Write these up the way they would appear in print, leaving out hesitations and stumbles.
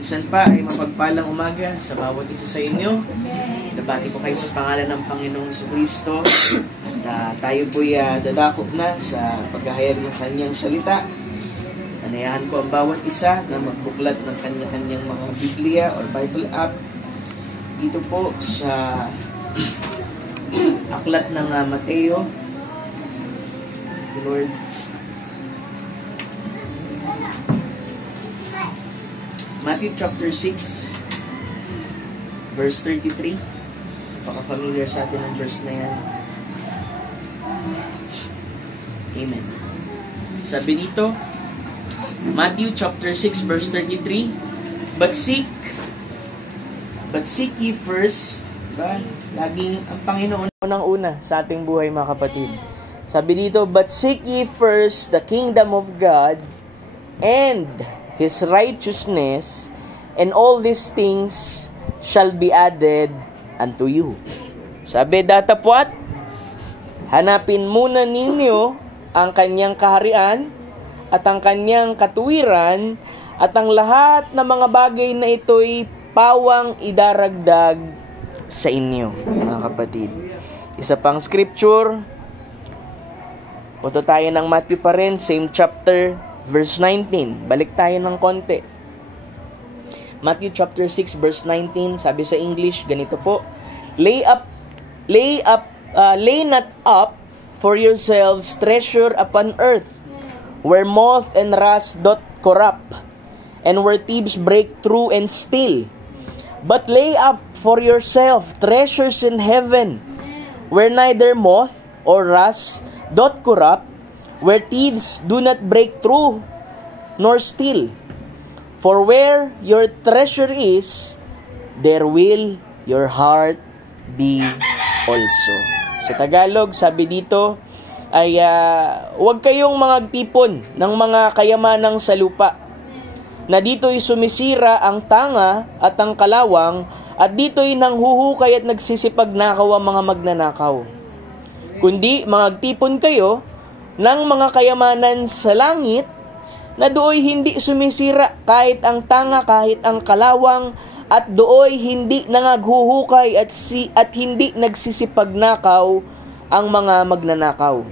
Minsan pa ay mapagpalang umaga sa bawat isa sa inyo. Nabati ko kayo sa pangalan ng Panginoong Jesucristo. At tayo po'y dadakop na sa paghahayag ng kanyang salita. Anayahan ko ang bawat isa na magbuklat ng kanya-kanyang mga Biblia or Bible app dito po sa aklat ng Mateo. Lord, Matthew chapter 6 verse 33. Paka-familiar sa atin ang verse na yan. Amen. Sabi dito, Matthew chapter 6 verse 33, But seek ye first, diba? Laging ang Panginoon ang una sa ating buhay, mga kapatid. Sabi dito, But seek ye first the kingdom of God and His righteousness, and all these things shall be added unto you. Sabi, datapwat, hanapin muna ninyo ang kanyang kaharian at ang kanyang katuwiran, at ang lahat ng mga bagay na ito'y pawang idaragdag sa inyo, mga kapatid. Isa pang scripture, punto tayo ng Matthew pa rin, same chapter, verse 19. Balik tayo ng konti. Matthew chapter 6 verse 19, sabi sa English, ganito po, Lay not up for yourselves treasure upon earth, where moth and rust doth corrupt, and where thieves break through and steal. But lay up for yourself treasures in heaven, where neither moth or rust doth corrupt, where thieves do not break through nor steal. For where your treasure is, there will your heart be also. Sa Tagalog, sabi dito, ay huwag kayong magtipon ng mga kayamanang sa lupa, na dito'y sumisira ang tanga at ang kalawang, at dito'y nanghuhukay at nagsisipagnakaw ang mga magnanakaw. Kundi magtipon kayo ng mga kayamanan sa langit, na dooy hindi sumisira kahit ang tanga, kahit ang kalawang, at dooy hindi nangaghuhukay at hindi nagsisipagnakaw ang mga magnanakaw.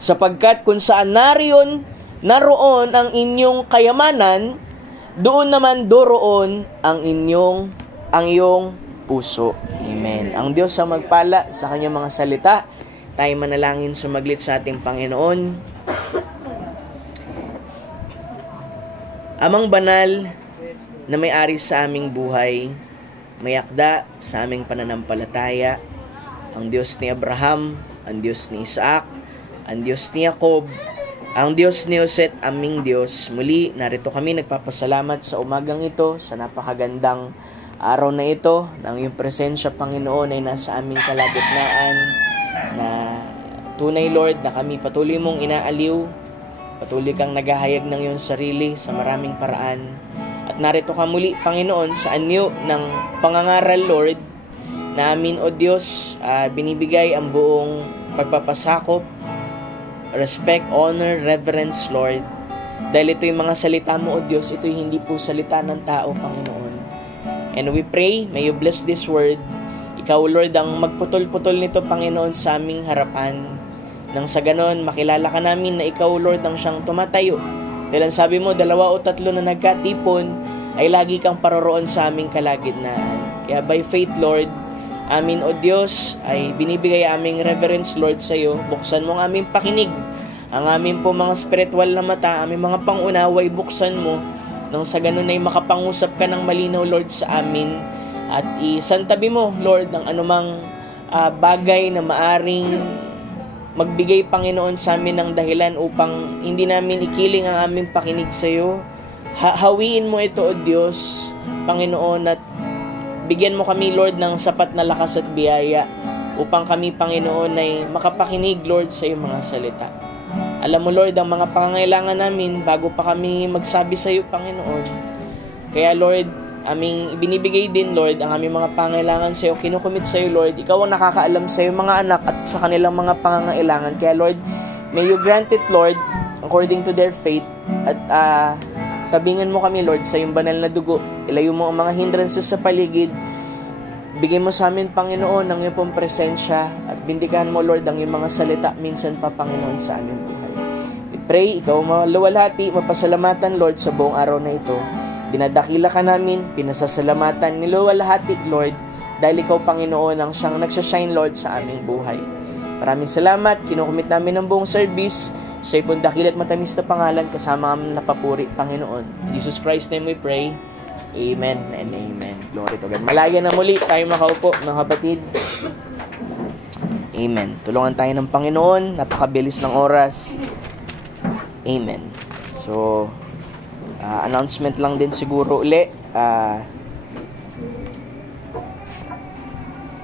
Sapagkat kung saan naroon ang inyong kayamanan, doon naman doroon ang iyong puso. Amen. Ang Diyos ang magpala sa kanyang mga salita. Tayo manalangin sumaglit sa ating Panginoon. Amang banal na may-ari sa aming buhay, may akda sa aming pananampalataya, ang Diyos ni Abraham, ang Diyos ni Isaac, ang Diyos ni Jacob, ang Diyos ni Jose, aming Diyos. Muli, narito kami nagpapasalamat sa umagang ito, sa napakagandang araw na ito, na iyong presensya, Panginoon, ay nasa aming kalagitnaan, na tunay, Lord, na kami patuloy mong inaaliw, patuloy kang naghahayag ng iyong sarili sa maraming paraan. At narito ka muli, Panginoon, sa anyo ng pangangaral, Lord, na amin, O Diyos, binibigay ang buong pagpapasakop, respect, honor, reverence, Lord. Dahil ito'y mga salita mo, O Diyos, ito'y hindi po salita ng tao, Panginoon. And we pray, may you bless this word. Ikaw, Lord, ang magputol-putol nito, Panginoon, sa aming harapan. Nang sa ganon, makilala ka namin na ikaw, Lord, ang siyang tumatayo. Dahil ang sabi mo, 2 o 3 na nagkatipon, ay lagi kang paroroon sa aming kalagitnaan. Kaya by faith, Lord, amin, O Diyos, ay binibigay aming reverence, Lord, sa iyo. Buksan mo ang aming pakinig, ang aming po mga spiritual na mata, aming mga pangunaway, buksan mo. Nang sa ganon ay makapangusap ka ng malinaw, Lord, sa amin. At isantabi mo, Lord, ng anumang bagay na maaring magbigay, Panginoon, sa amin ng dahilan upang hindi namin ikiling ang aming pakinig sa iyo. Hawiin mo ito, O Diyos, Panginoon, at bigyan mo kami, Lord, ng sapat na lakas at biyaya upang kami, Panginoon, ay makapakinig, Lord, sa iyong mga salita. Alam mo, Lord, ang mga pangangailangan namin bago pa kami magsabi sa iyo, Panginoon. Kaya, Lord, aming ibinibigay din, Lord, ang aming mga pangangailangan sa iyo. Kinukumit sa iyo, Lord. Ikaw ang nakakaalam sa iyo mga anak at sa kanilang mga pangangailangan. Kaya, Lord, may you grant it, Lord, according to their faith. At tabingan mo kami, Lord, sa iyong banal na dugo. Ilayo mo ang mga hindrances sa paligid. Bigay mo sa amin, Panginoon, ang iyong pong presensya at bindikahan mo, Lord, ang iyong mga salita minsan pa, Panginoon, sa aming buhay. We pray, ikaw maluwalhati, mapasalamatan, Lord, sa buong araw na ito. Dinadakila ka namin, pinasasalamatan, niluwalhati, Lord, dahil ikaw, Panginoon, ang siyang nagsashine, Lord, sa aming buhay. Maraming salamat, kinukumit namin ang buong service sa ipon dakil at matamis na pangalan kasama ang napapuri, Panginoon. In Jesus Christ's name we pray. Amen and amen. Glory to God. Malaya na muli tayo makaupo, mga kapatid. Amen. Tulungan tayo ng Panginoon. Napakabilis ng oras. Amen. So, announcement lang din siguro uli.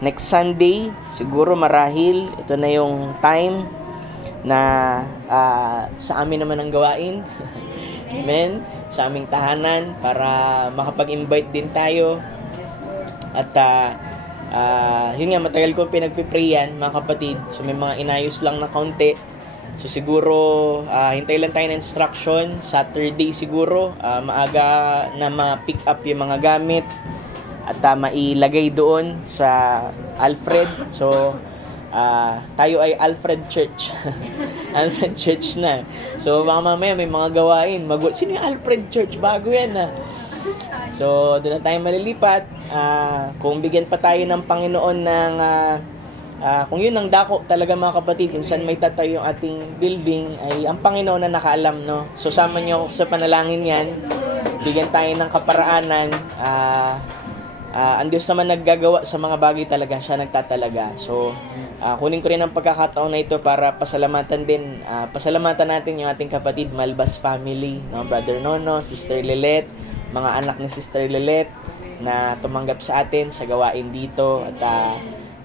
Next Sunday, siguro marahil, ito na yung time na sa amin naman ang gawain. Amen. Sa aming tahanan para makapag-invite din tayo. At yun nga, matagal ko pinagpiprayan, mga kapatid. So may mga inayos lang na kaunti. So siguro hintay lang tayo ng instruction. Saturday siguro maaga na ma-pick up yung mga gamit at mailagay doon sa Alfred. So tayo ay Alfred Church. Alfred Church na. So baka mamaya may mga gawain. Sino yung Alfred Church? Bago yan So doon na tayo malilipat. Kung bigyan pa tayo ng Panginoon ng kung yun ang dako talaga, mga kapatid, kung saan may tatayo yung ating building, ay ang Panginoon na nakaalam, no? So sama niyo sa panalangin yan. Bigyan tayo ng kaparaanan. Ang Diyos naman naggagawa sa mga bagay talaga, siya nagtatalaga. So, kunin ko rin ang pagkakataon na ito para pasalamatan natin yung ating kapatid, Malbas family, no? Brother Nono, Sister Lilet, mga anak ni Sister Lilet na tumanggap sa atin sa gawain dito. At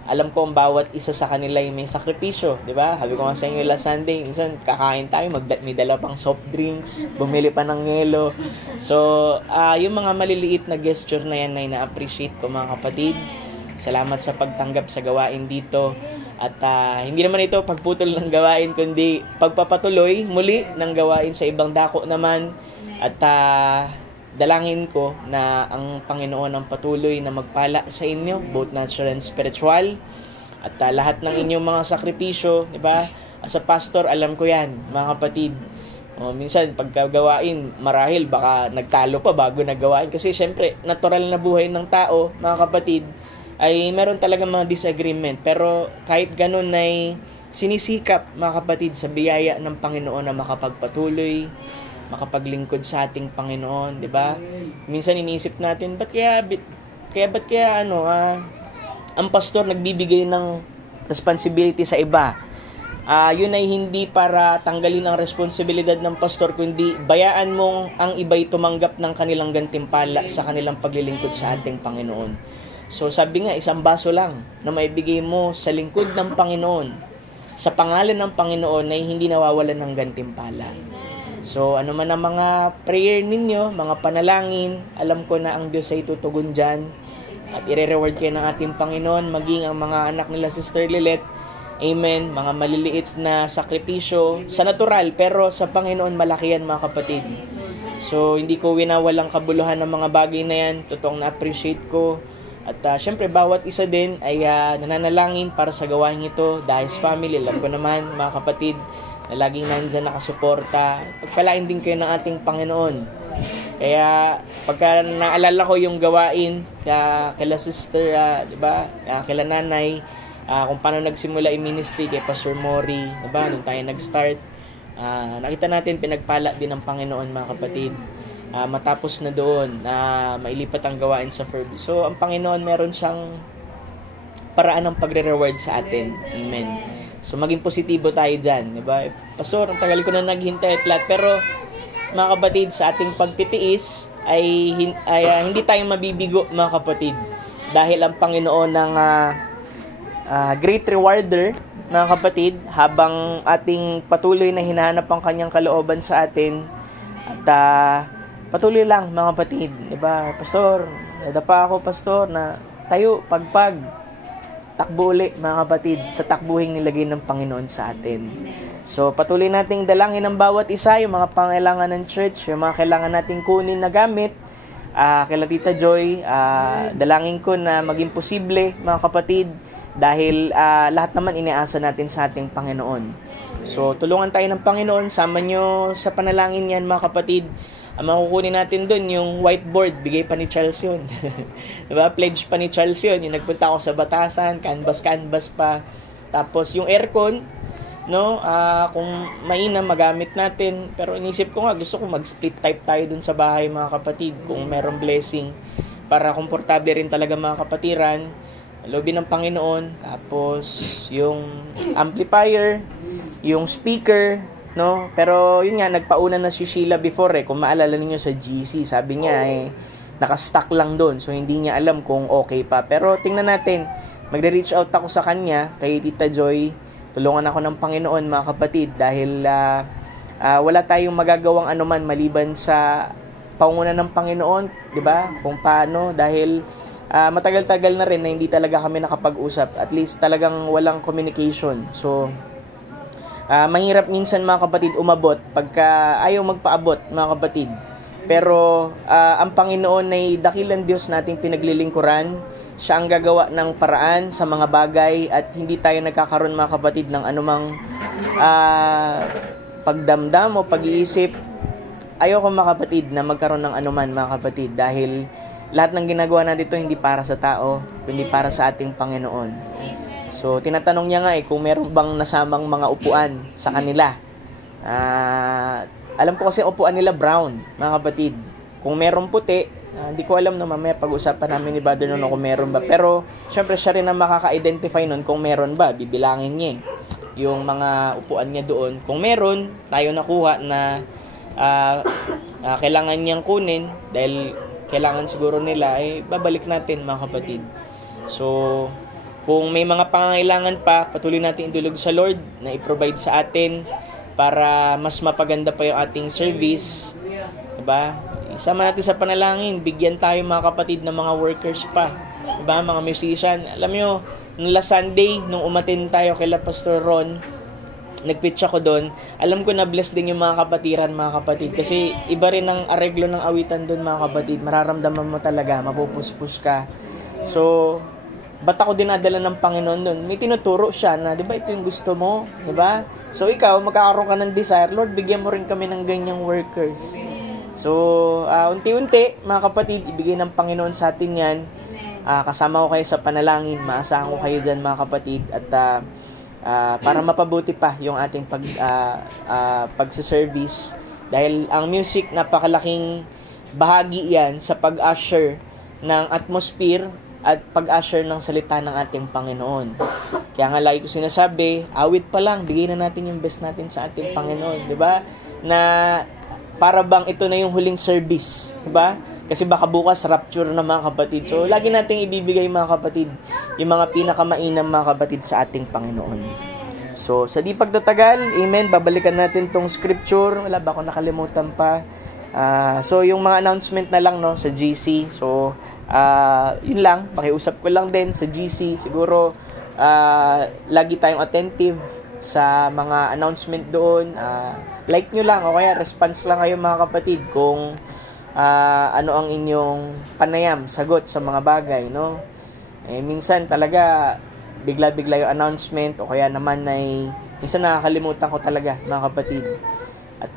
alam ko ang bawat isa sa kanila ay may sakripisyo, di ba? Sabi ko nga sa inyo last Sunday, minsan kakain tayo, may dala pang soft drinks, bumili pa ng yelo. So, yung mga maliliit na gesture na yan ay na-appreciate ko, mga kapatid. Salamat sa pagtanggap sa gawain dito. At hindi naman ito pagputol ng gawain, kundi pagpapatuloy muli ng gawain sa ibang dako naman. At dalangin ko na ang Panginoon ang patuloy na magpala sa inyo, both natural and spiritual. At lahat ng inyong mga sakripisyo, di ba? As a pastor, alam ko yan, mga kapatid. Minsan, pagkagawain, marahil, baka nagtalo pa bago nagawain. Kasi, syempre, natural na buhay ng tao, mga kapatid, ay meron talaga mga disagreement. Pero, kahit ganun ay sinisikap, mga kapatid, sa biyaya ng Panginoon na makapagpatuloy, makapaglingkod sa ating Panginoon, 'di ba? Minsan iniisip natin, ba't kaya ang pastor nagbibigay ng responsibility sa iba? Yun ay hindi para tanggalin ang responsibilidad ng pastor, kundi bayaan mong ang iba'y tumanggap ng kanilang gantimpala sa kanilang paglilingkod sa ating Panginoon. So sabi nga, isang baso lang na maibigay mo sa lingkod ng Panginoon, sa pangalan ng Panginoon, ay hindi nawawalan ng gantimpala. So, ano man ang mga prayer ninyo, mga panalangin, alam ko na ang Diyos ay tutugon dyan. At i-reward kayo ng ating Panginoon, maging ang mga anak nila Sister Lilet. Amen. Mga maliliit na sakripisyo sa natural, pero sa Panginoon malaki yan, mga kapatid. So, hindi ko winawalang kabuluhan ng mga bagay na yan. Totoong na-appreciate ko. At syempre, bawat isa din ay nananalangin para sa gawain ito. Dahil's family, alam ko naman, mga kapatid, na laging nandyan nakasuporta. Pagpalain din kayo ng ating Panginoon. Kaya, pagka naalala ko yung gawain, kala sister, di ba, kala nanay, kung paano nagsimula yung ministry kay Pastor Mori, di ba, nung tayo nag-start, nakita natin pinagpala din ng Panginoon, mga kapatid. Matapos na doon, mailipat ang gawain sa Furby. So, ang Panginoon meron siyang paraan ng pagre-reward sa atin. Amen. So, maging positibo tayo dyan. Diba? Pastor, ang tagal ko na naghintay at lahat. Pero, mga kapatid, sa ating pagtitiis, ay hindi tayo mabibigo, mga kapatid. Dahil ang Panginoon ng great rewarder, mga kapatid, habang ating patuloy na hinahanap ang kanyang kalooban sa atin. At patuloy lang, mga kapatid. Diba? Pastor, nadapa ako, pastor, na tayo, pagpag. takbo uli mga kapatid sa takbuhing nilagay ng Panginoon sa atin. So patuloy nating dalangin ang bawat isa, yung mga pangailangan ng church, yung mga kailangan nating kunin na gamit. Kila Tita Joy, dalangin ko na maging posible mga kapatid, dahil lahat naman iniasa natin sa ating Panginoon. So tulungan tayo ng Panginoon, sama nyo sa panalangin yan mga kapatid. Ang makukunin natin dun, yung whiteboard, bigay pa ni Charles yun. Diba? Pledge pa ni Charles yun. Yung nagpunta ako sa Batasan, canvas pa. Tapos yung aircon, no, kung mainam, magamit natin. Pero inisip ko nga, gusto ko mag-split type tayo dun sa bahay mga kapatid, kung merong blessing. Para komportable rin talaga mga kapatiran, loobin ng Panginoon. Tapos yung amplifier, yung speaker, no? Pero yun nga, nagpauna na si Sheila before kung maalala niyo sa GC, sabi niya naka-stuck lang doon, so hindi niya alam kung okay pa. Pero tingnan natin, magre-reach out ako sa kanya, kay Tita Joy, tulungan ako ng Panginoon mga kapatid, dahil wala tayong magagawang anuman maliban sa pangunguna ng Panginoon, di ba? Kung paano, dahil matagal-tagal na rin na hindi talaga kami nakapag-usap, at least talagang walang communication. So mahirap minsan mga kapatid umabot pagka ayaw magpaabot mga kapatid. Pero ang Panginoon ay dakilang Diyos nating pinaglilingkuran. Siya ang gagawa ng paraan sa mga bagay, at hindi tayo nagkakaroon mga kapatid ng anumang pagdamdam o pag-iisip. Ayoko mga kapatid na magkaroon ng anuman mga kapatid, dahil lahat ng ginagawa natin ito hindi para sa tao, kundi para sa ating Panginoon. So, tinatanong niya nga kung meron bang nasamang mga upuan sa kanila. Alam ko kasi upuan nila brown, mga kapatid. Kung meron puti, hindi ko alam na mamaya pag-usapan namin ni Brother Nono kung meron ba. Pero, syempre siya rin ang makaka-identify nun kung meron ba. Bibilangin niya yung mga upuan niya doon. Kung meron, tayo nakuha na kailangan niyang kunin, dahil kailangan siguro nila, babalik natin mga kapatid. So, kung may mga pangangailangan pa, patuloy natin idulog sa Lord na i-provide sa atin para mas mapaganda pa yung ating service. Diba? Isama natin sa panalangin, bigyan tayo mga kapatid ng mga workers pa. Diba? Mga musician. Alam nyo, nung last Sunday, nung umatin tayo kay Pastor Ron, nag-pitch ako doon, alam ko na bless din yung mga kapatiran, mga kapatid. Kasi iba rin ang areglo ng awitan doon mga kapatid. Mararamdaman mo talaga, mapupuspus ka. So, ba't ako dinadala ng Panginoon doon? May tinuturo siya na, di ba, ito yung gusto mo? Di ba? So, ikaw, magkakaroon ka ng desire, Lord, bigyan mo rin kami ng ganyang workers. So, unti-unti, mga kapatid, ibigay ng Panginoon sa atin yan. Kasama ko kayo sa panalangin. Maasahan ko kayo dyan, mga kapatid. At para mapabuti pa yung ating pagsaservice. Dahil ang music, napakalaking bahagi yan sa pag-usher ng atmosphere at pag-usher ng salita ng ating Panginoon. Kaya nga lagi ko sinasabi, awit pa lang, bigay na natin yung best natin sa ating Panginoon, 'di ba? Na para bang ito na yung huling service, 'di ba? Kasi baka bukas rapture na mga kapatid. So lagi nating ibibigay mga kapatid yung mga pinakamainam mga kapatid sa ating Panginoon. So sa di pagtatagal, amen, babalikan natin tong scripture. Wala ba ako nakalimutan pa? So yung mga announcement na lang no sa GC. So yun lang, pakiusap ko lang din sa GC. Siguro lagi tayong attentive sa mga announcement doon. Like nyo lang o kaya response lang kayo mga kapatid kung ano ang inyong panayam, sagot sa mga bagay, no? Minsan talaga bigla-bigla yung announcement o kaya naman ay minsan nakakalimutan ko talaga mga kapatid. At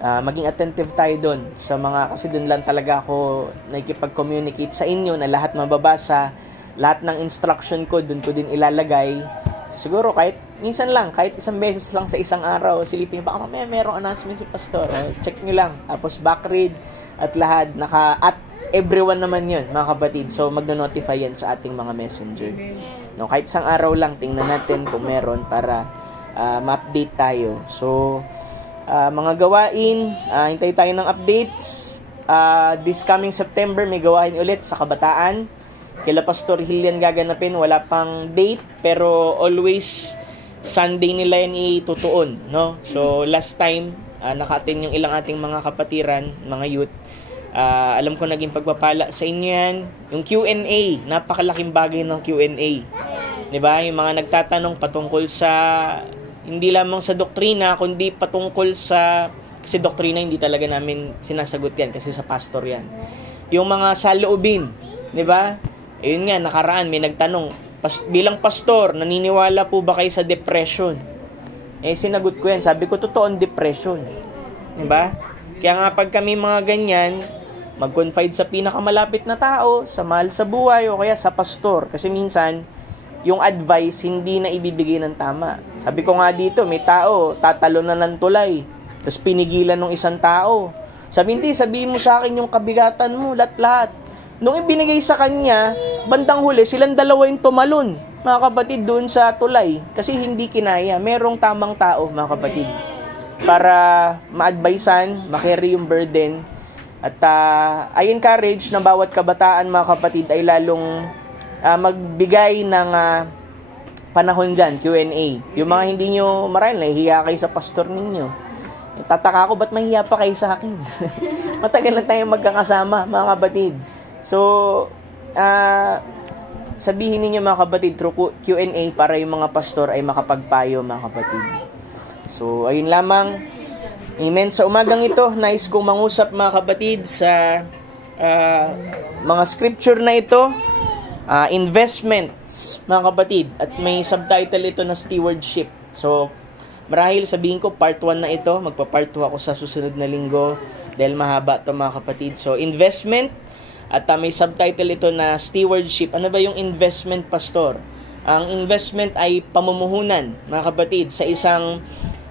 maging attentive tayo doon sa mga, kasi doon lang talaga ako nakikipag-communicate sa inyo na lahat mababasa, lahat ng instruction ko doon ko din ilalagay. Siguro kahit minsan lang, kahit isang beses lang sa isang araw, silipin baka mamaya merong announcement si Pastor, check nyo lang. Tapos backread at lahat, at everyone naman yun mga kapatid, so magno-notify yan sa ating mga messenger, no? Kahit isang araw lang, tingnan natin kung meron para ma-update tayo. So mga gawain, hintay tayo ng updates. This coming September may gawain ulit sa Kabataan. Kila Pastor Hillian gaganapin, wala pang date, pero always Sunday nila yan itutuon, no? So last time naka-attend yung ilang ating mga kapatiran, mga youth. Alam ko naging pagpapala sa inyo yan. Yung Q&A, napakalaking bagay ng Q&A. Diba? Yung mga nagtatanong patungkol sa, hindi lamang sa doktrina, kundi patungkol sa, kasi doktrina hindi talaga namin sinasagot yan, kasi sa pastor yan. Yung mga saloobin, diba? Ayun nga, nakaraan, may nagtanong, bilang pastor, naniniwala po ba kayo sa depression? Sinagot ko yan, sabi ko, totoo ang depression. Diba? Kaya nga pag kami mga ganyan, mag-confide sa pinakamalapit na tao, sa mahal sa buhay, o kaya sa pastor. Kasi minsan, yung advice, hindi na ibibigay ng tama. Sabi ko nga dito, may tao, tatalo na ng tulay. Tapos pinigilan ng isang tao. Sabi, hindi, sabihin mo sa akin yung kabigatan mo, lahat-lahat. Nung ibinigay sa kanya, bandang huli, silang dalawa yung tumalon, mga kapatid, doon sa tulay. Kasi hindi kinaya. Merong tamang tao, mga kapatid, para ma-advisean, ma-carry yung burden. At I encourage na bawat kabataan, mga kapatid, ay lalong magbigay ng panahon dyan, Q&A. Yung mga hindi nyo marahil, nahihiya kayo sa pastor ninyo. Tataka ako, ba't mahihiya pa kayo sa akin? Matagal na tayo magkakasama, mga kapatid. So, sabihin ninyo, mga kapatid, through Q&A para yung mga pastor ay makapagpayo, mga kapatid. So, ayun lamang. Amen. Sa umagang ito, nais kong mangusap, mga kapatid, sa mga scripture na ito, investments, mga kapatid. At may subtitle ito na stewardship. So, marahil sabihin ko, part 1 na ito. Magpa-part 2 ako sa susunod na linggo dahil mahaba ito, mga kapatid. So, investment. At may subtitle ito na stewardship. Ano ba yung investment, pastor? Ang investment ay pamumuhunan, mga kapatid, sa isang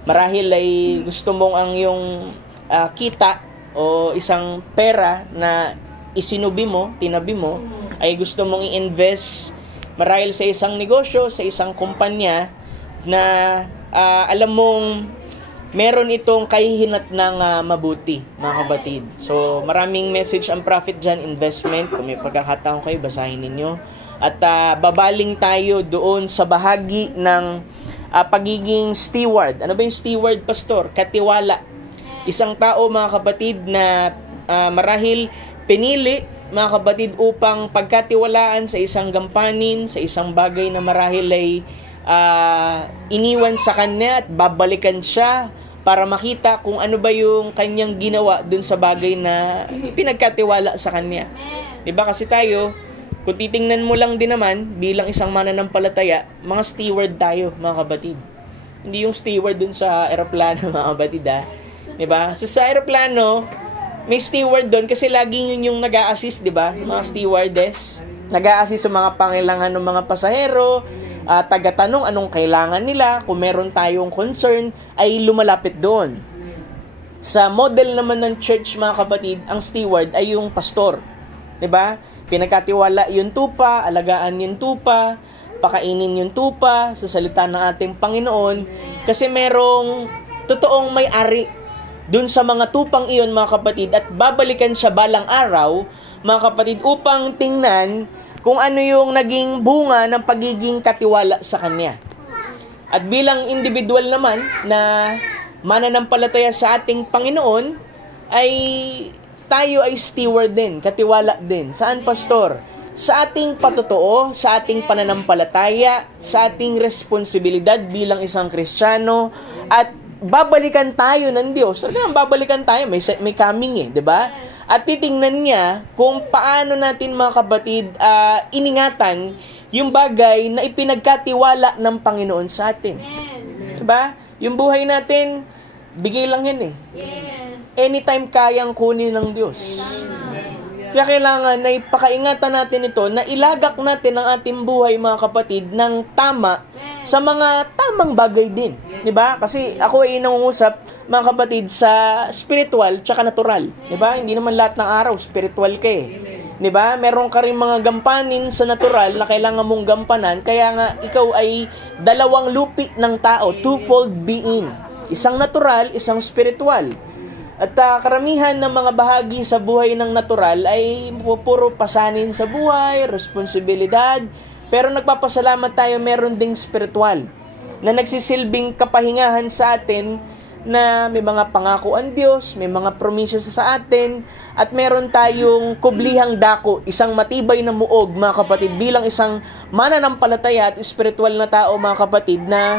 marahil ay gusto mong ang yung kita o isang pera na isinubi mo, tinabi mo, ay gusto mong i-invest marahil sa isang negosyo, sa isang kumpanya na alam mong meron itong kahihinat ng mabuti, mga kapatid. So, maraming message ang prophet dyan, investment. Kung may pagkakataon kayo, basahin ninyo. At babaling tayo doon sa bahagi ng pagiging steward. Ano ba yung steward, pastor? Katiwala. Isang tao, mga kapatid, na marahil pinili, mga kapatid, upang pagkatiwalaan sa isang gampanin, sa isang bagay na marahil ay iniwan sa kanya at babalikan siya para makita kung ano ba yung kanyang ginawa dun sa bagay na pinagkatiwala sa kanya. Diba kasi tayo, kung titingnan mo lang din naman, bilang isang mananampalataya, mga steward tayo, mga kapatid. Hindi yung steward dun sa aeroplano, mga kapatid, diba? So, sa aeroplano, may steward dun kasi laging yun yung nag-a-assist, diba? Sa mga stewardess. Nag-a-assist sa mga pangailangan ng mga pasahero, taga-tanong anong kailangan nila, kung meron tayong concern, ay lumalapit doon. Sa model naman ng church, mga kapatid, ang steward ay yung pastor. Diba? Pinagkatiwala yung tupa, alagaan yung tupa, pakainin yung tupa, sa salita ng ating Panginoon, kasi merong totoong may-ari dun sa mga tupang iyon, mga kapatid, at babalikan siya balang araw, mga kapatid, upang tingnan kung ano yung naging bunga ng pagiging katiwala sa kanya. At bilang individual naman na mananampalataya sa ating Panginoon, ay tayo ay steward din, katiwala din. Saan, pastor? Sa ating patotoo, sa ating pananampalataya, sa ating responsibilidad bilang isang Kristiyano, at babalikan tayo ng Diyos. Talagang babalikan tayo, may coming diba? At titingnan niya kung paano natin, mga kapatid, iningatan yung bagay na ipinagkatiwala ng Panginoon sa atin. Diba? Yung buhay natin, bigay lang yan Anytime kayang kunin ng Diyos. Kaya kailangan na ipakaingatan natin ito, na ilagak natin ang ating buhay, mga kapatid, ng tama sa mga tamang bagay din. Diba? Kasi ako ay nangungusap, mga kapatid, sa spiritual tsaka natural. Diba? Hindi naman lahat ng araw spiritual ka Diba? Meron ka rin mga gampanin sa natural na kailangan mong gampanan, kaya nga ikaw ay dalawang lupi ng tao, twofold being. Isang natural, isang spiritual. At karamihan ng mga bahagi sa buhay ng natural ay puro pasanin sa buhay, responsibilidad. Pero nagpapasalamat tayo, meron ding spiritual na nagsisilbing kapahingahan sa atin na may mga pangako ang Diyos, may mga promiso sa atin, at meron tayong kublihang dako, isang matibay na muog, mga kapatid, bilang isang mananampalataya at spiritual na tao, mga kapatid, na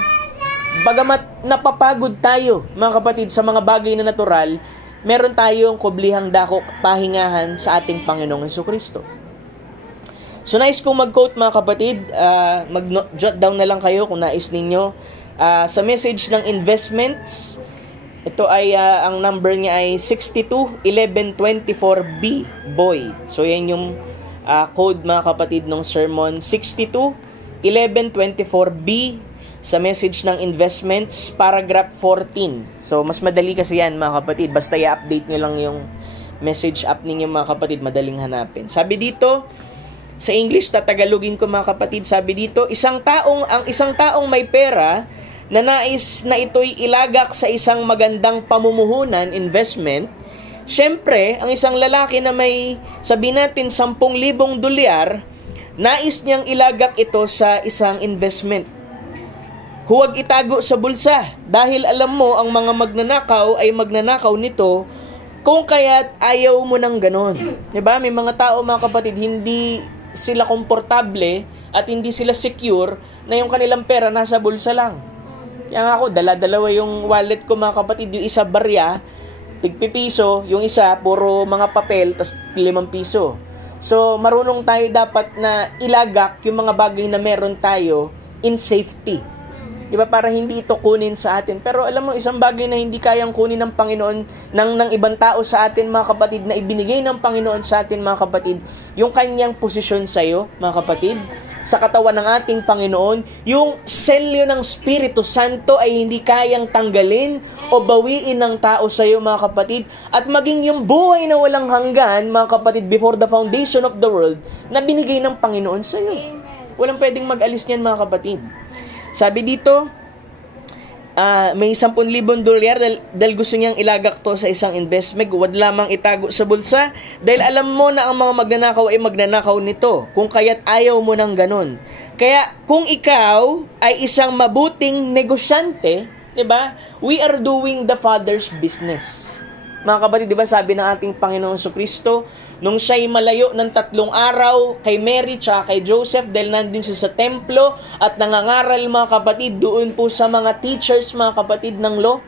bagamat napapagod tayo, mga kapatid, sa mga bagay na natural, meron tayong kublihang dako, pahingahan sa ating Panginoong Jesucristo. So, nais kong mag-quote, mga kapatid, mag-jot down na lang kayo kung nais ninyo. Sa message ng investments, ito ay, ang number niya ay 621124B, boy. So, yan yung code, mga kapatid, ng sermon. 621124B, sa message ng investments, paragraph 14. So, mas madali kasi yan, mga kapatid. Basta i-update nyo lang yung message app ninyo, mga kapatid. Madaling hanapin. Sabi dito, sa English, tatagalogin ko, mga kapatid, sabi dito, isang taong may pera na nais na ito'y ilagak sa isang magandang pamumuhunan, investment, syempre, ang isang lalaki na may, sabihin natin, 10,000 dolyar, nais niyang ilagak ito sa isang investment. Huwag itago sa bulsa dahil alam mo ang mga magnanakaw ay magnanakaw nito kung kaya't ayaw mo ng ganon. Diba? May mga tao, mga kapatid, hindi sila komportable at hindi sila secure na yung kanilang pera nasa bulsa lang. Kaya nga ako, dala-dalawa yung wallet ko, mga kapatid. Yung isa barya, tig-pipiso. Yung isa, puro mga papel, tas 5 piso. So, marunong tayo dapat na ilagak yung mga bagay na meron tayo in safety. Diba? Para hindi ito kunin sa atin. Pero alam mo, isang bagay na hindi kayang kunin ng Panginoon, ng ibang tao sa atin, mga kapatid, na ibinigay ng Panginoon sa atin, mga kapatid, yung kanyang posisyon sa iyo, mga kapatid, sa katawan ng ating Panginoon, yung selyo ng Espiritu Santo ay hindi kayang tanggalin o bawiin ng tao sa iyo, mga kapatid, at maging yung buhay na walang hanggan, mga kapatid, before the foundation of the world, na binigay ng Panginoon sa iyo. Walang pwedeng mag-alis niyan, mga kapatid. Sabi dito, may 10,000 dolyar dahil gusto niyang ilagak to sa isang investment. Huwag lamang itago sa bulsa dahil alam mo na ang mga magnanakaw ay magnanakaw nito. Kung kaya't ayaw mo ng ganon. Kaya kung ikaw ay isang mabuting negosyante, diba? We are doing the Father's business. Mga kapatid, diba sabi ng ating Panginoong Jesucristo, nung siya'y malayo ng 3 araw kay Mary tsaka kay Joseph dahil nandun siya sa templo at nangangaral, mga kapatid, doon po sa mga teachers, mga kapatid, ng law.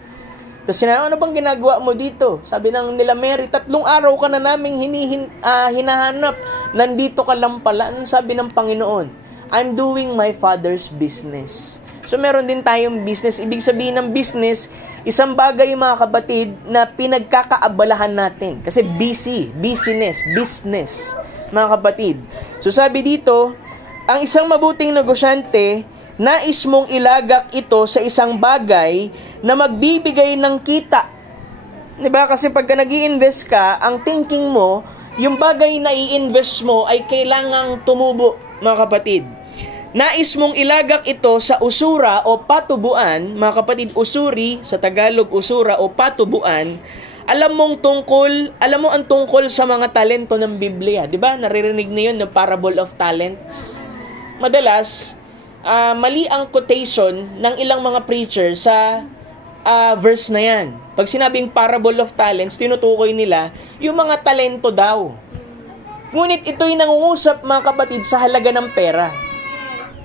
Tapos sinabi, ano bang ginagawa mo dito? Sabi ng nila Mary, 3 araw ka na naming hinahanap. Nandito ka lang pala. Anong sabi ng Panginoon? I'm doing my Father's business. So meron din tayong business. Ibig sabihin ng business, isang bagay, mga kapatid, na pinagkakaabalahan natin. Kasi business, mga kapatid. So sabi dito, ang isang mabuting negosyante, nais mong ilagak ito sa isang bagay na magbibigay ng kita. Diba? Kasi pagka nag-i-invest ka, ang thinking mo, yung bagay na i-invest mo ay kailangang tumubo, mga kapatid. Nais mong ilagak ito sa usura o patubuan, mga kapatid, usuri, sa Tagalog, usura o patubuan. Alam mo ang tungkol sa mga talento ng Biblia, di ba? Naririnig na yun, the parable of talents. Madalas, mali ang quotation ng ilang mga preacher sa verse na yan. Pag sinabing parable of talents, tinutukoy nila yung mga talento daw. Ngunit ito'y nangungusap, mga kapatid, sa halaga ng pera.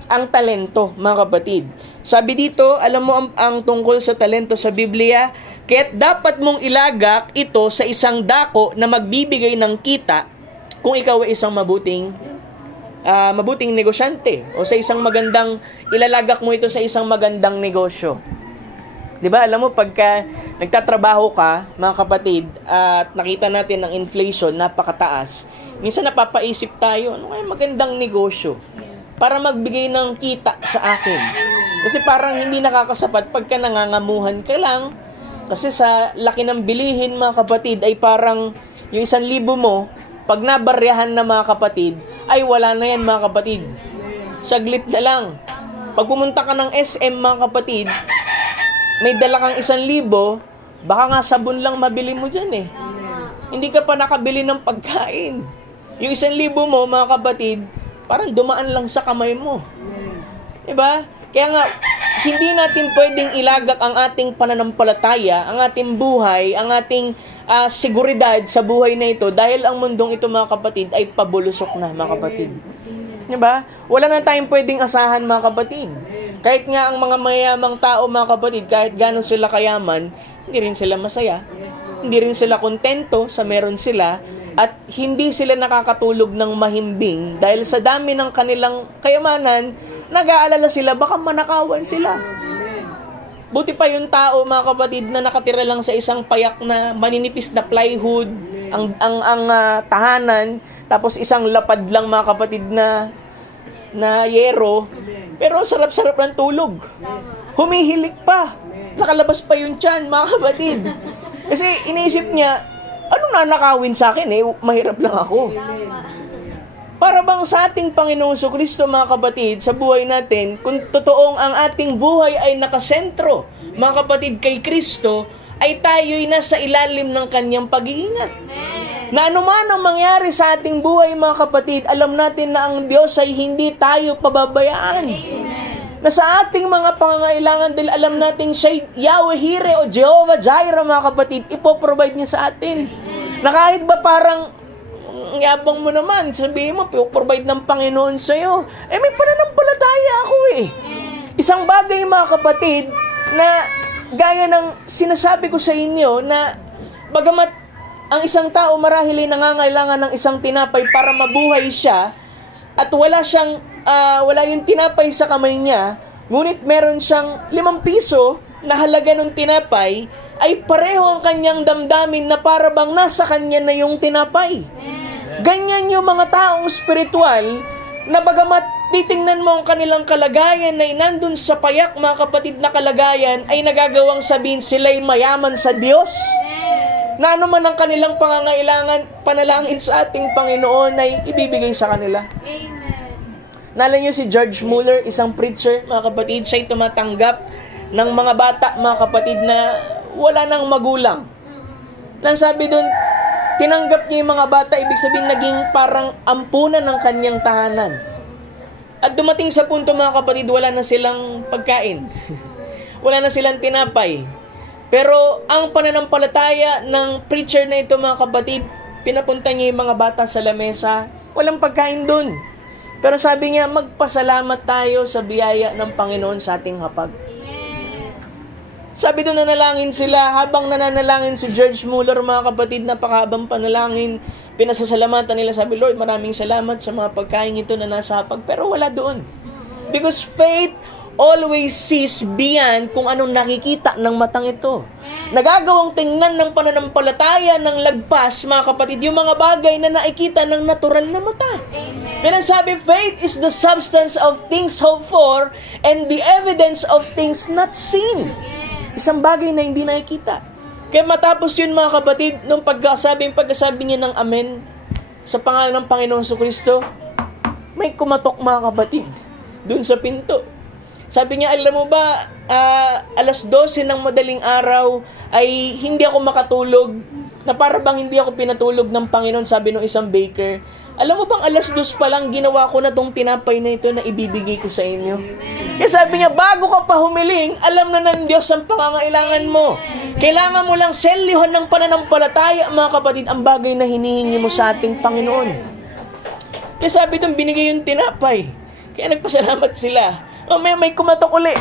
Ang talento, mga kapatid. Sabi dito, alam mo ang tungkol sa talento sa Biblia, kaya't dapat mong ilagak ito sa isang dako na magbibigay ng kita kung ikaw ay isang mabuting negosyante o sa isang magandang, ilalagak mo ito sa isang magandang negosyo. Diba? Alam mo, pagka nagtatrabaho ka, mga kapatid, at nakita natin ang inflation, napakataas, minsan napapaisip tayo, ano kaya magandang negosyo para magbigay ng kita sa akin? Kasi parang hindi nakakasapat pagka nangangamuhan ka lang. Kasi sa laki ng bilihin, mga kapatid, ay parang yung 1,000 mo, pag nabaryahan na, mga kapatid, ay wala na yan, mga kapatid. Saglit na lang. Pag pumunta ka ng SM, mga kapatid, may dala kang 1,000, baka nga sabon lang mabili mo dyan eh. Hindi ka pa nakabili ng pagkain. Yung 1,000 mo, mga kapatid, parang dumaan lang sa kamay mo. Diba? Kaya nga, hindi natin pwedeng ilagak ang ating pananampalataya, ang ating buhay, ang ating seguridad sa buhay na ito dahil ang mundong ito, mga kapatid, ay pabulusok na, mga kapatid. Diba? Wala na tayong pwedeng asahan, mga kapatid. Kahit nga ang mga mayamang tao, mga kapatid, kahit gano'n sila kayaman, hindi rin sila masaya. Hindi rin sila kontento sa meron sila at hindi sila nakakatulog ng mahimbing dahil sa dami ng kanilang kayamanan, nag-aalala sila, baka manakawan sila. Buti pa yung tao, mga kapatid, na nakatira lang sa isang payak na maninipis na plywood, ang tahanan, tapos isang lapad lang, mga kapatid, na yero, pero sarap-sarap ng tulog. Humihilik pa. Nakalabas pa yung tiyan, mga kapatid. Kasi iniisip niya, anong nanakawin sa akin mahirap lang ako. Para bang sa ating Panginoong Kristo, mga kapatid, sa buhay natin, kung totoong ang ating buhay ay nakasentro, mga kapatid, kay Kristo, ay tayo'y nasa ilalim ng kanyang pag-iingat. Na anuman ang mangyari sa ating buhay, mga kapatid, alam natin na ang Diyos ay hindi tayo pababayaan. Na sa ating mga pangangailangan, dahil alam natin siya Yahweh Jireh o Jehovah Jireh, mga kapatid, ipoprovide niya sa atin. Na kahit ba parang yabang mo naman, sabihin mo, provide ng Panginoon sa'yo. May pananampalataya ako Isang bagay, mga kapatid, na gaya ng sinasabi ko sa inyo, na bagamat ang isang tao marahil ay nangangailangan ng isang tinapay para mabuhay siya, at wala yung tinapay sa kamay niya, ngunit meron siyang 5 piso na halaga ng tinapay, ay pareho ang kanyang damdamin na para bang nasa kanya na yung tinapay. Ganyan yung mga taong spiritual na bagamat titingnan mo ang kanilang kalagayan na nandun sa payak, mga kapatid, na kalagayan, ay nagagawang sabihin sila'y mayaman sa Diyos. Na anuman ang kanilang pangangailangan, panalangin sa ating Panginoon ay ibibigay sa kanila. Amen. Naalala niyo si George Mueller, isang preacher, mga kapatid, siya'y tumatanggap ng mga bata, mga kapatid, na wala nang magulang. Nang sabi doon, tinanggap niya yung mga bata, ibig sabihin naging parang ampunan ng kanyang tahanan. At dumating sa punto, mga kapatid, wala na silang pagkain. Wala na silang tinapay. Pero ang pananampalataya ng preacher na ito, mga kapatid, pinapunta niya yung mga bata sa lamesa, walang pagkain doon. Pero sabi niya, magpasalamat tayo sa biyaya ng Panginoon sa ating hapag. Sabi doon, nanalangin sila. Habang nananalangin si George Mueller, mga kapatid, napakahabang panalangin, pinasasalamatan nila. Sabi, Lord, maraming salamat sa mga pagkain ito na nasa hapag. Pero wala doon. Because faith always sees beyond kung anong nakikita ng matang ito. Nagagawang tingnan ng pananampalataya ng lagpas, mga kapatid, yung mga bagay na nakikita ng natural na mata. Kaya sabi, faith is the substance of things hoped for and the evidence of things not seen. Isang bagay na hindi nakikita. Kaya matapos yun, mga kapatid, nung pagkasabi niya ng amen sa pangalan ng Panginoong Kristo, may kumatok, mga kapatid, dun sa pinto. Sabi niya, alam mo ba, 12:00 ng madaling araw ay hindi ako makatulog, na para bang hindi ako pinatulog ng Panginoon, sabi ng isang baker. Alam mo bang 2:00 pa lang ginawa ko na tong tinapay na ito na ibibigay ko sa inyo? Kaya sabi niya, bago ka pa humiling, alam na ng Diyos ang pangangailangan mo. Kailangan mo lang selyohan ng pananampalataya, mga kapatid, ang bagay na hinihingi mo sa ating Panginoon. Kaya sabi doon, binigay yung tinapay. Kaya nagpasalamat sila. May kumatok uli.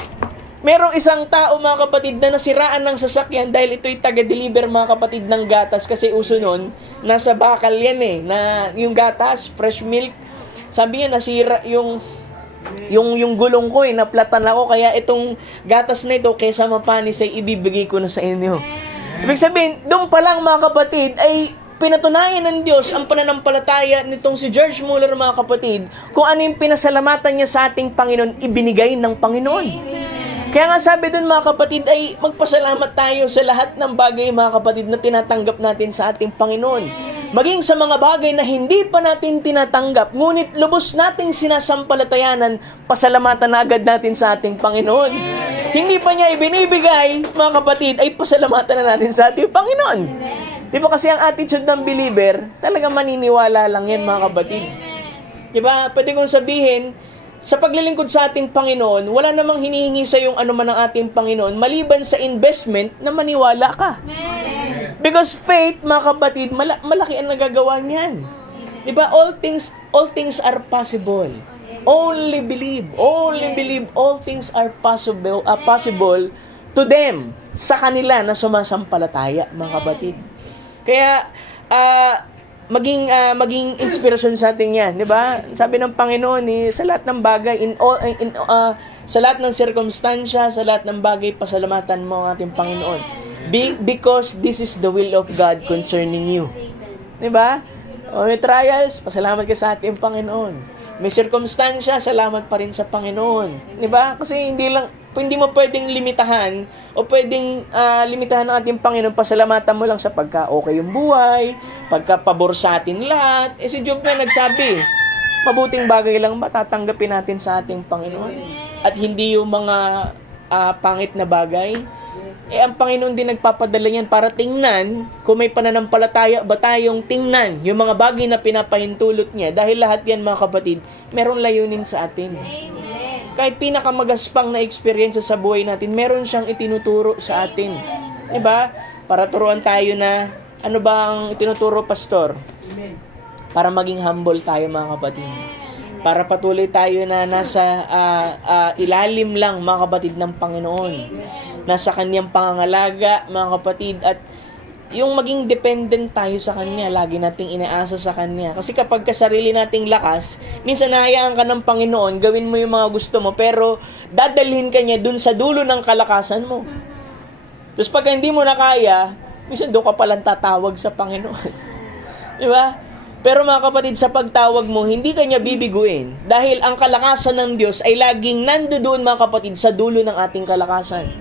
Merong isang tao, mga kapatid, na nasiraan ng sasakyan dahil ito'y taga-deliver, mga kapatid, ng gatas. Kasi uso nun, nasa bakal yan na yung gatas, fresh milk. Sabi niya, nasira yung gulong ko naplatan ako. Kaya itong gatas na ito, kaysa mapanis ay ibibigay ko na sa inyo. Ibig sabihin, doon pa lang, mga kapatid, ay pinatunayan ng Diyos ang pananampalataya nitong si George Mueller, mga kapatid, kung ano yung pinasalamatan niya sa ating Panginoon, ibinigay ng Panginoon. Kaya nga sabi dun, mga kapatid, ay magpasalamat tayo sa lahat ng bagay, mga kapatid, na tinatanggap natin sa ating Panginoon. Maging sa mga bagay na hindi pa natin tinatanggap, ngunit lubos nating sinasampalatayanan, pasalamatan na agad natin sa ating Panginoon. Hindi pa niya ibinibigay, mga kapatid, ay pasalamatan na natin sa ating Panginoon. Di ba kasi ang attitude ng believer, talagang maniniwala lang yan, mga kapatid. Di ba? Pwede kong sabihin, sa paglilingkod sa ating Panginoon, wala namang hinihingi sa yung ano man ng ating Panginoon, maliban sa investment na maniwala ka. Because faith, mga kapatid, malaki ang nagagawa niyan. Diba? All things are possible. Only believe, all things are possible to them, sa kanila na sumasampalataya, mga kapatid. Kaya, maging inspirasyon sa atin yan, di ba? Sabi ng Panginoon, sa lahat ng bagay, sa lahat ng sirkumstansya, sa lahat ng bagay, pasalamatan mo ang ating Panginoon. Because this is the will of God concerning you. Di ba? O may trials, pasalamat ka sa ating Panginoon. May sirkumstansya, salamat pa rin sa Panginoon. Di ba? Kasi hindi mo pwedeng limitahan o pwedeng limitahan ng ating Panginoon, pasalamatan mo lang sa pagka-okay yung buhay, pagka-pabor sa atin lahat. Si Job na nagsabi, mabuting bagay lang ba tatanggapin natin sa ating Panginoon? At hindi yung mga pangit na bagay. Ang Panginoon din nagpapadala niyan para tingnan kung may pananampalataya ba tayong tingnan yung mga bagay na pinapahintulot niya. Dahil lahat yan, mga kapatid, meron layunin sa atin. Kahit pinakamagaspang na experience sa buhay natin, meron siyang itinuturo sa atin. Diba? Para turuan tayo na, ano ba ang itinuturo, Pastor? Para maging humble tayo, mga kapatid. Para patuloy tayo na nasa ilalim lang, mga kapatid, ng Panginoon. Nasa Kanyang pangangalaga, mga kapatid, at yung maging dependent tayo sa Kanya, lagi nating inaasa sa Kanya. Kasi kapag kasarili nating lakas, minsan nahayaan ka ng Panginoon, gawin mo yung mga gusto mo, pero dadalhin ka niya dun sa dulo ng kalakasan mo. Tapos pag hindi mo na kaya, minsan doon ka palang tatawag sa Panginoon. Di ba? Pero mga kapatid, sa pagtawag mo, hindi ka niya bibiguin. Dahil ang kalakasan ng Diyos ay laging nandoon, mga kapatid, sa dulo ng ating kalakasan.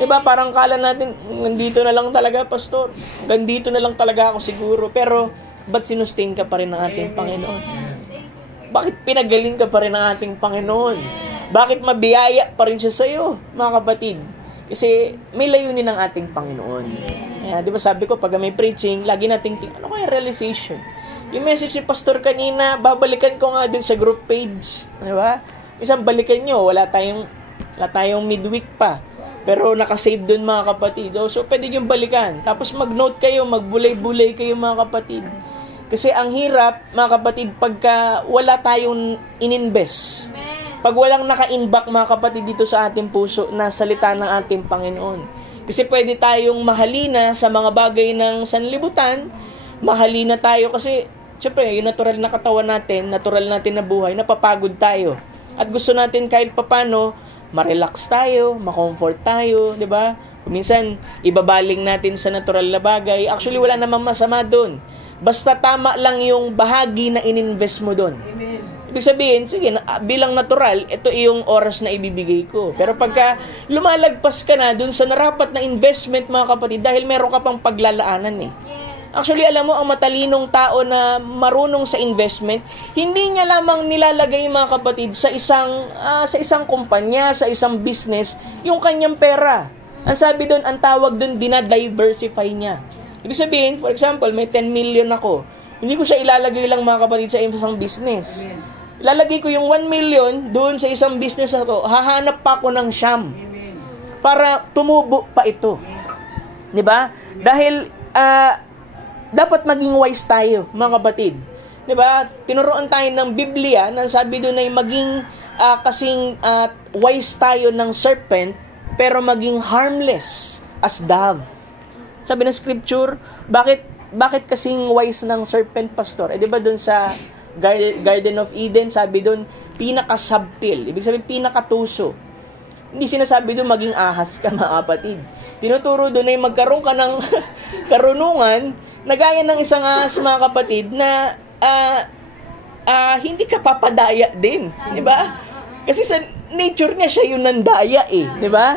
Diba? Parang kala natin, nandito na lang talaga, Pastor. Gandito na lang talaga ako siguro. Pero, ba't sinustain ka pa rin ng ating Panginoon? Bakit pinagaling ka pa rin ng ating Panginoon? Bakit mabiyaya pa rin siya sa'yo, mga kapatid? Kasi, may layunin ng ating Panginoon. Kaya, diba sabi ko, pag may preaching, lagi nating, ano kaya realization? Yung message ni Pastor kanina, babalikan ko nga dun sa group page. Diba? Isang balikan nyo, wala tayong midweek pa. Pero nakasave dun, mga kapatid. So, pwede nyo balikan. Tapos mag-note kayo, magbulay-bulay kayo, mga kapatid. Kasi ang hirap, mga kapatid, pagka wala tayong ininvest. Pag walang naka-inback, mga kapatid, dito sa ating puso, na salita ng ating Panginoon. Kasi pwede tayong mahalina sa mga bagay ng sanlibutan. Mahalina tayo kasi, syempre, yung natural na katawan natin, natural natin na buhay, napapagod tayo. At gusto natin kahit papano, ma-relax tayo, ma-comfort tayo, di ba? Minsan, ibabaling natin sa natural na bagay. Actually, wala namang masama doon. Basta tama lang yung bahagi na ininvest mo doon. Ibig sabihin, sige, bilang natural, ito yung oras na ibibigay ko. Pero pagka lumalagpas ka na doon sa narapat na investment, mga kapatid, dahil meron ka pang paglalaanan eh. Actually, alam mo, ang matalinong tao na marunong sa investment, hindi niya lamang nilalagay, mga kapatid, sa isang kumpanya, sa isang business, yung kanyang pera. Ang sabi doon, ang tawag doon, dinadiversify niya. Ibig sabihin, for example, may 10 million ako. Hindi ko siya ilalagay lang, mga kapatid, sa isang business. Ilalagay ko yung 1 million doon sa isang business na to. Hahanap pa ako ng siyam para tumubo pa ito. Diba? Dahil, dapat maging wise tayo, mga kapatid. 'Di ba? Tinuruan tayo ng Biblia na sabi doon ay maging kasing wise tayo ng serpent pero maging harmless as dove. Sabi ng scripture, bakit kasing wise ng serpent, Pastor? 'Di ba doon sa Garden of Eden, sabi doon pinaka-subtle, ibig sabihin pinakatuso. Hindi sinasabi doon maging ahas ka, mga kapatid. Tinuturo doon ay magkaroon ka ng karunungan na gaya ng isang ahas, mga kapatid, na hindi ka papadaya din. Di ba? Kasi sa nature niya, siya yung nandaya eh. Di ba?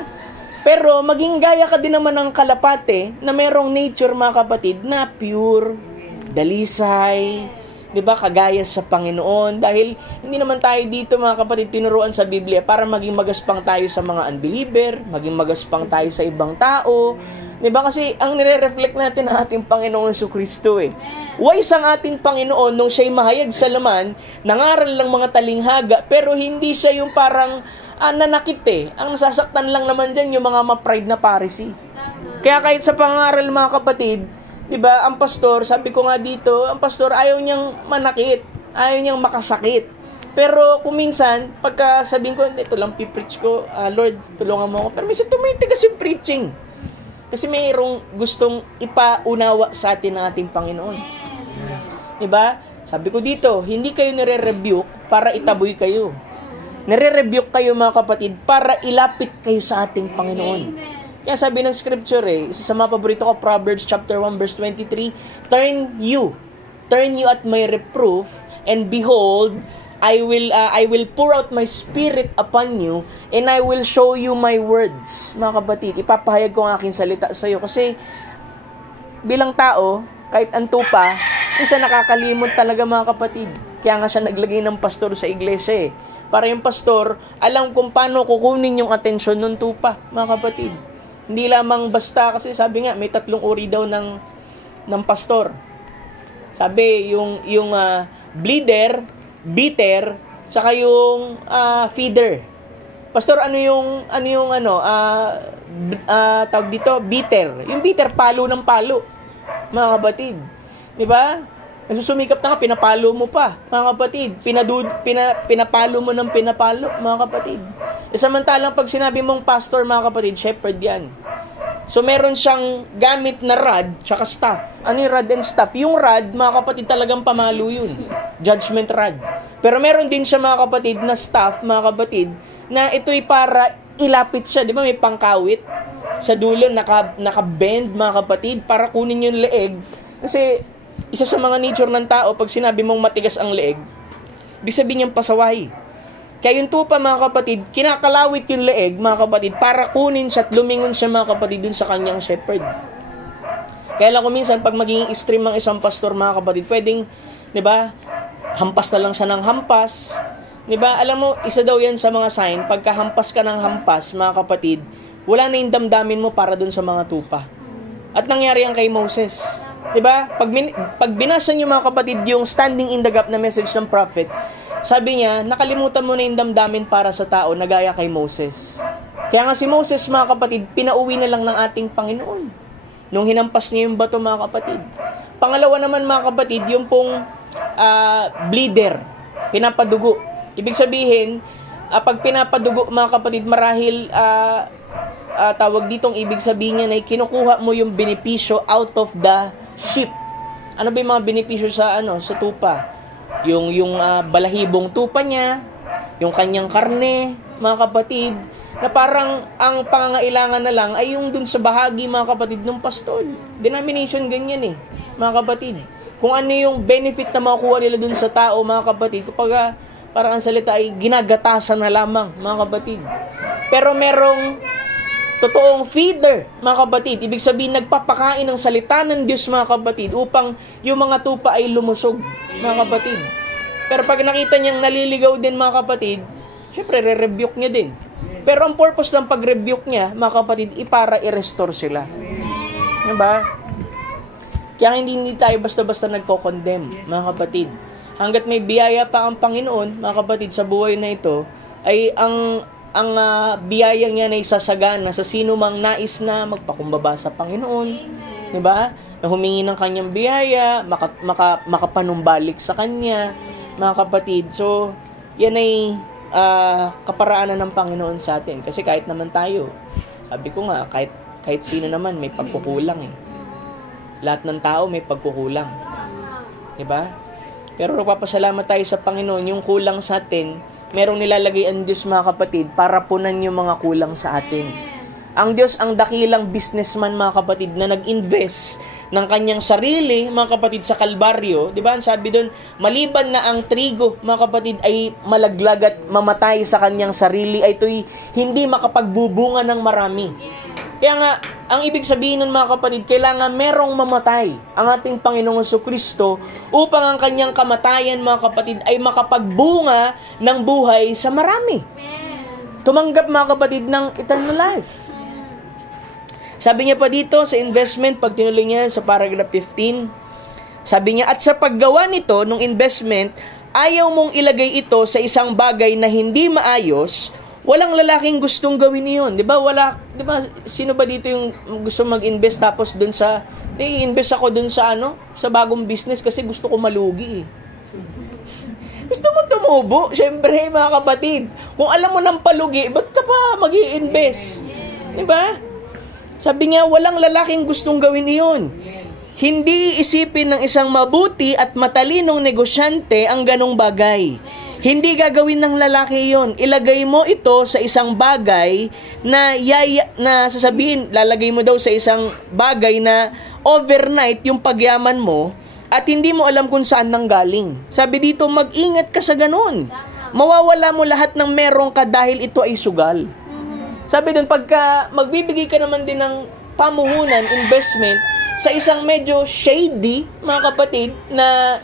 Pero maging gaya ka din naman ng kalapate na merong nature, mga kapatid, na pure, dalisay, diba, kagaya sa Panginoon. Dahil hindi naman tayo dito, mga kapatid, tinuruan sa Biblia para maging magaspang tayo sa mga unbeliever, maging magaspang tayo sa ibang tao, Diba? Kasi ang nire-reflect natin ang ating Panginoong Jesucristo eh. Wise ang ating Panginoon nung siya'y mahayag sa laman, nangaral ng mga talinghaga, pero hindi siya yung parang nanakit eh. Ang nasasaktan lang naman dyan yung mga ma-pride na Pharisee. Kaya kahit sa pangaral mga kapatid, diba, ang pastor, sabi ko nga dito, ang pastor ayaw niyang manakit, ayaw niyang makasakit. Pero kung minsan, pagka sabihin ko, ito lang pipreach ko, Lord, tulungan mo ako. Pero minsan tumitigas yung preaching. Kasi mayroong gustong ipaunawa sa atin ng ating Panginoon. Diba? Sabi ko dito, hindi kayo nire-rebuke para itaboy kayo. Nire-rebuke kayo mga kapatid para ilapit kayo sa ating Panginoon. Kaya sabi ng scripture isa sa mga paborito ko, Proverbs chapter 1 verse 23, Turn you at my reproof, and behold, I will pour out my spirit upon you, and I will show you my words. Mga kapatid, ipapahayag ko ang aking salita sa iyo. Kasi bilang tao, kahit anto pa, isa nakakalimot talaga mga kapatid. Kaya nga siya naglagay ng pastor sa iglesia Para yung pastor, alam kung paano kukunin yung atensyon ng tupa, mga kapatid. Hindi lamang basta, kasi sabi nga, may 3 uri daw ng pastor. Sabi, yung bleeder, beater, saka yung feeder. Pastor, tawag dito, beater. Yung beater, palo ng palo, mga kapatid. Di ba? Nagsusumikap na nga, pinapalo mo pa, mga kapatid. Pinapalo mo ng pinapalo, mga kapatid. Samantalang pag sinabi mong pastor, mga kapatid, shepherd yan. So, meron siyang gamit na rod, tsaka staff. Ano yung rod and staff? Yung rod, mga kapatid, talagang pamalo yun. Judgment rod. Pero meron din siya, mga kapatid, na staff, mga kapatid, na ito'y para ilapit siya. Di ba may pangkawit? Sa dulo, naka-bend, mga kapatid, para kunin yung leeg. Kasi, isa sa mga nature ng tao, pag sinabi mong matigas ang leeg, ibig sabihin niyang pasaway. Kaya yung tupa, mga kapatid, kinakalawit yung leeg, mga kapatid, para kunin siya at lumingon siya, mga kapatid, dun sa kanyang shepherd. Kaya lang kung minsan, pag magiging extreme ang isang pastor, mga kapatid, pwedeng, di ba, hampas na lang siya ng hampas. Di ba, alam mo, isa daw yan sa mga sign, pagka hampas ka ng hampas, mga kapatid, wala na yung damdamin mo para dun sa mga tupa. At nangyari yan kay Moses. Diba? Pag binasa niyo mga kapatid yung standing in the gap na message ng prophet, sabi niya, nakalimutan mo na yung damdamin para sa tao na gaya kay Moses. Kaya nga si Moses, mga kapatid, pinauwi na lang ng ating Panginoon nung hinampas niya yung bato, mga kapatid. Pangalawa naman, mga kapatid, yung pong bleeder, pinapadugo. Ibig sabihin, pag pinapadugo, mga kapatid, marahil tawag ditong ibig sabihin niya na kinukuha mo yung benepisyo out of the sheep. Ano ba yung mga benepisyo sa tupa? Yung balahibong tupa niya, yung kanyang karne, mga kapatid, na parang ang pangangailangan na lang ay yung dun sa bahagi, mga kapatid, ng pastol. Denomination ganyan mga kapatid. Kung ano yung benefit na makukuha nila dun sa tao, mga kapatid, kapag parang ang salita ay ginagatasan na lamang, mga kapatid. Pero merong totoong feeder, mga kapatid. Ibig sabihin, nagpapakain ng salita ng Diyos, mga kapatid, upang yung mga tupa ay lumusog, mga kapatid. Pero pag nakita niyang naliligaw din, mga kapatid, syempre, re-rebuke niya din. Pero ang purpose ng pag-rebuke niya, mga kapatid, para i-restore sila. Diba? Kaya hindi tayo basta-basta nagko-condemn, mga kapatid. Hanggat may biyaya pa ang Panginoon, mga kapatid, sa buhay na ito, ay ang biyaya niya na isasagana sa sino mang nais na magpakumbaba sa Panginoon, di ba? Na humingi ng kanyang biyaya, makapanumbalik sa kanya, mga kapatid. So, yan ay kaparaanan ng Panginoon sa atin. Kasi kahit naman tayo, sabi ko nga, kahit sino naman may pagkukulang Lahat ng tao may pagkukulang. Di ba? Pero nagpapasalamat tayo sa Panginoon, yung kulang sa atin, merong nilalagay ang Diyos, mga kapatid, para punan yung mga kulang sa atin. Ang Diyos, ang dakilang businessman, mga kapatid, na nag-invest ng kanyang sarili, mga kapatid, sa Kalbaryo. Di ba? Sabi doon, maliban na ang trigo, mga kapatid, ay malaglag at mamatay sa kanyang sarili, ay ito'y hindi makapagbubunga ng marami. Kaya nga, ang ibig sabihin nun, mga kapatid, kailangan merong mamatay ang ating Panginoong Jesucristo upang ang kanyang kamatayan, mga kapatid, ay makapagbunga ng buhay sa marami. Tumanggap, mga kapatid, ng eternal life. Sabi niya pa dito sa investment, pag tinuloy niya sa paragraph 15, sabi niya, at sa paggawa nito, nung investment, ayaw mong ilagay ito sa isang bagay na hindi maayos, walang lalaking gustong gawin iyon. Di ba? Sino ba dito yung gusto mag-invest tapos dun sa, invest ako dun sa sa bagong business kasi gusto ko malugi eh. Gusto mo tumubo? Siyempre, mga kapatid. Kung alam mo ng palugi, ba't ka pa mag-i-invest? Diba? Sabi niya, walang lalaking gustong gawin iyon. Hindi isipin ng isang mabuti at matalinong negosyante ang ganong bagay. Hindi gagawin ng lalaki iyon. Ilagay mo ito sa isang bagay na sasabihin, lalagay mo daw sa isang bagay na overnight yung pagyaman mo, at hindi mo alam kung saan nanggaling. Sabi dito, mag-ingat ka sa ganun. Mawawala mo lahat ng meron ka dahil ito ay sugal. Sabi doon, pagka magbibigay ka naman din ng pamuhunan, investment, sa isang medyo shady, mga kapatid, na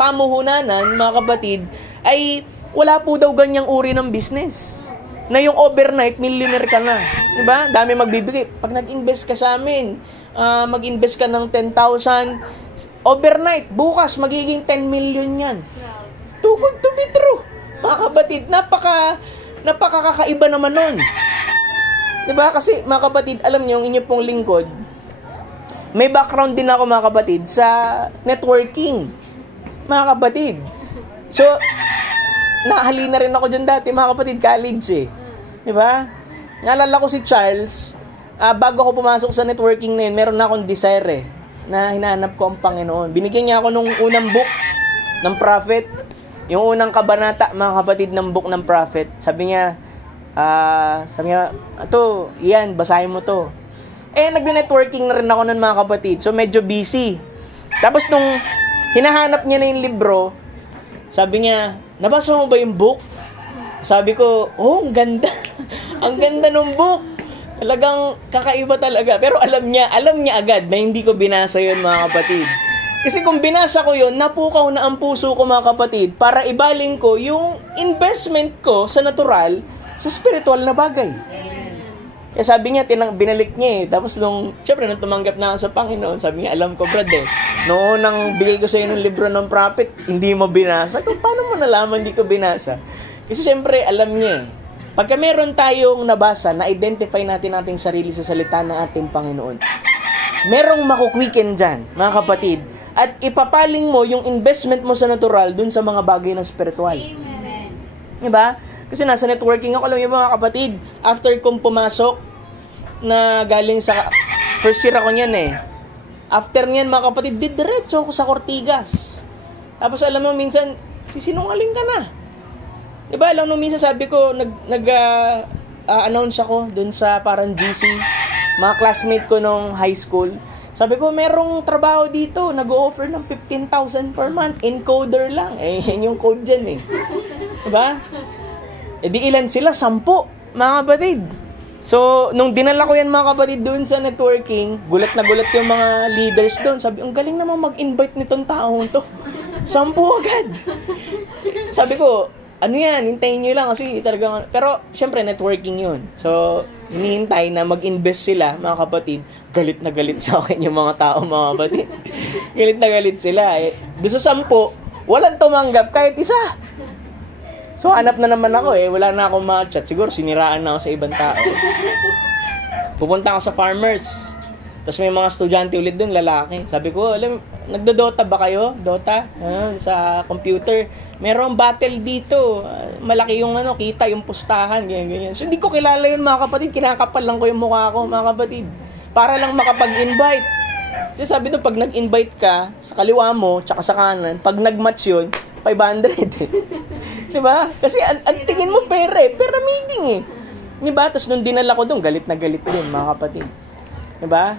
pamuhunanan, mga kapatid, ay wala po daw ganyang uri ng business. Na yung overnight, millionaire ka na. Diba? Dami magbibigay. Pag nag-invest ka sa amin, mag-invest ka ng 10,000, overnight, bukas, magiging 10 million yan. Too good to be true. Mga kapatid, napakakaiba naman nun. Diba? Kasi, mga kapatid, alam niyo, yung inyo pong lingkod, may background din ako, mga kapatid, sa networking. Mga kapatid. So, nakahali na rin ako dyan dati, mga kapatid, college eh. Diba? Naalala ko si Charles, bago ako pumasok sa networking na yun, meron na akong desire eh, na hinahanap ko ang Panginoon. Binigyan niya ako nung unang book ng prophet, yung unang kabanata, mga kapatid, ng book ng prophet. Sabi niya, ito, yan, basahin mo to. Nag-networking na rin ako nun, mga kapatid. So, medyo busy. Tapos, nung hinahanap niya na yung libro, sabi niya, nabasa mo ba yung book? Sabi ko, ang ganda. Ang ganda ng book. Talagang kakaiba talaga. Pero alam niya agad na hindi ko binasa yun, mga kapatid. Kasi kung binasa ko yun, napukaw na ang puso ko, mga kapatid, para ibaling ko yung investment ko sa natural, sa spiritual na bagay. Kaya sabi niya, binalik niya eh. Tapos nung tumanggap na ako sa Panginoon, sabi niya, alam ko, Brad eh, noon nang bigay ko sa iyo ng libro ng prophet, hindi mo binasa. Kung paano mo nalaman hindi ko binasa? Kasi syempre, alam niya eh. Pagka meron tayong nabasa, na-identify natin ating sarili sa salita ng ating Panginoon, merong makukwiken dyan, mga kapatid, at ipapaling mo yung investment mo sa natural dun sa mga bagay ng spiritual. Amen. Diba? Kasi nasa networking ako, alam niyo mga kapatid, after kong pumasok, na galing sa, first year ako niyan eh, after niyan mga kapatid, diretso ako sa Ortigas. Tapos alam mo, minsan, sisinungaling ka na. Diba, alam mo, minsan sabi ko, announce ako dun sa parang GC, mga classmate ko nung high school. Sabi ko, merong trabaho dito, nag-o-offer ng 15,000 per month, encoder lang. Yan yung code dyan eh. Diba? Di ilan sila? 10, mga kapatid. So, nung dinala ko yan, mga kapatid, dun sa networking, gulat na gulat yung mga leaders dun. Sabi, ang galing naman mag-invite nitong taong to. 10 agad. Sabi ko, ano yan, hintayin nyo lang kasi talagang, pero syempre networking yun. So, hinihintay na mag-invest sila, mga kapatid. Galit na galit sa akin yung mga tao, mga kapatid. Galit na galit sila. Doon sa 10, walang tumanggap kahit isa. So, hanap na naman ako wala na akong ma-chat. Siguro, siniraan na ako sa ibang tao. Pupunta ako sa Farmers. Tapos may mga estudyante ulit doon, lalaki. Sabi ko, nagdo-Dota ba kayo? Dota? Sa computer. Merong battle dito. Malaki yung kita, yung pustahan, ganyan. So, hindi ko kilala yun, mga kapatid. Kinakapal lang ko yung mukha ko, mga kapatid. Para lang makapag-invite. Kasi sabi doon, pag nag-invite ka, sa kaliwa mo, tsaka sa kanan, pag nag-match yun, 500 Diba? Kasi ang tingin mo pera meeting Diba? Tapos nung dinala ko doon, galit na galit din, mga kapatid. Diba?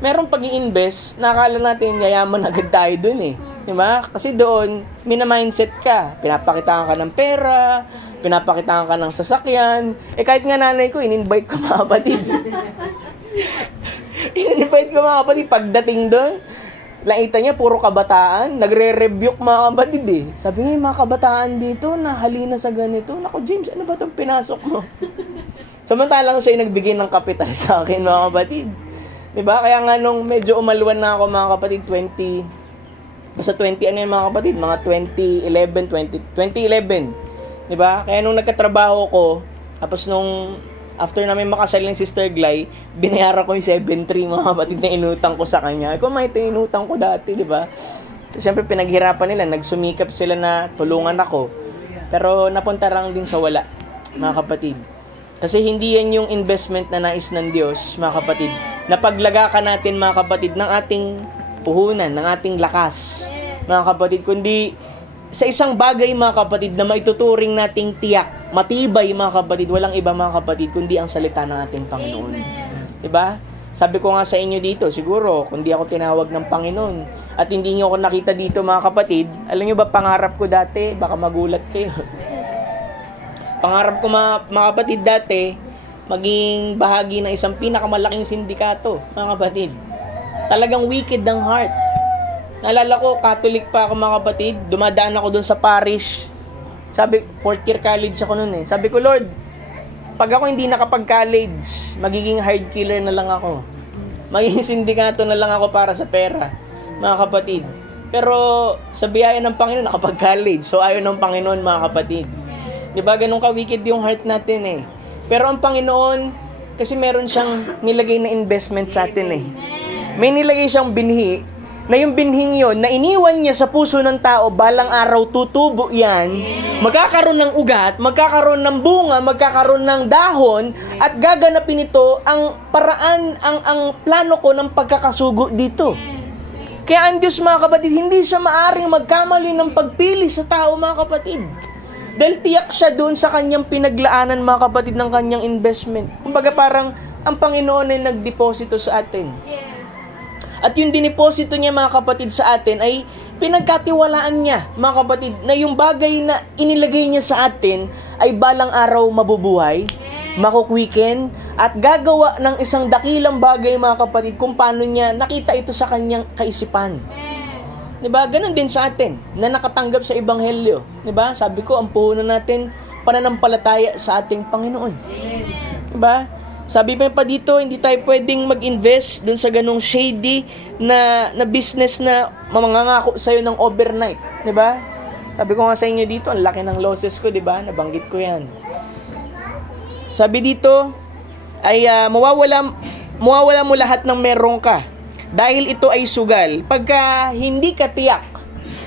Merong pag-i-invest, nakakala natin yayaman agad tayo doon Diba? Kasi doon, mina-mindset ka. Pinapakitaan ka ng pera, pinapakitaan ka ng sasakyan. Kahit nga nanay ko, in-invite ko, mga kapatid. In-invite ko, mga kapatid, pagdating doon, nakita niya, puro kabataan. Nagre-rebuke, mga kapatid Sabi niya, mga kabataan dito, nahali na sa ganito. Naku, James, ano ba itong pinasok mo? Samantalang siya yung nagbigay ng kapital sa akin, mga kapatid. Diba? Kaya nga nung medyo umaluan na ako, mga kapatid, basta 20, ano yun mga kapatid? Mga 2011. Diba? Kaya nung nagkatrabaho ko, tapos nung after namin makasal ng Sister Glay, binayaran ko yung 7.3 mga kapatid na inutang ko sa kanya. Kung may ito inutang ko dati, diba? Siyempre pinaghirapan nila, nagsumikap sila na tulungan ako. Pero napunta lang din sa wala, mga kapatid. Kasi hindi yan yung investment na nais ng Diyos, mga kapatid. Napaglagakan natin, mga kapatid, ng ating puhunan, ng ating lakas, mga kapatid. Kundi sa isang bagay, mga kapatid, na maituturing nating tiyak, matibay, mga kapatid, walang iba, mga kapatid, kundi ang salita ng ating Panginoon. Diba? Sabi ko nga sa inyo dito, siguro, kung di ako tinawag ng Panginoon, at hindi nyo ako nakita dito, mga kapatid, alam nyo ba, pangarap ko dati, baka magulat kayo. Pangarap ko, mga kapatid, dati, maging bahagi ng isang pinakamalaking sindikato, mga kapatid. Talagang wicked ang heart. Naalala ko, Catholic pa ako, mga kapatid, dumadaan ako dun sa parish. Sabi, 4th year college ako nun eh. Sabi ko, Lord, pag ako hindi nakapag-college, magiging hard killer na lang ako. Magiging sindikato na lang ako para sa pera, mga kapatid. Pero sa biyaya ng Panginoon, nakapag-college. So ayaw ng Panginoon, mga kapatid. Diba, ganun ka-wicked yung heart natin eh. Pero ang Panginoon, kasi meron siyang nilagay na investment sa atin eh. May nilagay siyang binhi, na yung binhing yon na iniwan niya sa puso ng tao, balang araw tutubo yan, magkakaroon ng ugat, magkakaroon ng bunga, magkakaroon ng dahon, at gaganapin ito ang paraan, ang plano ko ng pagkakasugo dito. Kaya ang Diyos, mga kapatid, hindi siya maaring magkamali ng pagpili sa tao, mga kapatid. Dahil tiyak siya doon sa kanyang pinaglaanan, mga kapatid, ng kanyang investment. Kumbaga parang ang Panginoon ay nagdeposito sa atin. At yung diniposito niya, mga kapatid, sa atin ay pinagkatiwalaan niya, mga kapatid, na yung bagay na inilagay niya sa atin ay balang araw mabubuhay, makukwiken, at gagawa ng isang dakilang bagay, mga kapatid, kung paano niya nakita ito sa kanyang kaisipan. Diba? Ganon din sa atin, na nakatanggap sa Ebanghelyo. Diba? Sabi ko, ang puhunan natin, pananampalataya sa ating Panginoon. Diba? Sabi pa dito, hindi tayo pwedeng mag-invest dun sa ganong shady na business na mamangangako sa'yo ng overnight. Diba? Sabi ko nga sa inyo dito, ang laki ng losses ko, diba? Nabanggit ko yan. Sabi dito, ay mawawala mo lahat ng meron ka. Dahil ito ay sugal. Pagka hindi ka tiyak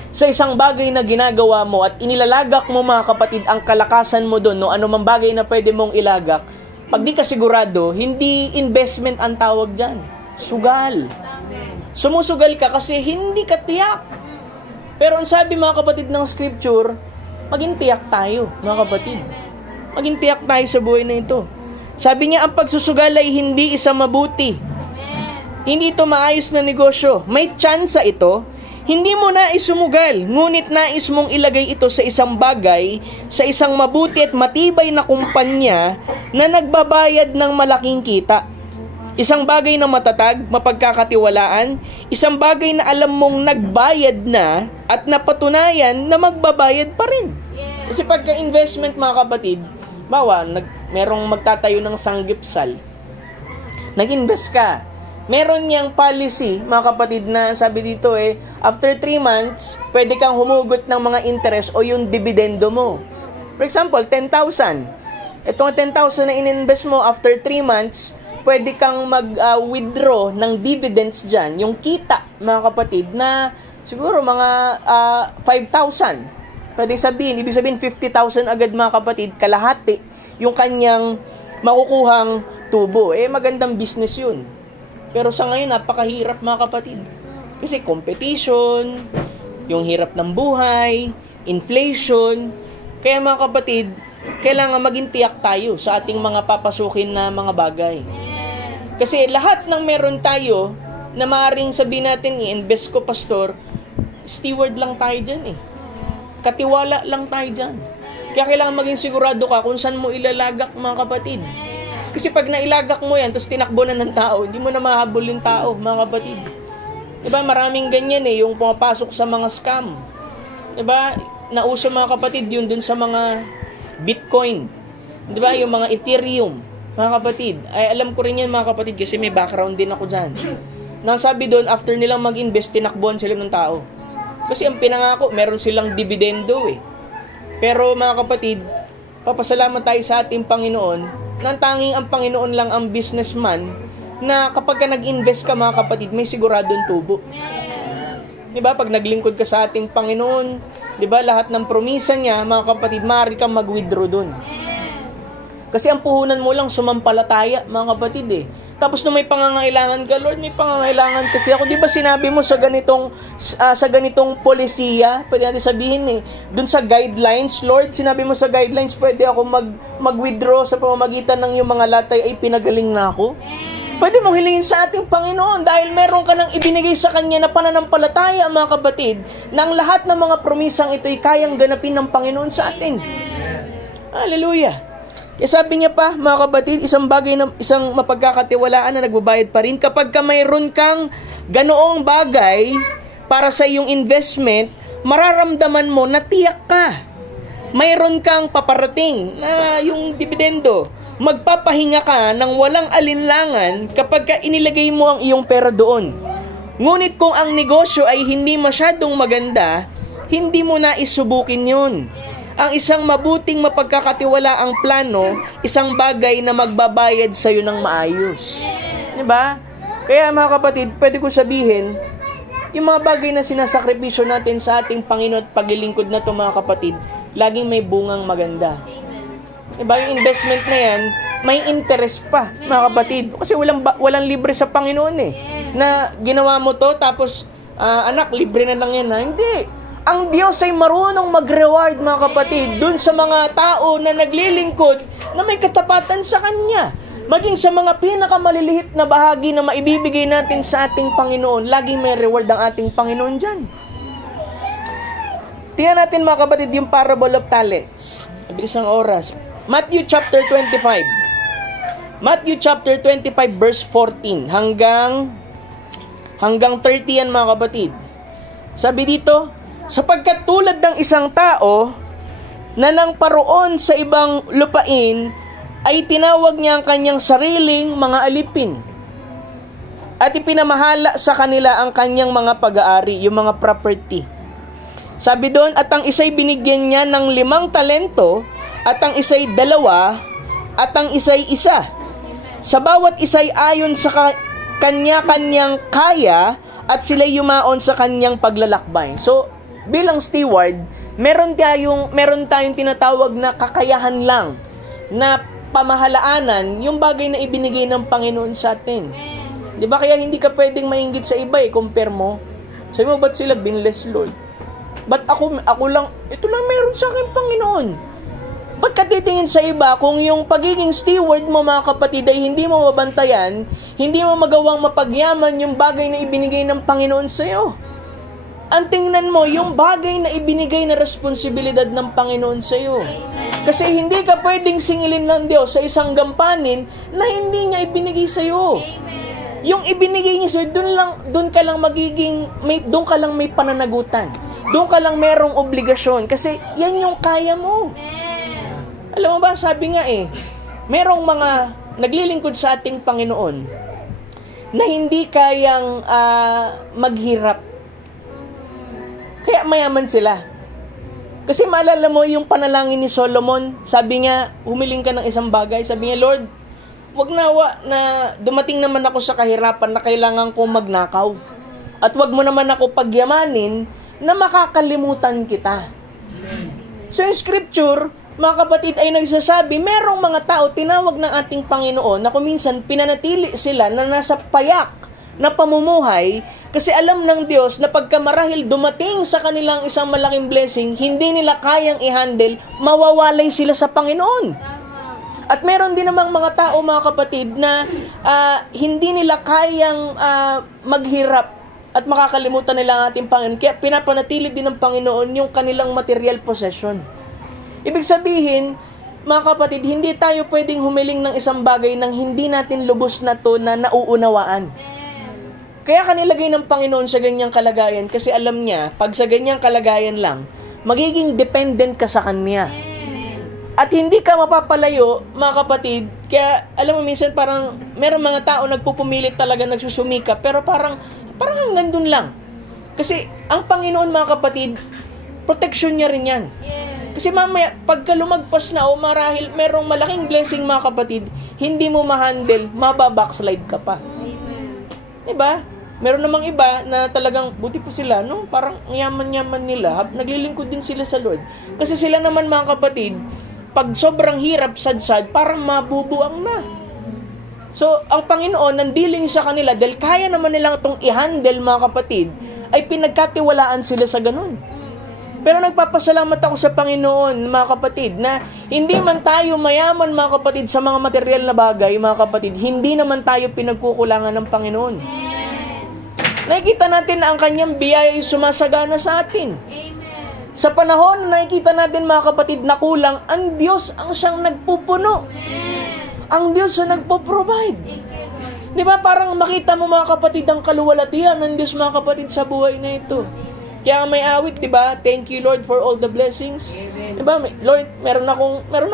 sa isang bagay na ginagawa mo at inilalagak mo, mga kapatid, ang kalakasan mo doon, no, anumang bagay na pwede mong ilagak, pag di ka sigurado, hindi investment ang tawag dyan. Sugal. Sumusugal ka kasi hindi ka tiyak. Pero ang sabi, mga kapatid, ng scripture, maging tiyak tayo, mga kapatid. Maging tiyak tayo sa buhay na ito. Sabi niya, ang pagsusugal ay hindi isang mabuti. Hindi ito maayos na negosyo. May tsansa ito. Hindi mo nais sumugal, ngunit nais mong ilagay ito sa isang bagay, sa isang mabuti at matibay na kumpanya na nagbabayad ng malaking kita. Isang bagay na matatag, mapagkakatiwalaan, isang bagay na alam mong nagbayad na at napatunayan na magbabayad pa rin. Kasi pagka-investment, mga kapatid, merong magtatayo ng sanggipsal. Nag-invest ka. Meron niyang policy, mga kapatid, na sabi dito after 3 months, pwede kang humugot ng mga interest o yung dividendo mo. For example, 10,000. Itong 10,000 na in-invest mo, after 3 months, pwede kang mag-withdraw ng dividends dyan. Yung kita, mga kapatid, na siguro mga 5,000. Pwede sabihin, ibig sabihin 50,000 agad, mga kapatid, kalahati yung kanyang makukuhang tubo. Magandang business yun. Pero sa ngayon, napakahirap, mga kapatid. Kasi competition, yung hirap ng buhay, inflation. Kaya, mga kapatid, kailangan maging tiyak tayo sa ating mga papasukin na mga bagay. Kasi lahat ng meron tayo na maaaring sabihin natin, i-invest ko, pastor, steward lang tayo dyan Katiwala lang tayo dyan. Kaya kailangan maging sigurado ka kung saan mo ilalagak, mga kapatid. Kasi pag nailagak mo yan, tapos tinakbo na ng tao, hindi mo na mahabol yung tao, mga kapatid. Diba, maraming ganyan yung pumapasok sa mga scam. Diba, nauso, mga kapatid, yun dun sa mga Bitcoin. Diba, yung mga Ethereum. Mga kapatid, ay alam ko rin yan mga kapatid kasi may background din ako dyan. Nang sabi doon, after nilang mag-invest, tinakbuhan sila ng tao. Kasi ang pinangako, meron silang dividendo eh. Pero mga kapatid, papasalamat tayo sa ating Panginoon, na tanging ang Panginoon lang ang businessman, na kapag ka nag-invest ka mga kapatid, may siguradong tubo. Diba? Pag naglingkod ka sa ating Panginoon, diba, lahat ng promisa niya, mga kapatid, maaari kang mag-withdraw dun. Kasi ang puhunan mo lang sumampalataya, mga kapatid eh. Tapos nung may pangangailangan ka, Lord, may pangangailangan kasi ako. Di ba sinabi mo sa ganitong polisiya, pwede natin sabihin eh, dun sa guidelines, Lord, sinabi mo sa guidelines, pwede ako mag-withdraw sa pamamagitan ng yung mga latay ay pinagaling na ako. Pwede mong hilingin sa ating Panginoon dahil meron ka nang ibinigay sa Kanya na pananampalataya, mga kapatid, na ang lahat ng mga promisang ito ay kayang ganapin ng Panginoon sa atin. Hallelujah! Kaya sabi niya pa, mga kapatid, isang mapagkakatiwalaan na nagbabayad pa rin. Kapag ka mayroon kang ganoong bagay para sa iyong investment, mararamdaman mo na tiyak ka. Mayroon kang paparating na yung dividendo. Magpapahinga ka ng walang alinlangan kapag ka inilagay mo ang iyong pera doon. Ngunit kung ang negosyo ay hindi masyadong maganda, hindi mo na isubukin yun. Ang isang mabuting mapagkakatiwalaang plano, isang bagay na magbabayad sa iyo ng maayos. Diba? Kaya mga kapatid, pwede ko sabihin, yung mga bagay na sinasakripisyo natin sa ating Panginoon at paglilingkod na ito mga kapatid, laging may bungang maganda. Diba? Yung investment na yan, may interest pa, mga kapatid. Kasi walang libre sa Panginoon eh. Na ginawa mo to, tapos, anak, libre na lang yan ha? Hindi. Ang Diyos ay marunong mag-reward, mga kapatid, dun sa mga tao na naglilingkod na may katapatan sa Kanya. Maging sa mga pinakamaliliit na bahagi na maibibigay natin sa ating Panginoon, laging may reward ang ating Panginoon dyan. Tingnan natin mga kapatid yung parable of talents. Mabilis ang oras. Matthew chapter 25. Matthew chapter 25 verse 14 hanggang 30 yan mga kapatid. Sabi dito, sapagkat tulad ng isang tao na nang paroon sa ibang lupain ay tinawag niya ang kanyang sariling mga alipin at ipinamahala sa kanila ang kanyang mga pag-aari, yung mga property. Sabi doon, at ang isa'y binigyan niya ng 5 talento, at ang isa'y 2, at ang isa'y 1. Sa bawat isa'y ayon sa kanya-kanyang kaya, at sila'y yumaon sa kanyang paglalakbay. So, bilang steward, meron tayong tinatawag na kakayahan lang, na pamahalaanan, yung bagay na ibinigay ng Panginoon sa atin. Di ba? Kaya hindi ka pwedeng mainggit sa iba compare mo. Sabi mo, ba't sila binless, Lord? Ba't ako lang, ito lang meron sa akin, Panginoon. Ba't ka titingin sa iba kung yung pagiging steward mo, mga kapatid, ay hindi mo mabantayan, hindi mo magawang mapagyaman yung bagay na ibinigay ng Panginoon sa iyo? Ang tingnan mo, yung bagay na ibinigay na responsibilidad ng Panginoon sa iyo. Kasi hindi ka pwedeng singilin ng Diyos sa isang gampanin na hindi niya ibinigay sa iyo. Yung ibinigay niya sa'yo, doon ka lang may pananagutan. Doon ka lang merong obligasyon. Kasi yan yung kaya mo. Alam mo ba, sabi nga merong mga naglilingkod sa ating Panginoon na hindi kayang maghirap. Kaya mayaman sila. Kasi maalala mo yung panalangin ni Solomon, sabi niya, humiling ka ng isang bagay. Sabi niya, Lord, wag na dumating naman ako sa kahirapan na kailangan kong magnakaw. At wag mo naman ako pagyamanin na makakalimutan kita. So yung scripture, mga kapatid, ay nagsasabi, merong mga tao tinawag ng ating Panginoon na kuminsan pinanatili sila na nasa payak na pamumuhay kasi alam ng Diyos na pagka marahil dumating sa kanilang isang malaking blessing, hindi nila kayang i-handle, mawawalay sila sa Panginoon. At meron din namang mga tao, mga kapatid, na hindi nila kayang maghirap at makakalimutan nila ang ating Panginoon. Kaya pinapanatili din ng Panginoon yung kanilang material possession. Ibig sabihin, mga kapatid, hindi tayo pwedeng humiling ng isang bagay nang hindi natin lubos na to na nauunawaan. Kaya kanilagay ng Panginoon sa ganyang kalagayan kasi alam niya, pag sa ganyang kalagayan lang, magiging dependent ka sa Kanya. At hindi ka mapapalayo, mga kapatid. Kaya, alam mo, minsan parang, meron mga tao nagpupumilit talaga, nagsusumika, pero parang hanggang dun lang. Kasi, ang Panginoon, mga kapatid, protection niya rin yan. Kasi mamaya, pagka lumagpas na o marahil merong malaking blessing, mga kapatid, hindi mo ma-handle, mababackslide ka pa. Diba? Meron namang iba na talagang, buti po sila, no? Parang yaman-yaman nila, naglilingkod din sila sa Lord. Kasi sila naman, mga kapatid, pag sobrang hirap, sad-sad, parang mabubuang na. So, ang Panginoon, nandiling sa kanila, dahil kaya naman nilang itong i-handle, mga kapatid, ay pinagkatiwalaan sila sa ganun. Pero nagpapasalamat ako sa Panginoon, mga kapatid, na hindi man tayo mayaman, mga kapatid, sa mga material na bagay, mga kapatid, hindi naman tayo pinagkukulangan ng Panginoon. Nakikita natin na ang kanyang biyaya ay sumasagana sa atin. Sa panahon na nakikita natin, mga kapatid, na kulang, ang Diyos ang siyang nagpupuno. Ang Diyos ang nagpo-provide. Di ba? Parang makita mo, mga kapatid, ang kaluwalhatian ng Diyos, mga kapatid, sa buhay na ito. Kaya may awit, di ba? Thank you, Lord, for all the blessings. Di ba? Lord, meron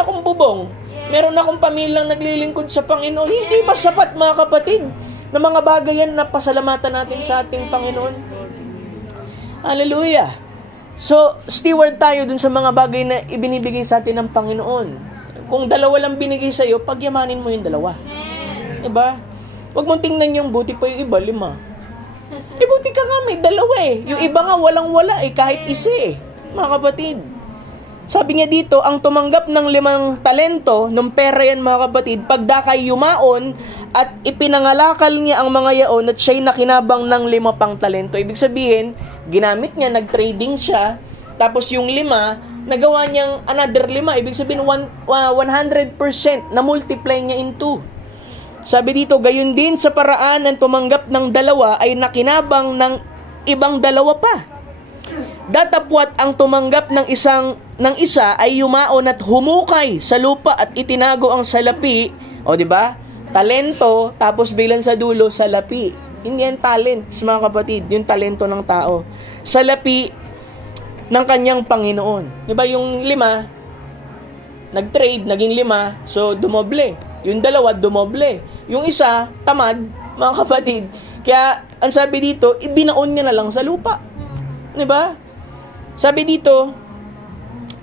akong bubong. Meron akong pamilyang naglilingkod sa Panginoon. Hindi ba sapat, mga kapatid, na mga bagay yan na pasalamatan natin sa ating Panginoon? Hallelujah! So, steward tayo dun sa mga bagay na ibinibigay sa atin ng Panginoon. Kung dalawa lang binigay sa'yo, pagyamanin mo yung dalawa. Diba? Huwag mong tingnan yung buti pa yung iba, 5. Buti ka nga, may dalawa eh. Yung iba nga, walang-wala eh, kahit isa eh. Mga kapatid. Sabi niya dito, ang tumanggap ng 5 talento, ng pera yan, mga kapatid, pagdakay yumaon, at ipinangalakal niya ang mga yaon at siya'y nakinabang ng 5 pang talento. Ibig sabihin, ginamit niya, nag-trading siya, tapos yung 5, nagawa niyang another 5. Ibig sabihin, 100% na multiply niya into. Sabi dito, gayon din sa paraan ng tumanggap ng 2 ay nakinabang ng ibang 2 pa. Datapwat ang tumanggap ng isa ay yumaon at humukay sa lupa at itinago ang salapi, o di ba? Talento, tapos bilang sa dulo, salapi. Hindi yan talents, mga kapatid, yung talento ng tao. Salapi ng kanyang Panginoon. Di ba yung 5, nag-trade, naging 5, so dumoble. Yung 2, dumoble. Yung isa, tamad, mga kapatid. Kaya, ang sabi dito, ibinaon niya na lang sa lupa. Di ba? Sabi dito,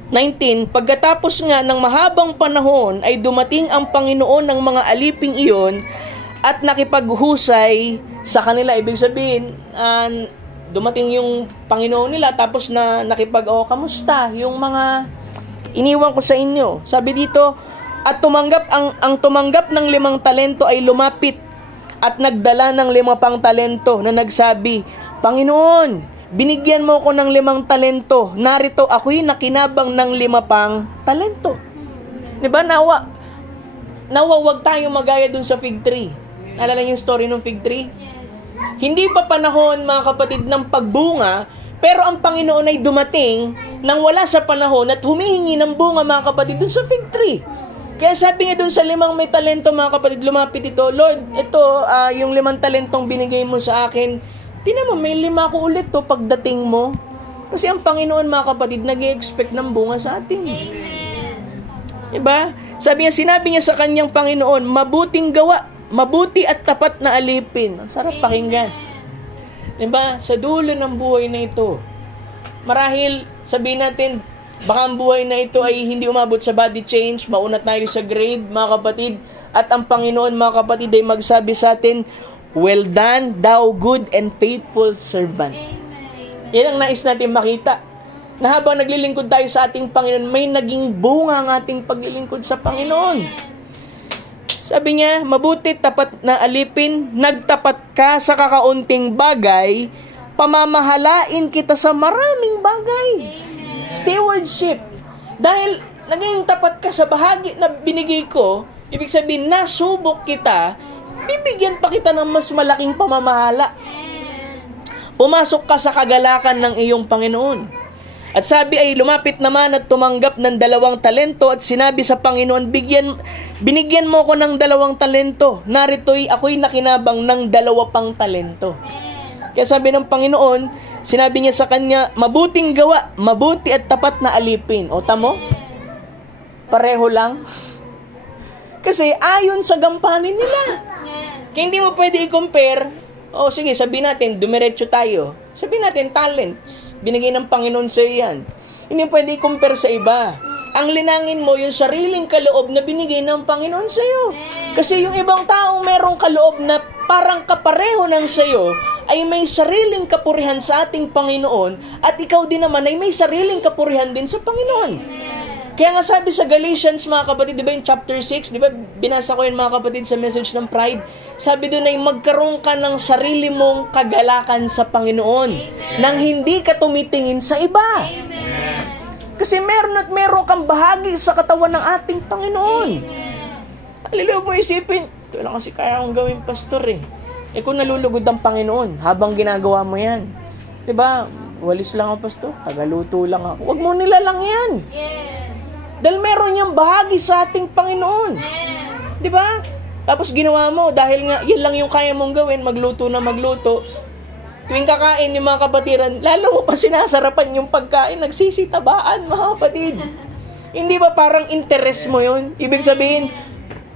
19, pagkatapos nga ng mahabang panahon ay dumating ang Panginoon ng mga aliping iyon at nakipaghusay sa kanila. Ibig sabihin, dumating yung Panginoon nila tapos na kamusta? Yung mga iniwan ko sa inyo. Sabi dito, at ang tumanggap ng 5 talento ay lumapit at nagdala ng 5 pang talento na nagsabi, Panginoon, binigyan mo ko ng 5 talento. Narito ako'y nakinabang ng 5 pang talento. Diba? Nawa wag tayong magaya dun sa fig tree. Alala niyo yung story ng fig tree? Hindi pa panahon, mga kapatid, ng pagbunga, pero ang Panginoon ay dumating nang wala sa panahon at humihingi ng bunga, mga kapatid, dun sa fig tree. Kaya sabi niya dun sa 5 may talento, mga kapatid, lumapit ito, Lord, ito, yung 5 talentong binigay mo sa akin, tinan mo, may 5 ko ulit to pagdating mo. Kasi ang Panginoon, mga kapatid, nag-i-expect ng bunga sa atin. Amen. Diba? Sinabi niya sa kanyang Panginoon, mabuting gawa, mabuti at tapat na alipin. Ang sarap pakinggan. Diba? Sa dulo ng buhay na ito, marahil, sabihin natin, baka ang buhay na ito ay hindi umabot sa body change, mauna tayo sa grave, mga kapatid, at ang Panginoon, mga kapatid, ay magsabi sa atin, well done, thou good and faithful servant. Amen. Yan ang nais natin makita. Na habang naglilingkod tayo sa ating Panginoon, may naging bunga ang ating paglilingkod sa Panginoon. Amen. Sabi niya, mabuti tapat na alipin, nagtapat ka sa kakaunting bagay, pamamahalain kita sa maraming bagay. Amen. Stewardship. Dahil naging tapat ka sa bahagi na binigay ko, ibig sabihin, nasubok kita, bibigyan pa kita ng mas malaking pamamahala. Pumasok ka sa kagalakan ng iyong Panginoon. At sabi ay lumapit naman at tumanggap ng 2 talento at sinabi sa Panginoon, binigyan mo ko ng 2 talento. Narito'y ako'y nakinabang ng 2 pang talento. Kaya sabi ng Panginoon, sinabi niya sa kanya, mabuting gawa, mabuti at tapat na alipin. O tamo? Pareho lang. Kasi ayon sa gampanin nila. Kaya hindi mo pwede i-compare. O sige, sabihin natin, dumiretso tayo. Sabihin natin, talents. Binigay ng Panginoon sa yan. Hindi mo pwede i-compare sa iba. Ang linangin mo yung sariling kaloob na binigay ng Panginoon sa iyo. Kasi yung ibang taong merong kaloob na parang kapareho ng sa iyo, ay may sariling kapurihan sa ating Panginoon, at ikaw din naman ay may sariling kapurihan din sa Panginoon. Kaya nga sabi sa Galatians, mga kapatid, di ba yung chapter 6, di ba binasa ko yun mga kapatid sa message ng Pride, sabi doon ay magkaroon ka ng sarili mong kagalakan sa Panginoon. Amen. Nang hindi ka tumitingin sa iba. Amen. Kasi meron kang bahagi sa katawan ng ating Panginoon. Hallelujah, mo isipin, ito lang kasi kaya akong gawin, pastor eh. Kung nalulugod ang Panginoon habang ginagawa mo yan. Di ba? Walis lang ako, pastor. Tagaluto lang ako. Huwag mo nilalang yan. Yes. Dahil meron niyang bahagi sa ating Panginoon. Di ba? Tapos ginawa mo, dahil nga, yun lang yung kaya mong gawin, magluto na magluto. Tuwing kakain yung mga kapatiran, lalo mo pa sinasarapan yung pagkain, nagsisitabaan, mga kapatid. Hindi ba parang interest mo yun? Ibig sabihin,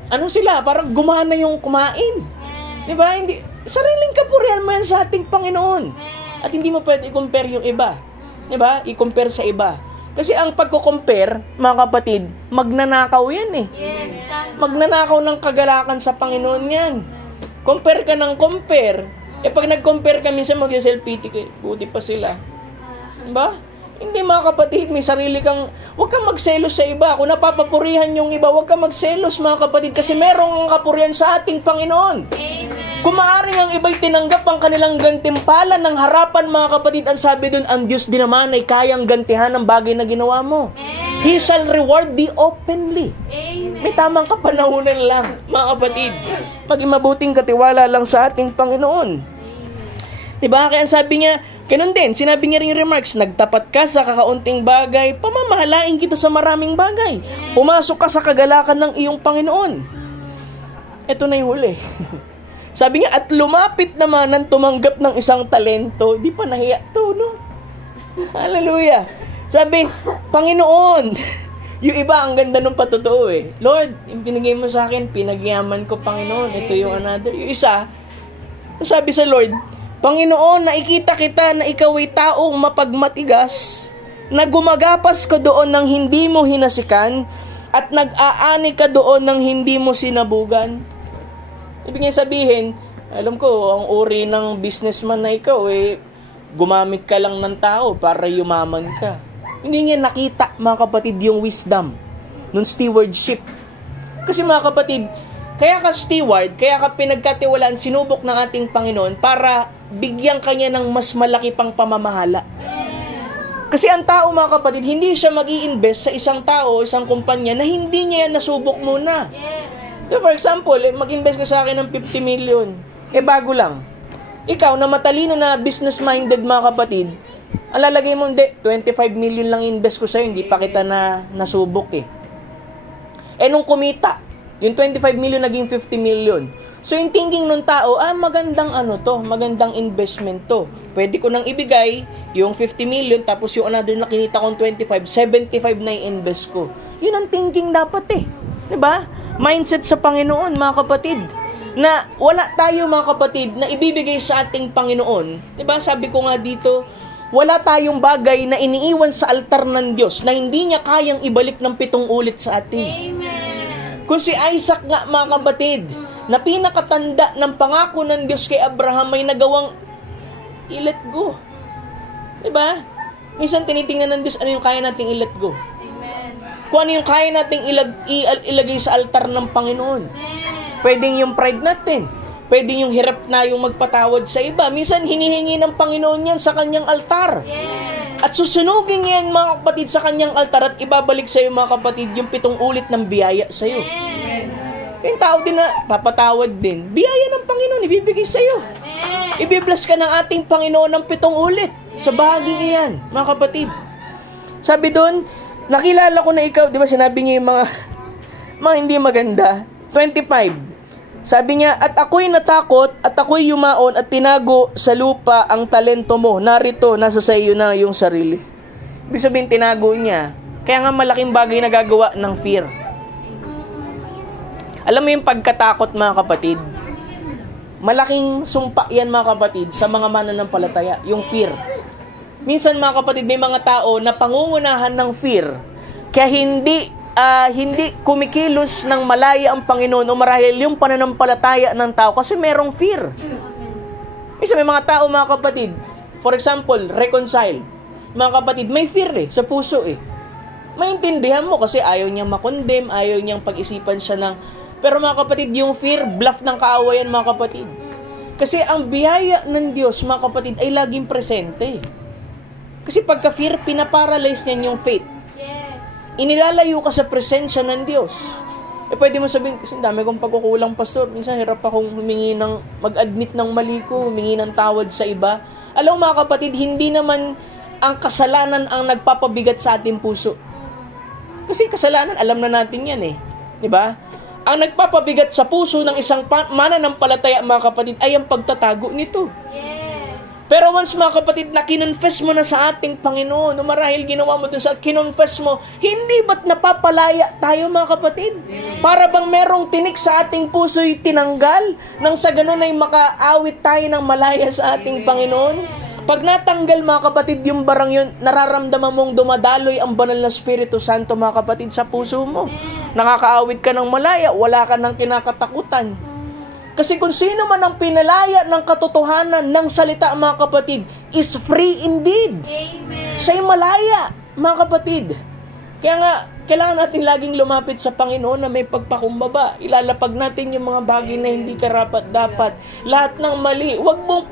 ano sila? Parang gumana yung kumain. Di ba? Hindi, sariling kapurihan mo yan sa ating Panginoon. At hindi mo pwede i-compare yung iba. Di ba? I-compare sa iba. Kasi ang pagko-compare, mga kapatid, magnanakaw yan eh. Yes, magnanakaw ng kagalakan sa Panginoon yan. Compare ka ng compare. Pag nag-compare ka, minsan mag-self-pity ka, buti pa sila. Diba? Hindi mga kapatid, may sarili kang, huwag kang magselos sa iba. Kung napapapurihan yung iba, huwag kang magselos mga kapatid, kasi merong kapurihan sa ating Panginoon. Amen. Kung maaaring ang iba'y tinanggap ang kanilang gantimpala ng harapan, mga kapatid, ang sabi dun, ang Diyos din naman ay kayang gantihan ang bagay na ginawa mo. Amen. He shall reward thee openly. Amen. May tamang kapanahunan lang, mga kapatid. Maging mabuting katiwala lang sa ating Panginoon. Diba? Kaya sabi niya, ganun din, sinabi niya rin yung remarks, nagtapat ka sa kakaunting bagay, pamamahalain kita sa maraming bagay. Pumasok ka sa kagalakan ng iyong Panginoon. Ito na yung huli. Sabi niya, at lumapit naman ng tumanggap ng isang talento. Di pa nahiya to, no? Hallelujah. Sabi, Panginoon, yung iba, ang ganda ng patotoo eh. Lord, yung binigay mo sa akin, pinagyaman ko, Panginoon. Ito yung another. Yung isa, sabi sa Lord, Panginoon, nakikita kita na ikaw ay taong mapagmatigas, na gumagapas ka doon ng hindi mo hinasikan, at nag-aani ka doon ng hindi mo sinabugan. Ibig niya sabihin, alam ko, ang uri ng businessman na ikaw, gumamit ka lang ng tao para yumaman ka. Hindi niya nakita, mga kapatid, yung wisdom ng stewardship. Kasi mga kapatid, kaya ka steward, kaya ka pinagkatiwalaan, sinubok ng ating Panginoon para bigyan kanya ng mas malaki pang pamamahala. Kasi ang tao, mga kapatid, hindi siya mag-i-invest sa isang tao, isang kumpanya na hindi niya nasubok muna. For example, mag-invest ka sa akin ng 50 million. Bago lang. Ikaw na matalino na business-minded, mga kapatid, ang lalagay mo, hindi, 25 million lang invest ko sa'yo, hindi pa kita na nasubok eh. Nung kumita, yung 25 million naging 50 million. So yung thinking ng tao, magandang magandang investment to. Pwede ko nang ibigay yung 50 million, tapos yung another na kinita kong 25, 75 na i-invest ko. Yun ang thinking dapat eh. Diba? Mindset sa Panginoon, mga kapatid, na wala tayo, mga kapatid, na ibibigay sa ating Panginoon. Diba? Sabi ko nga dito, wala tayong bagay na iniiwan sa altar ng Diyos na hindi niya kayang ibalik ng 7 ulit sa atin. Amen. Kung si Isaac nga, mga kapatid, na pinakatanda ng pangako ng Diyos kay Abraham, may nagawang i-let go. Diba? Minsan tinitingnan ng Diyos, ano yung kaya nating i-let go? Kung ano yung kaya nating ilagay sa altar ng Panginoon. Pwedeng yung pride natin. Pwedeng yung hirap na yung magpatawad sa iba. Minsan hinihingi ng Panginoon yan sa kanyang altar. At susunugin yan, mga kapatid, sa kanyang altar at ibabalik sa iyo, mga kapatid, yung 7 ulit ng biyaya sa iyo. Yung tao din na papatawad din. Biyaya ng Panginoon, ibibigay sa iyo. Ibibless ka ng ating Panginoon ng 7 ulit sa bahagi iyan, mga kapatid. Sabi doon, nakilala ko na ikaw, di ba sinabi niya yung mga hindi maganda. 25. Sabi niya, at ako'y natakot, at ako'y yumaon, at tinago sa lupa ang talento mo. Narito, nasa sa iyo na yung sarili. Ibig sabihin, tinago niya. Kaya nga malaking bagay na gagawa ng fear. Alam mo yung pagkatakot, mga kapatid, malaking sumpa yan, mga kapatid, sa mga mananampalataya, yung fear. Minsan, mga kapatid, may mga tao na pangungunahan ng fear, kaya hindi kumikilos ng malaya ang Panginoon o marahil yung pananampalataya ng tao kasi merong fear. Minsan may mga tao, mga kapatid, for example, reconcile. Mga kapatid, may fear sa puso Maintindihan mo kasi ayaw niyang makondem, ayaw niyang pag-isipan siya ng... Pero mga kapatid, yung fear, bluff ng kaawayan, mga kapatid. Kasi ang biyaya ng Diyos, mga kapatid, ay laging presente. Kasi pagka-fear, pinaparalyze niyan yung faith. Yes. Inilalayo ka sa presensya ng Diyos. Pwede mo sabihin, kasi dami kong pagkukulang, pastor. Minsan hirap akong mag-admit ng mali ko, humingi ng tawad sa iba. Alam mo, mga kapatid, hindi naman ang kasalanan ang nagpapabigat sa ating puso. Kasi kasalanan, alam na natin yan di ba? Ang nagpapabigat sa puso ng isang mananampalataya, mga kapatid, ay ang pagtatago nito. Yes. Pero once, mga kapatid, na kinonfess mo na sa ating Panginoon, o marahil ginawa mo dun sa kinonfess mo, hindi ba't napapalaya tayo, mga kapatid? Yes. Para bang merong tinik sa ating puso'y tinanggal, nang sa ganun ay makaawit tayo ng malaya sa ating Panginoon? Pag natanggal, mga kapatid, yung barang yun, nararamdaman mong dumadaloy ang banal na Espiritu Santo, mga kapatid, sa puso mo. Nakakaawit ka ng malaya, wala ka ng kinakatakutan. Kasi kung sino man ang pinalaya ng katotohanan ng salita, mga kapatid, is free indeed. Amen. Siya'y malaya, mga kapatid. Kaya nga, kailangan natin laging lumapit sa Panginoon na may pagpakumbaba. Ilalapag natin yung mga bagay na hindi karapat-dapat. Lahat ng mali, huwag mong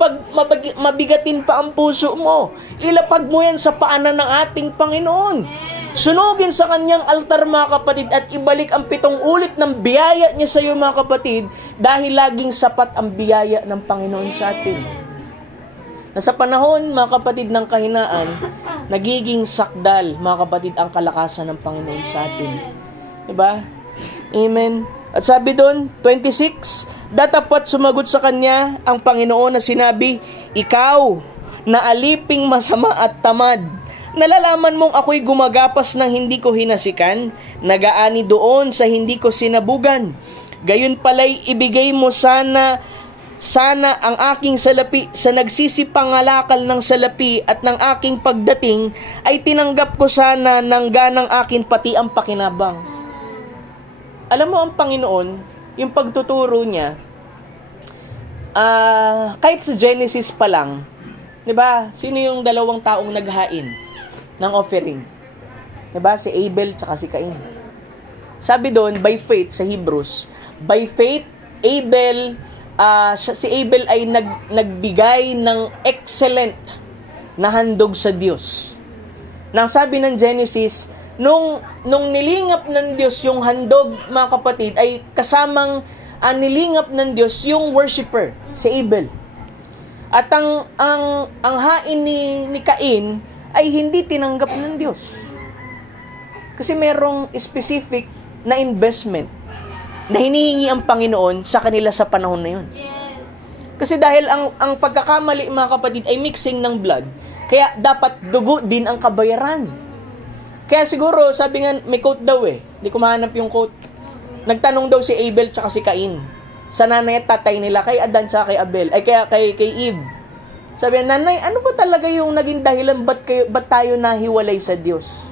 mabigatin pa ang puso mo. Ilapag mo yan sa paanan ng ating Panginoon. Sunugin sa kanyang altar, mga kapatid, at ibalik ang 7 ulit ng biyaya niya sa iyo, mga kapatid, dahil laging sapat ang biyaya ng Panginoon sa atin. Sa panahon, mga kapatid, ng kahinaan, nagiging sakdal, mga kapatid, ang kalakasan ng Panginoon sa atin. Diba? Amen. At sabi doon, 26, datapat sumagot sa kanya ang Panginoon na sinabi, ikaw, na aliping masama at tamad, nalalaman mong ako'y gumagapas ng hindi ko hinasikan, nagaani doon sa hindi ko sinabugan. Gayon pala'y ibigay mo sana ang aking salapi sa nagsisipangalakal ng salapi at ng aking pagdating ay tinanggap ko sana ng ganang akin pati ang pakinabang. Alam mo, ang Panginoon, yung pagtuturo niya, kahit sa Genesis pa lang, di ba, sino yung 2 taong naghain ng offering? Di ba, si Abel tsaka si Cain. Sabi doon, by faith, sa Hebrews, by faith, si Abel ay nagbigay ng excellent na handog sa Diyos. Nang sabi ng Genesis, nung nilingap ng Diyos yung handog, mga kapatid, ay kasamang nilingap ng Diyos yung worshiper, si Abel. At ang hain ni Cain ay hindi tinanggap ng Diyos. Kasi merong specific na investment na hinihingi ang Panginoon sa kanila sa panahon na yun. Yes. Kasi dahil ang pagkakamali, mga kapatid, ay mixing ng blood, kaya dapat dugo din ang kabayaran. Kaya siguro, sabi nga, may quote daw hindi ko mahanap yung quote. Nagtanong daw si Abel tsaka si Cain sa nanay at tatay nila, kay Adan tsaka kay Abel, ay kay Eve. Sabi niya, nanay, ano ba talaga yung naging dahilan ba't tayo nahiwalay sa Diyos?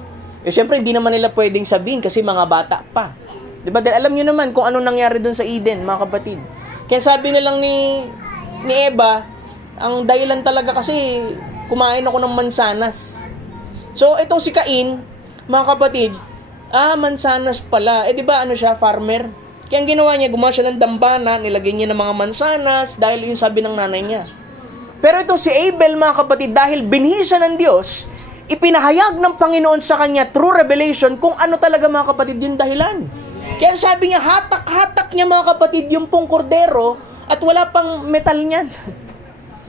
Syempre, hindi naman nila pwedeng sabihin kasi mga bata pa. Diba? Dahil alam nyo naman kung ano nangyari dun sa Eden, mga kapatid. Kaya sabi nilang ni Eva, ang dahilan talaga kasi kumain ako ng mansanas. So, itong si Cain, mga kapatid, mansanas pala. Diba, siya, farmer? Kaya ang ginawa niya, gumawa siya ng dambana, nilagay niya ng mga mansanas, dahil yung sabi ng nanay niya. Pero itong si Abel, mga kapatid, dahil binhi siya ng Diyos, ipinahayag ng Panginoon sa kanya through revelation kung ano talaga, mga kapatid, yung dahilan. Kaya sabi niya, hatak-hatak niya, mga kapatid, yung pong kordero at wala pang metal niyan.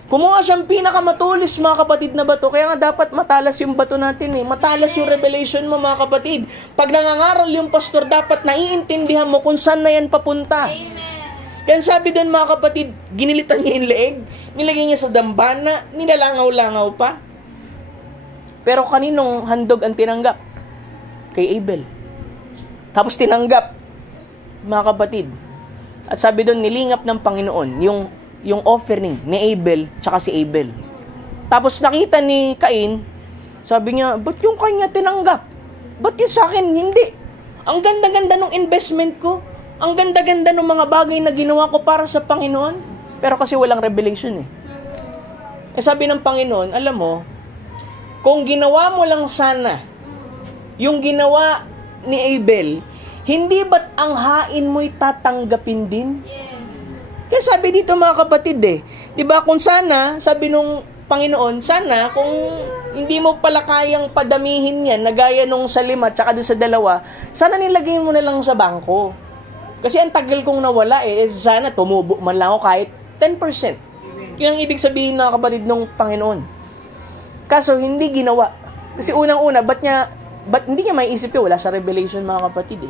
Kumuha siyang pinakamatulis, mga kapatid, na bato. Kaya nga dapat matalas yung bato natin Matalas yung revelation mo, mga kapatid. Pag nangangaral yung pastor, dapat naiintindihan mo kung saan na yan papunta. Amen. Kaya sabi doon, mga kapatid, ginilitan niya yung leeg, nilagay niya sa dambana, nilalangaw-langaw pa. Pero kaninong handog ang tinanggap? kay Abel. Tapos tinanggap, mga kapatid. At sabi doon, nilingap ng Panginoon yung offering ni Abel tsaka si Abel. Tapos nakita ni Cain, sabi niya, ba't yung kanya tinanggap? Ba't yung sa akin hindi? Ang ganda-ganda ng investment ko. Ang ganda-ganda ng mga bagay na ginawa ko para sa Panginoon. Pero kasi walang revelation eh. Sabi ng Panginoon, alam mo, kung ginawa mo lang sana yung ginawa ni Abel, hindi ba't ang hain mo'y tatanggapin din? Yes. Kaya sabi dito mga kapatid di ba kung sana, sabi nung Panginoon, sana kung hindi mo pala kayang padamihin yan, na gaya nung sa 5 tsaka doon sa 2, sana nilagay mo na lang sa bangko. Kasi ang tagal kong nawala sana tumubo man lang ako kahit 10%. Yun ang ibig sabihin mga kapatid ng Panginoon. Kaso hindi ginawa. Kasi unang-una, ba't hindi niya maiisip ko, wala sa revelation mga kapatid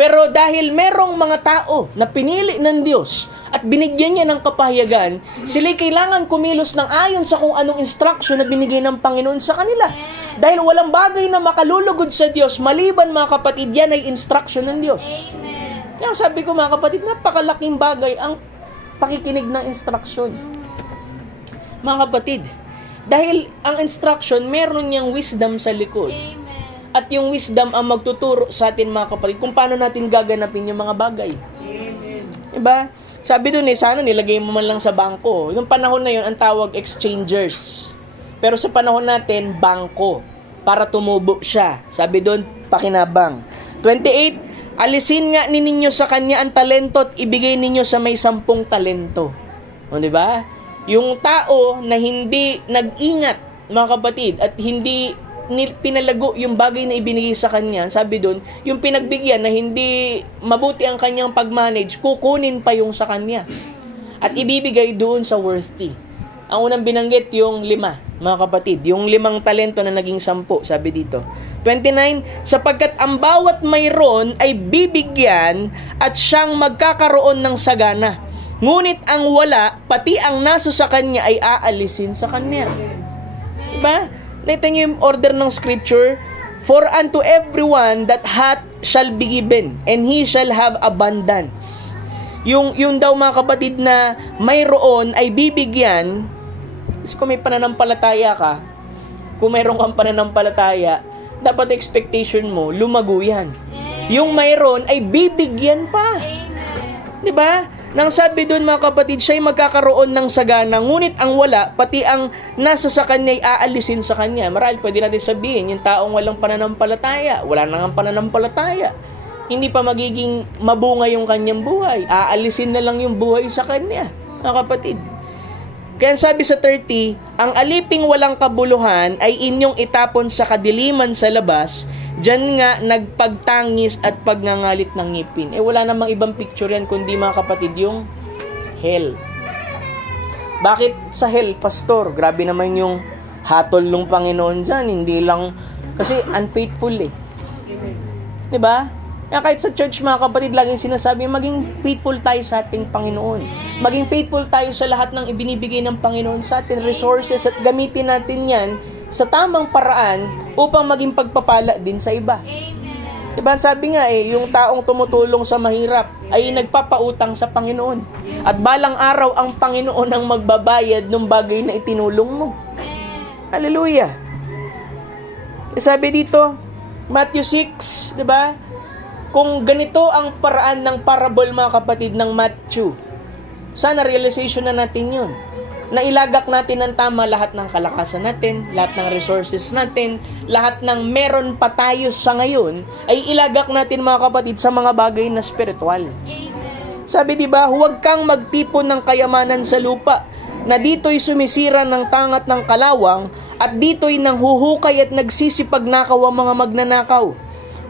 Pero dahil merong mga tao na pinili ng Diyos at binigyan niya ng kapahayagan, sila kailangan kumilos ng ayon sa kung anong instruction na binigay ng Panginoon sa kanila. Dahil walang bagay na makalulugod sa Diyos, maliban mga kapatid, yan ay instruction ng Diyos. Amen. Kaya sabi ko mga kapatid, napakalaking bagay ang pakikinig ng instruction. Mga kapatid, dahil ang instruction, meron niyang wisdom sa likod. Amen. At yung wisdom ang magtuturo sa atin mga kapatid kung paano natin gaganapin yung mga bagay. Amen. Diba? Sabi doon sana nilagay mo man lang sa bangko. Yung panahon na yun, ang tawag exchangers. Pero sa panahon natin, bangko. Para tumubo siya. Sabi doon, pakinabang. 28, alisin nga ninyo sa kanya ang talento at ibigay ninyo sa may 10 talento. O, diba? Yung tao na hindi nag-ingat, mga kapatid, at hindi pinalago yung bagay na ibinigay sa kanya, sabi doon, yung pinagbigyan na hindi mabuti ang kanyang pag-manage, kukunin pa yung sa kanya. At ibibigay doon sa worthy. Ang unang binanggit yung 5, mga kapatid. Yung 5 talento na naging 10, sabi dito. 29, sapagkat ang bawat mayroon ay bibigyan at siyang magkakaroon ng sagana. Ngunit ang wala, pati ang nasa sa kanya ay aalisin sa kanya. Diba? Nakita niyo yung order ng scripture? For unto everyone that hath shall be given, and he shall have abundance. Yung daw mga kapatid na mayroon ay bibigyan. Kung may pananampalataya ka, kung mayroon kang pananampalataya, dapat expectation mo, lumago yan. Yung mayroon ay bibigyan pa. Diba? Nang sabi doon mga kapatid, siya'y magkakaroon ng sagana, ngunit ang wala, pati ang nasa sa kanya ay aalisin sa kanya. Marahil pwede natin sabihin, yung taong walang pananampalataya, wala nang pananampalataya, hindi pa magiging mabunga yung kanyang buhay. Aalisin na lang yung buhay sa kanya, mga kapatid. Kaya sabi sa 30, ang aliping walang kabuluhan ay inyong itapon sa kadiliman sa labas, diyan nga nagpagtangis at pagngangalit ng ngipin. Wala namang ibang picture yan kundi mga kapatid yung hell. Bakit sa hell, pastor? Grabe naman yung hatol ng Panginoon dyan. Hindi lang, kasi unfaithful Diba? Kaya kahit sa church mga kapatid, laging sinasabi, maging faithful tayo sa ating Panginoon. Maging faithful tayo sa lahat ng ibinibigay ng Panginoon sa atin, resources, at gamitin natin yan sa tamang paraan upang maging pagpapala din sa iba. Amen. Diba? Sabi nga yung taong tumutulong sa mahirap ay nagpapautang sa Panginoon. At balang araw ang Panginoon ang magbabayad ng bagay na itinulong mo. Hallelujah! Sabi dito, Matthew 6, diba? Kung ganito ang paraan ng parable mga kapatid ng Matthew, sana realization na natin yun. Na ilagak natin ng tama lahat ng kalakasan natin, lahat ng resources natin, lahat ng meron pa tayo sa ngayon, ay ilagak natin mga kapatid sa mga bagay na spiritual. Sabi diba, huwag kang magtipon ng kayamanan sa lupa, na dito'y sumisira ng tangat ng kalawang, at dito'y nanghuhukay at nagsisipagnakaw ang mga magnanakaw.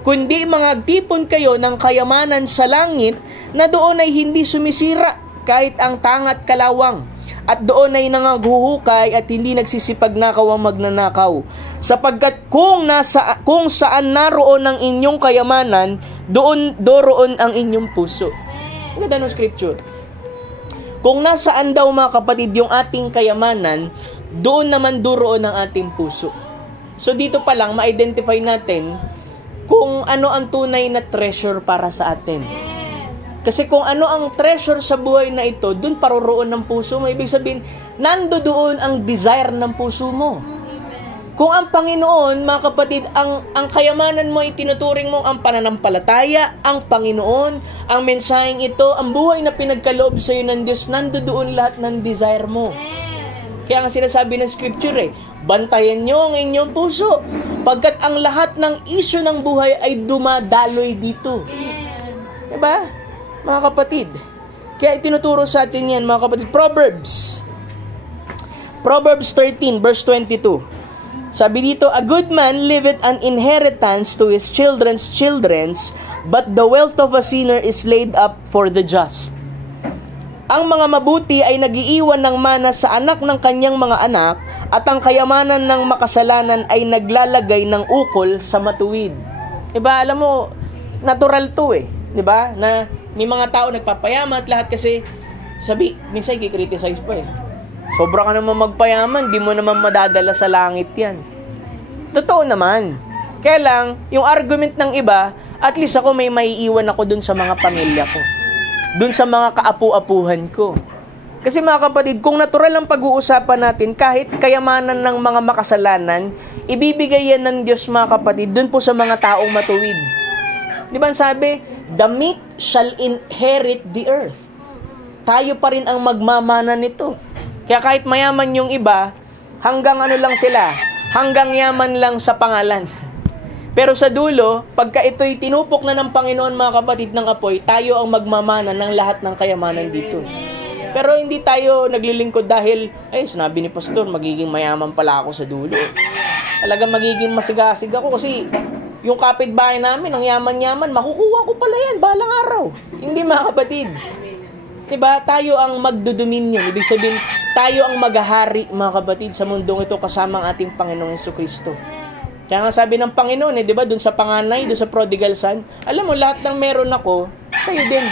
Kundi magtipon kayo ng kayamanan sa langit, na doon ay hindi sumisira kahit ang tangat kalawang, at doon ay nangaghuhukay at hindi nagsisipagnakaw ang magnanakaw. Sapagkat kung saan naroon ang inyong kayamanan, doroon ang inyong puso. Ang ganda ng scripture. Kung nasaan daw mga kapatid yung ating kayamanan, doon naman doroon ang ating puso. So dito pa lang ma-identify natin kung ano ang tunay na treasure para sa atin. Kasi kung ano ang treasure sa buhay na ito, dun paroroon ng puso mo. Ibig sabihin, nandoon ang desire ng puso mo. Kung ang Panginoon, mga kapatid, ang kayamanan mo ay tinuturing mo ang pananampalataya, ang Panginoon, ang mensaheng ito, ang buhay na pinagkaloob sa iyo ng Diyos, nandoon lahat ng desire mo. Kaya ang sinasabi ng Scripture bantayan nyo ang inyong puso, pagkat ang lahat ng isyu ng buhay ay dumadaloy dito. Diba? Mga kapatid. Kaya itinuturo sa atin yan, mga kapatid. Proverbs 13, verse 22. Sabi dito, a good man leaveth an inheritance to his children's children's, but the wealth of a sinner is laid up for the just. Ang mga mabuti ay nagiiwan ng mana sa anak ng kanyang mga anak, at ang kayamanan ng makasalanan ay naglalagay ng ukol sa matuwid. Diba? Alam mo, natural to Diba? Na may mga tao nagpapayaman at lahat kasi minsan i-criticize pa Sobra ka naman magpayaman, di mo naman madadala sa langit yan. Totoo naman. Kaya lang, yung argument ng iba, at least ako may maiiwan ako dun sa mga pamilya ko. Dun sa mga kaapu-apuhan ko. Kasi mga kapatid, kung natural ang pag-uusapan natin, kahit kayamanan ng mga makasalanan, ibibigay yan ng Diyos mga kapatid, dun po sa mga taong matuwid. Di ba sabi, the meek shall inherit the earth. Tayo pa rin ang magmamana nito. Kaya kahit mayaman yung iba, hanggang lang sila, hanggang yaman lang sa pangalan. Pero sa dulo, pagka ito'y tinupok na ng Panginoon mga kapatid ng apoy, tayo ang magmamana ng lahat ng kayamanan dito. Pero hindi tayo naglilingkod dahil, sinabi ni Pastor, magiging mayaman pala ako sa dulo. Talagang magiging masigasig ako kasi yung kapitbahay namin, ang yaman-yaman, makukuha ko pala yan, balang araw. Hindi mga kapatid. Diba? Tayo ang magdudominion. Ibig sabihin, tayo ang maghahari, mga kapatid, sa mundong ito kasama ang ating Panginoong Jesucristo. Kaya nga sabi ng Panginoon, diba, dun sa panganay, dun sa prodigal son, alam mo, lahat ng meron ako, sa'yo din.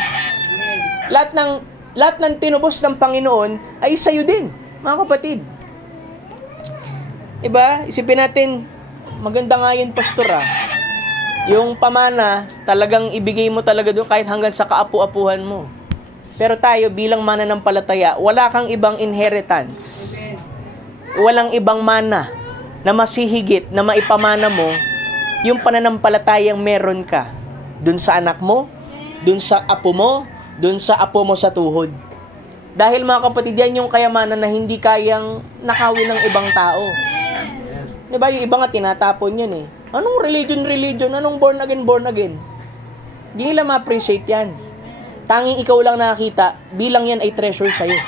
Lahat ng tinubos ng Panginoon ay sa'yo din, mga kapatid. Diba? Isipin natin, maganda nga yun, Pastor, Yung pamana, talagang ibigay mo talaga doon kahit hanggang sa kaapu-apuhan mo. Pero tayo bilang mananampalataya, wala kang ibang inheritance. Walang ibang mana na masihigit na maipamana mo yung pananampalatayang meron ka dun sa anak mo, dun sa apo mo, dun sa apo mo sa tuhod. Dahil mga kapatid, yan yung kayamanan na hindi kayang nakawin ng ibang tao. Diba? Yung iba nga tinatapon yun Anong religion? Anong born again? Di nila ma-appreciate yan. Tanging ikaw lang nakakita, bilang yan ay treasure sa'yo.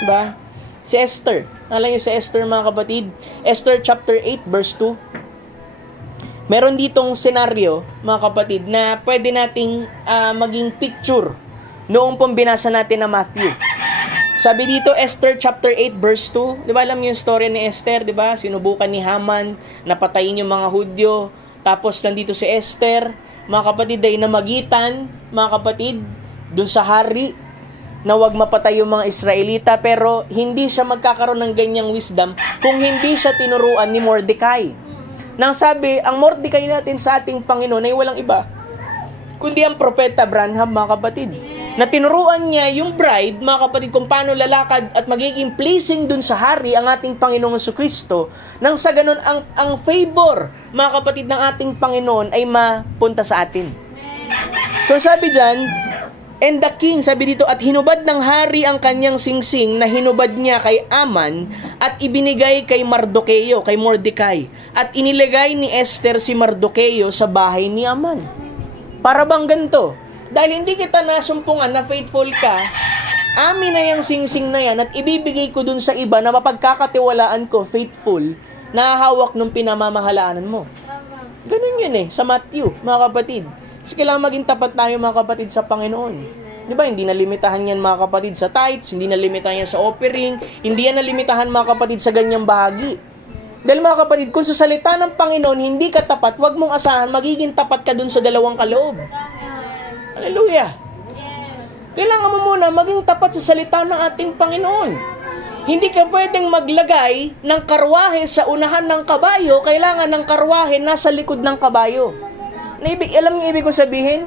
Diba? Si Esther. Alam niyo si Esther mga kapatid? Esther chapter 8 verse 2. Meron ditong senaryo, mga kapatid, na pwede nating maging picture noong pong binasa natin na Matthew. Sabi dito, Esther chapter 8 verse 2. Diba alam niyo yung story ni Esther, diba? Sinubukan ni Haman, napatayin yung mga Hudyo. Tapos nandito si Esther, mga kapatid, ay namagitan, mga kapatid, dun sa hari, na wag mapatay yung mga Israelita, pero hindi siya magkakaroon ng ganyang wisdom kung hindi siya tinuruan ni Mordecai. Nang sabi, ang Mordecai natin sa ating Panginoon ay walang iba, kundi ang propeta Branham, mga kapatid. Na tinuruan niya yung bride, mga kapatid, kung paano lalakad at magiging pleasing dun sa hari ang ating Panginoong Jesucristo, nang sa ganun ang favor, mga kapatid, ng ating Panginoon ay mapunta sa atin. So sabi dyan, and the king, sabi dito, at hinubad ng hari ang kanyang singsing na hinubad niya kay Aman at ibinigay kay Mardoqueo, kay Mordecai, at inilagay ni Esther si Mardoqueo sa bahay ni Aman. Para bang ganito? Dahil hindi kita nasumpungan na faithful ka, amin na yung singsing na yan at ibibigay ko dun sa iba na mapagkakatiwalaan ko, faithful, na hawak nung pinamamahalaan mo. Ganun yun sa Matthew, mga kapatid. Kasi kailangan maging tapat tayo, mga kapatid, sa Panginoon. Di ba? Hindi nalimitahan yan, mga kapatid, sa tithes, hindi nalimitahan yan sa offering, hindi yan nalimitahan, mga kapatid, sa ganyang bahagi. Dahil mga kapatid, kung sa salita ng Panginoon hindi ka tapat, wag mong asahan, magiging tapat ka dun sa dalawang kaloob. Hallelujah! Kailangan mo muna maging tapat sa salita ng ating Panginoon. Hindi ka pwedeng maglagay ng karwahe sa unahan ng kabayo, kailangan ng karwahe nasa likod ng kabayo. Alam niyo ibig kong sabihin?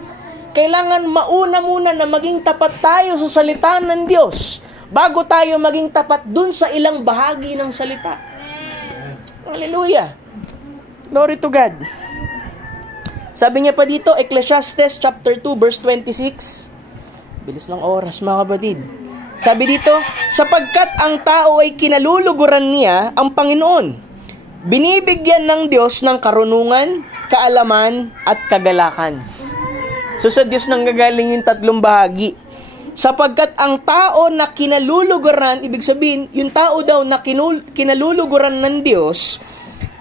Kailangan mauna muna na maging tapat tayo sa salita ng Diyos bago tayo maging tapat dun sa ilang bahagi ng salita. Hallelujah. Glory to God. Sabi niya pa dito, Ecclesiastes chapter 2 verse 26. Bilis ng oras, mga kapatid. Sabi dito, sapagkat ang tao ay kinaluluguran niya ang Panginoon, binibigyan ng Diyos ng karunungan, kaalaman, at kagalakan. So sa Diyos nang gagaling yung tatlong bahagi. Sapagkat ang tao na kinaluluguran, ibig sabihin, yung tao daw na kinaluluguran ng Diyos,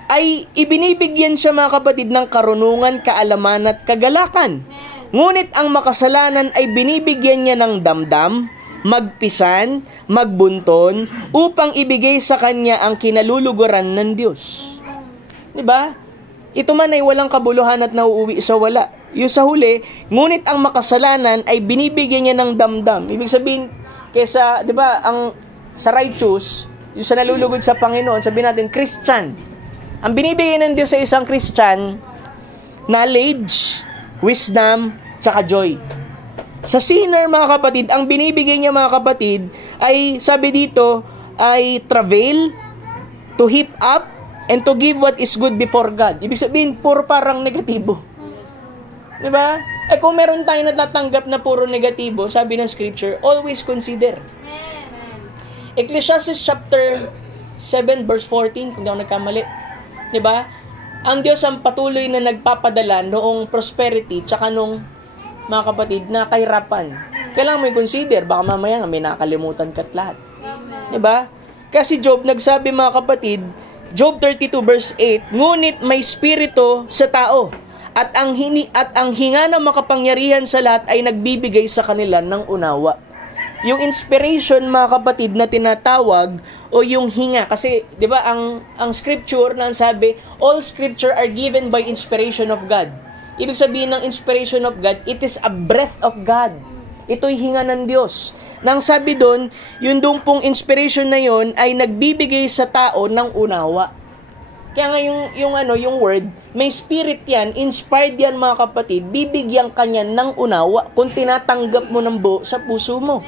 ay ibinibigyan siya, mga kapatid, ng karunungan, kaalaman, at kagalakan. Ngunit ang makasalanan ay binibigyan niya ng damdam, magpisan, magbunton, upang ibigay sa kanya ang kinaluluguran ng Diyos. Diba? Ito man ay walang kabuluhan at nauuwi sa wala. Yung sa huli, ngunit ang makasalanan ay binibigyan niya ng damdam. Ibig sabihin, kesa, di ba, sa righteous, yung sa nalulugod sa Panginoon, sabihin natin, Christian. Ang binibigay ng Diyos sa isang Christian, knowledge, wisdom, tsaka joy. Sa sinner, mga kapatid, ang binibigay niya, mga kapatid, ay, sabi dito, ay travail, to heap up, and to give what is good before God. Ibig sabihin, puro parang negatibo. Diba? Eh kung meron tayo natatanggap na puro negatibo, sabi ng scripture, always consider. Ecclesiastes chapter 7 verse 14, kung di ako nagkamali. Diba? Ang Diyos ang patuloy na nagpapadala noong prosperity, tsaka nung, mga kapatid, na kahirapan. Kailangan mo i-consider, baka mamaya nga may nakalimutan ka't lahat. Diba? Kasi Job, nagsabi, mga kapatid, Job 32 verse 8, ngunit may spirito sa tao, at ang hinga ng makapangyarihan sa lahat ay nagbibigay sa kanila ng unawa. Yung inspiration, mga kapatid, na tinatawag, o yung hinga, kasi, di ba, ang scripture na sabi, all scripture are given by inspiration of God. Ibig sabihin ng inspiration of God, it is a breath of God. Ito'y hinga ng Diyos. Nang sabi doon, yung dumpong inspiration na yon ay nagbibigay sa tao ng unawa. Kaya nga yung word, may spirit yan, inspired yan, mga kapatid, bibigyan kanya ng unawa kung tinatanggap mo ng buo sa puso mo.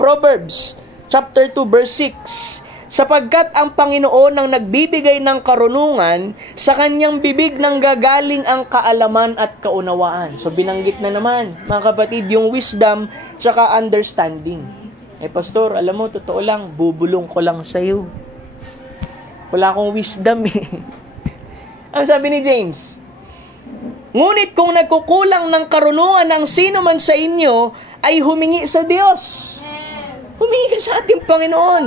Proverbs chapter 2 verse 6, sapagkat ang Panginoon ang nagbibigay ng karunungan, sa kanyang bibig nang gagaling ang kaalaman at kaunawaan. So binanggit na naman, mga kapatid, yung wisdom tsaka understanding. Eh pastor, alam mo, totoo lang, bubulong ko lang sa'yo. Wala akong wisdom eh. Ang sabi ni James, ngunit kung nagkukulang ng karunungan ng sino man sa inyo, ay humingi sa Diyos. Humingi ka sa ating Panginoon.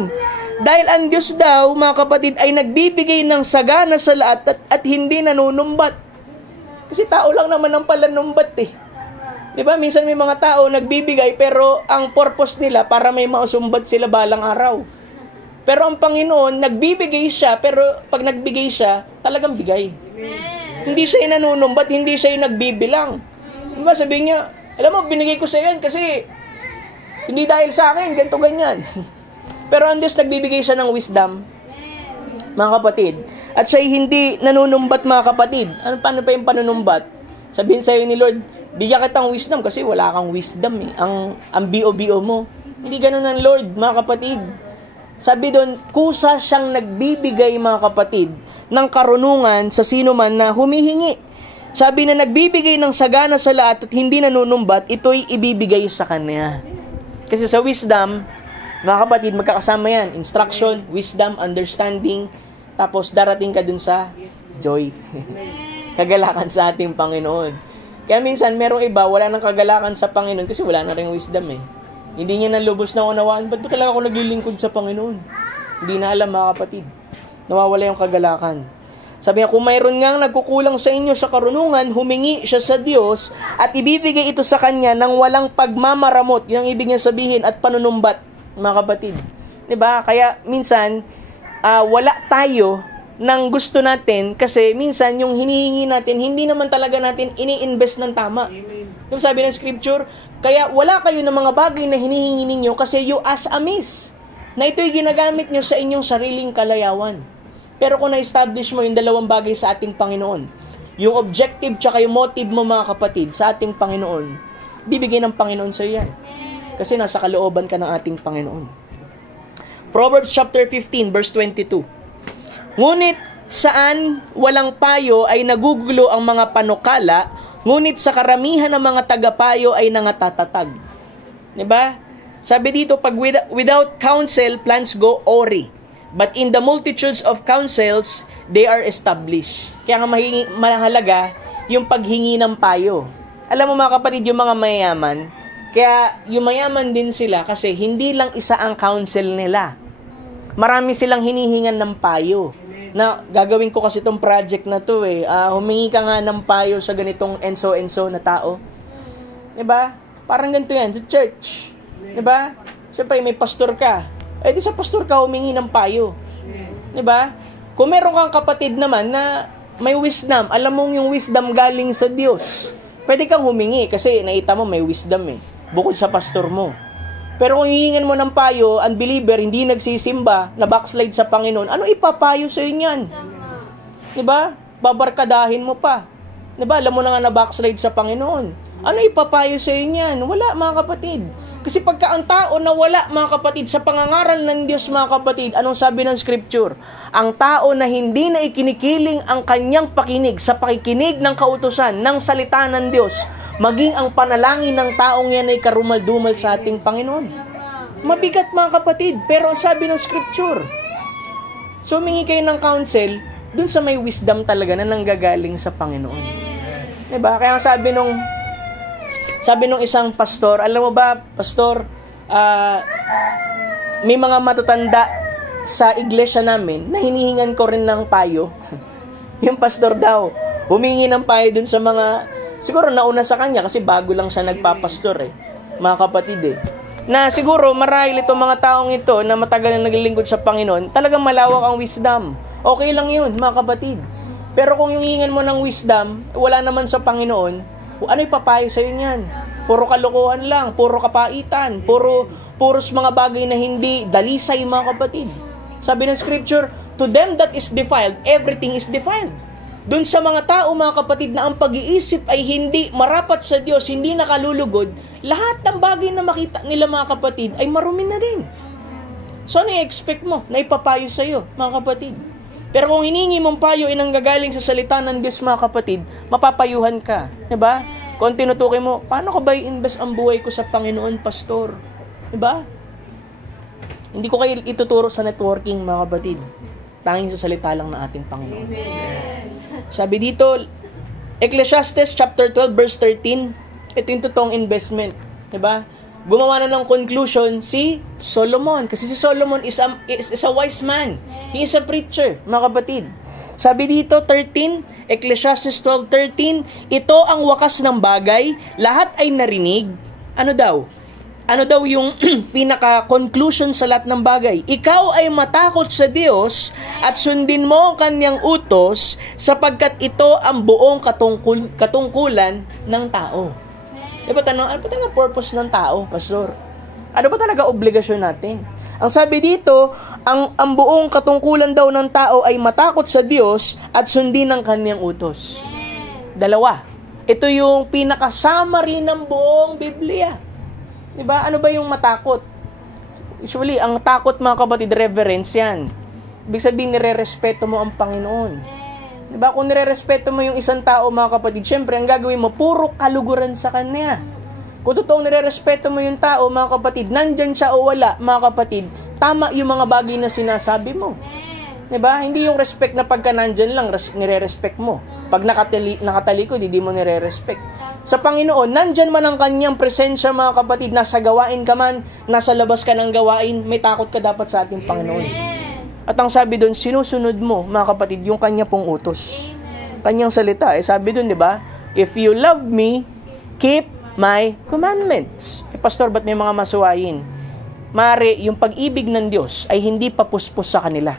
Dahil ang Diyos daw, mga kapatid, ay nagbibigay ng sagana sa lahat at hindi nanunumbat. Kasi tao lang naman ang palanumbat eh. Di ba? Minsan may mga tao nagbibigay pero ang purpose nila para may mausumbat sila balang araw. Pero ang Panginoon, nagbibigay siya, pero pag nagbigay siya, talagang bigay. Hindi siya yung nanunumbat, hindi siya yung nagbibilang. Diba, sabihin niya, alam mo, binigay ko sa yan kasi hindi dahil sa akin, ganito ganyan. Pero ang Diyos, nagbibigay siya ng wisdom, mga kapatid. At siya hindi nanunumbat, mga kapatid. Paano pa yung panunumbat? Sabihin sa'yo ni Lord, bigyan kitang wisdom kasi wala kang wisdom eh. Ang bio-bio mo. Hindi ganun ang Lord, mga kapatid. Sabi doon, kusa siyang nagbibigay, mga kapatid, ng karunungan sa sino man na humihingi. Sabi na nagbibigay ng sagana sa lahat at hindi nanunumbat, ito'y ibibigay sa kanya. Kasi sa wisdom, mga kapatid, magkakasama yan. Instruction, wisdom, understanding, tapos darating ka dun sa joy. Kagalakan sa ating Panginoon. Kaya minsan, merong iba, wala nang kagalakan sa Panginoon kasi wala na rin wisdom eh. Hindi niya nalubos na unawaan. Ba't ba talaga ako naglilingkod sa Panginoon? Hindi na alam, mga kapatid. Nawawala yung kagalakan. Sabi niya, kung mayroon ngang nagkukulang sa inyo sa karunungan, humingi siya sa Diyos at ibibigay ito sa Kanya nang walang pagmamaramot. Yung ibig niya sabihin at panunumbat, mga kapatid. Diba? Kaya minsan, wala tayo ng gusto natin kasi minsan yung hinihingi natin, hindi naman talaga natin ini-invest ng tama. Yung sabi ng scripture, kaya wala kayo ng mga bagay na hinihingi ninyo kasi you ask amiss. Na ito'y ginagamit nyo sa inyong sariling kalayawan. Pero kung na-establish mo yung dalawang bagay sa ating Panginoon, yung objective tsaka yung motive mo mga kapatid sa ating Panginoon, bibigyan ng Panginoon sa iyo yan. Kasi nasa kalooban ka ng ating Panginoon. Proverbs chapter 15 verse 22. Ngunit saan walang payo ay nagugulo ang mga panukala, ngunit sa karamihan ng mga tagapayo ay nangatatag. Diba? Sabi dito, pag without counsel, plans go awry. But in the multitudes of counsels, they are established. Kaya nga mahalaga yung paghingi ng payo. Alam mo mga kapatid, yung mga mayayaman, kaya yung mayaman din sila kasi hindi lang isa ang counsel nila. Marami silang hinihingan ng payo. Na gagawin ko kasi itong project na to humingi ka nga ng payo sa ganitong enso-enso na tao. Diba? Parang ganito yan sa church. Diba? Siyempre may pastor ka. Di sa pastor ka humingi ng payo. Diba? Kung meron kang kapatid naman na may wisdom, alam mong yung wisdom galing sa Diyos, pwede kang humingi kasi nakita mo may wisdom bukod sa pastor mo. Pero kung hihingan mo ng payo, unbeliever, hindi nagsisimba, na backslide sa Panginoon, ano ipapayo sa inyo yan? Diba? Babarkadahin mo pa. Diba? Alam mo na nga na backslide sa Panginoon. Ano ipapayo sa inyo yan? Wala, mga kapatid. Kasi pagka ang tao na wala, mga kapatid, sa pangangaral ng Diyos, mga kapatid, anong sabi ng Scripture? Ang tao na hindi na ikinikiling ang kanyang pakinig sa pakikinig ng kautusan, ng salita ng Diyos, maging ang panalangin ng taong yan ay karumal-dumal sa ating Panginoon. Mabigat mga kapatid, pero sabi ng Scripture. So, humingi kayo ng counsel dun sa may wisdom talaga na nanggagaling sa Panginoon. Diba? Kaya sabi nung isang pastor, alam mo ba, pastor, may mga matatanda sa iglesia namin na hinihingan ko rin ng payo. Yung pastor daw, humingi ng payo dun sa mga siguro nauna sa kanya kasi bago lang siya nagpapastor mga kapatid na siguro marahil itong mga taong ito na matagal na naglilingkod sa Panginoon, talagang malawak ang wisdom. Okay lang yun mga kapatid. Pero kung yung hihingan mo ng wisdom, wala naman sa Panginoon, ano ipapayo sa iyo niyan? Puro kalokohan lang, puro kapaitan, puros mga bagay na hindi dalisay mga kapatid. Sabi ng Scripture, to them that is defiled, everything is defiled. Doon sa mga tao, mga kapatid, na ang pag-iisip ay hindi marapat sa Diyos, hindi nakalulugod, lahat ng bagay na makita nila, mga kapatid, ay marumi na din. So, ano i-expect mo na ipapayo sa iyo, mga kapatid? Pero kung hiningi mong payo ay nanggagaling sa salita ng Diyos, mga kapatid, mapapayuhan ka. Diba? Kung tinutukoy mo, paano ko ba i-invest ang buhay ko sa Panginoon, pastor? Diba? Hindi ko kayo ituturo sa networking, mga kapatid. Tanging sa salita lang ng ating Panginoon. Sabi dito, Ecclesiastes chapter 12 verse 13, ito yung totoong investment. Diba? Gumawa na ng conclusion si Solomon. Kasi si Solomon is a wise man. He is a preacher, mga kapatid. Sabi dito, 13, Ecclesiastes 12:13, ito ang wakas ng bagay, lahat ay narinig. Ano daw? Ano daw yung pinaka-conclusion sa lahat ng bagay? Ikaw ay matakot sa Diyos at sundin mo ang kanyang utos sapagkat ito ang buong katungkulan ng tao. Ano ba talaga purpose ng tao, pastor? Ano ba talaga obligasyon natin? Ang sabi dito, ang buong katungkulan daw ng tao ay matakot sa Diyos at sundin ang kanyang utos. Dalawa. Ito yung pinaka-summary ng buong Biblia. Diba? Ano ba yung matakot? Usually, ang takot, mga kapatid, reverence yan. Ibig sabihin, nire-respeto mo ang Panginoon. Diba? Kung nire-respeto mo yung isang tao, mga kapatid, syempre, ang gagawin mo, puro kaluguran sa kanya. Kung totoong nire-respeto mo yung tao, mga kapatid, nandyan siya o wala, mga kapatid, tama yung mga bagay na sinasabi mo. Diba? Hindi yung respect na pagka nandyan lang, nire-respect mo. Pag nakatalikod, hindi mo nire-respect. Sa Panginoon, nandyan man ang kanyang presensya, mga kapatid, nasa gawain ka man, nasa labas ka ng gawain, may takot ka dapat sa ating Panginoon. At ang sabi doon, sinusunod mo, mga kapatid, yung kanya pong utos. Kanyang salita. Sabi doon, di ba? If you love me, keep my commandments. Pastor, ba't may mga masuwayin? Mari, yung pag-ibig ng Diyos ay hindi papuspos sa kanila.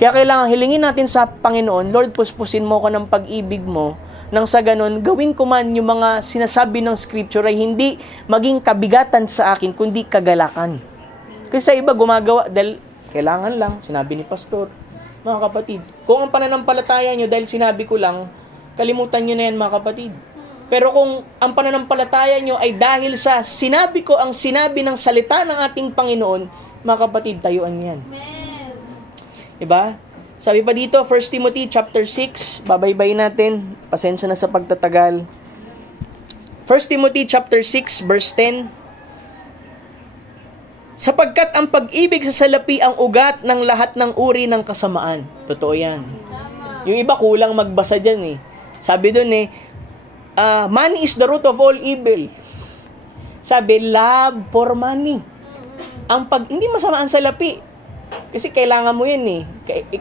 Kaya kailangan hilingin natin sa Panginoon, Lord, puspusin mo ko ng pag-ibig mo, nang sa ganun, gawin ko man yung mga sinasabi ng Scripture ay hindi maging kabigatan sa akin, kundi kagalakan. Kasi sa iba gumagawa, dahil kailangan lang, sinabi ni Pastor, mga kapatid, kung ang pananampalataya nyo dahil sinabi ko lang, kalimutan nyo na yan mga kapatid. Pero kung ang pananampalataya nyo ay dahil sa sinabi ko ang sinabi ng salita ng ating Panginoon, mga kapatid, tayuan yan. Amen. Diba? Sabi pa dito, 1 Timothy chapter 6, babaybay natin, pasensya na sa pagtatagal. 1 Timothy chapter 6, verse 10, sapagkat ang pag-ibig sa salapi ang ugat ng lahat ng uri ng kasamaan. Totoo yan. Tama. Yung iba kulang magbasa dyan eh. Sabi dun money is the root of all evil. Sabi, love for money. Hindi masama ang salapi. Kasi kailangan mo yan eh.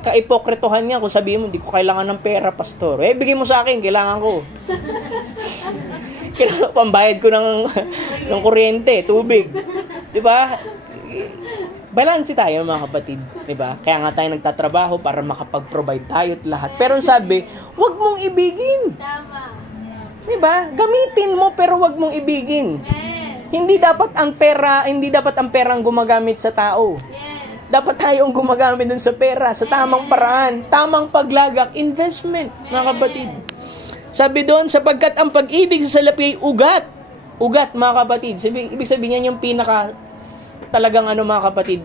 Ka-ipokretohan niya kung sabihin mo, hindi ko kailangan ng pera, pastor. Bigay mo sa akin, kailangan ko. Kailangan pambayad ko ng kuryente, tubig. Diba? Balance tayo mga kapatid. Diba? Kaya nga tayo nagtatrabaho para makapag-provide tayo at lahat. Pero sabi, huwag mong ibigin. Tama. Diba? Gamitin mo pero huwag mong ibigin. Amen. Hindi dapat ang pera ang gumagamit sa tao. Yes. Dapat tayong gumagamit dun sa pera, sa tamang paraan, tamang paglagak, investment, mga kapatid. Sabi doon, sapagkat ang pag-ibig sa salapi ay ugat. Ugat, mga kapatid. Ibig sabihin niyan yung talagang mga kapatid,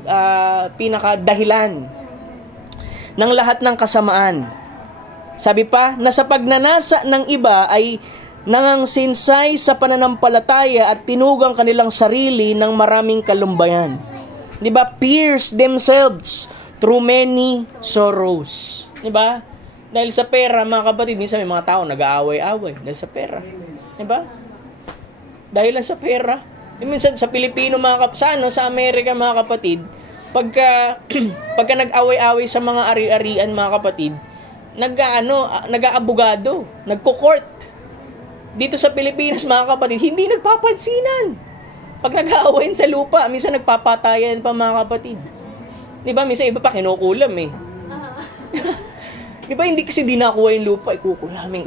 pinaka dahilan ng lahat ng kasamaan. Sabi pa, na sa pagnanasa ng iba ay nangangsinsay sa pananampalataya at tinugang kanilang sarili ng maraming kalumbayan. Di ba? Pierce themselves through many sorrows. Di ba? Dahil sa pera, mga kapatid, minsan may mga tao nag-aaway-away dahil sa pera. Di ba? Dahil lang sa pera. Minsan sa Pilipino, sa Amerika, mga kapatid, pagka nag-away-away sa mga ari-arian, mga kapatid, nag-aabogado, nagko-court. Dito sa Pilipinas, mga kapatid, hindi nagpapansinan. Pag nag-aawayin sa lupa, minsan nagpapatayan pa, mga kapatid. Di ba? Minsan iba pa kinukulam eh. Di ba? Hindi kasi dinakuha yung lupa, ikukulamin.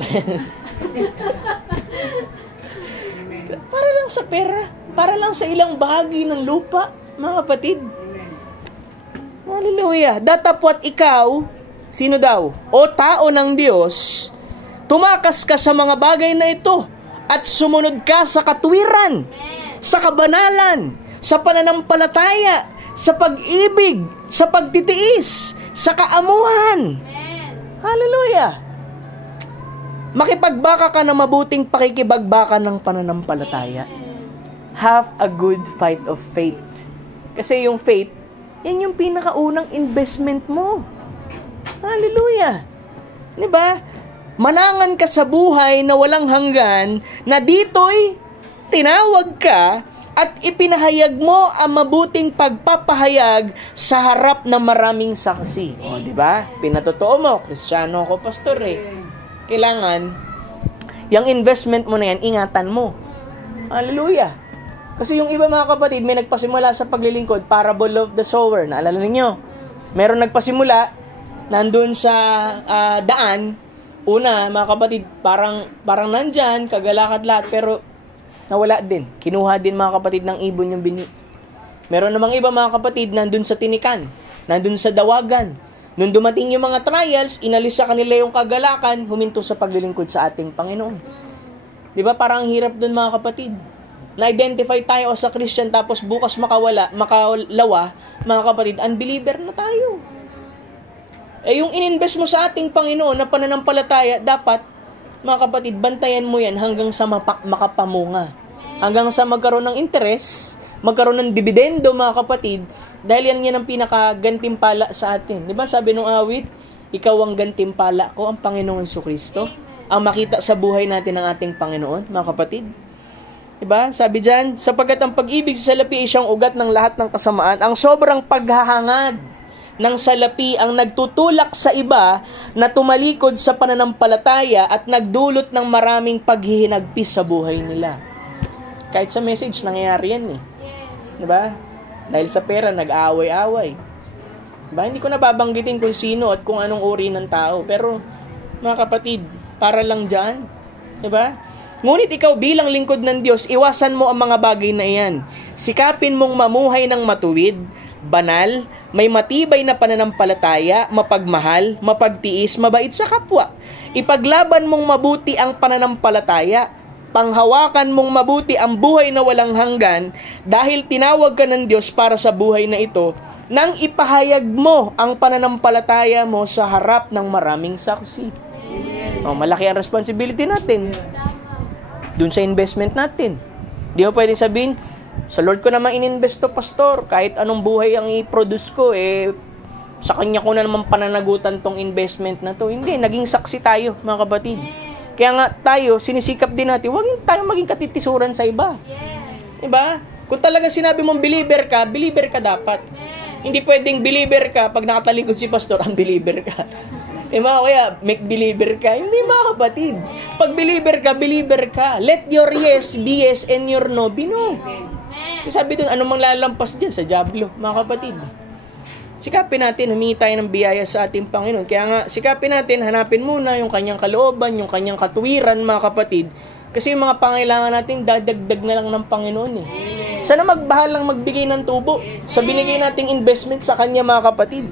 Para lang sa pera. Para lang sa ilang bahagi ng lupa, mga kapatid. Hallelujah. Datapwat ikaw, sino daw? O tao ng Diyos, tumakas ka sa mga bagay na ito at sumunod ka sa katwiran, sa kabanalan, sa pananampalataya, sa pag-ibig, sa pagtitiis, sa kaamuhan. Hallelujah! Makipagbaka ka na mabuting pakikibagbakan ng pananampalataya. Have a good fight of faith. Kasi yung faith, yan yung pinakaunang investment mo. Hallelujah! Diba? Manangan ka sa buhay na walang hanggan, na dito'y tinawag ka at ipinahayag mo ang mabuting pagpapahayag sa harap ng maraming saksi. O, di ba? Pinatotoo mo, Kristiyano ako, pastor Kailangan, yung investment mo na yan, ingatan mo. Hallelujah! Kasi yung iba, mga kapatid, may nagpasimula sa paglilingkod, parable of the sower. Naalala ninyo? Meron nagpasimula, nandun sa daan. Una, mga kapatid, parang nandyan, kagalakad lahat, pero nawala din. Kinuha din, mga kapatid, ng ibon yung bini. Meron namang iba, mga kapatid, nandun sa tinikan, nandun sa dawagan. Nung dumating yung mga trials, inalis sa kanila yung kagalakan, huminto sa paglilingkod sa ating Panginoon. Di ba? Parang hirap dun, mga kapatid. Na-identify tayo sa Christian, tapos bukas makalawa, mga kapatid, unbeliever na tayo. Yung ininvest mo sa ating Panginoon na pananampalataya, dapat, mga kapatid, bantayan mo yan hanggang sa makapamunga. Hanggang sa magkaroon ng interest, magkaroon ng dividendo, mga kapatid, dahil yan ang pinakagantimpala sa atin. Di ba sabi nung awit, ikaw ang gantimpala ko, ang Panginoong Jesucristo. Ang makita sa buhay natin ng ating Panginoon, mga kapatid. Di ba? Sabi dyan, sapagkat ang pag-ibig sa salapi ay siyang ugat ng lahat ng kasamaan, ang sobrang paghahangad ng salapi ang nagtutulak sa iba na tumalikod sa pananampalataya at nagdulot ng maraming paghihinagpis sa buhay nila. Kahit sa message, nangyayari yan eh. Diba? Dahil sa pera, nag-aaway-away. Diba? Hindi ko nababanggitin kung sino at kung anong uri ng tao. Pero, mga kapatid, para lang dyan. Diba? Ngunit ikaw bilang lingkod ng Diyos, iwasan mo ang mga bagay na iyan. Sikapin mong mamuhay ng matuwid, banal, may matibay na pananampalataya, mapagmahal, mapagtiis, mabait sa kapwa. Ipaglaban mong mabuti ang pananampalataya. Panghawakan mong mabuti ang buhay na walang hanggan dahil tinawag ka ng Diyos para sa buhay na ito nang ipahayag mo ang pananampalataya mo sa harap ng maraming saksi. Malaki ang responsibility natin dun sa investment natin. Di mo pwedeng sabihin, sa Lord ko naman ininvest to, pastor. Kahit anong buhay ang i-produce ko, sa kanya ko na naman pananagutan tong investment na to. Hindi, naging saksi tayo, mga kapatid. Kaya nga tayo, sinisikap din natin, huwag tayo maging katitisuran sa iba. Diba? Kung talagang sinabi mong believer ka dapat. Hindi pwedeng believer ka, pag nakatalikod si pastor, unbeliever ka. Diba? Kaya, make believer ka. Hindi, mga kapatid. Pag believer ka. Let your yes be yes and your no be no. Sabi dun, anong manglalampas dyan sa diablo, mga kapatid. Sikapin natin, humingi tayo ng biyaya sa ating Panginoon. Kaya nga, sikapin natin, hanapin muna yung kanyang kalooban, yung kanyang katuwiran, mga kapatid. Kasi yung mga pangailangan natin, dadagdag na lang ng Panginoon Sana magbahalang magbigay ng tubo sa binigay nating investment sa kanya, mga kapatid.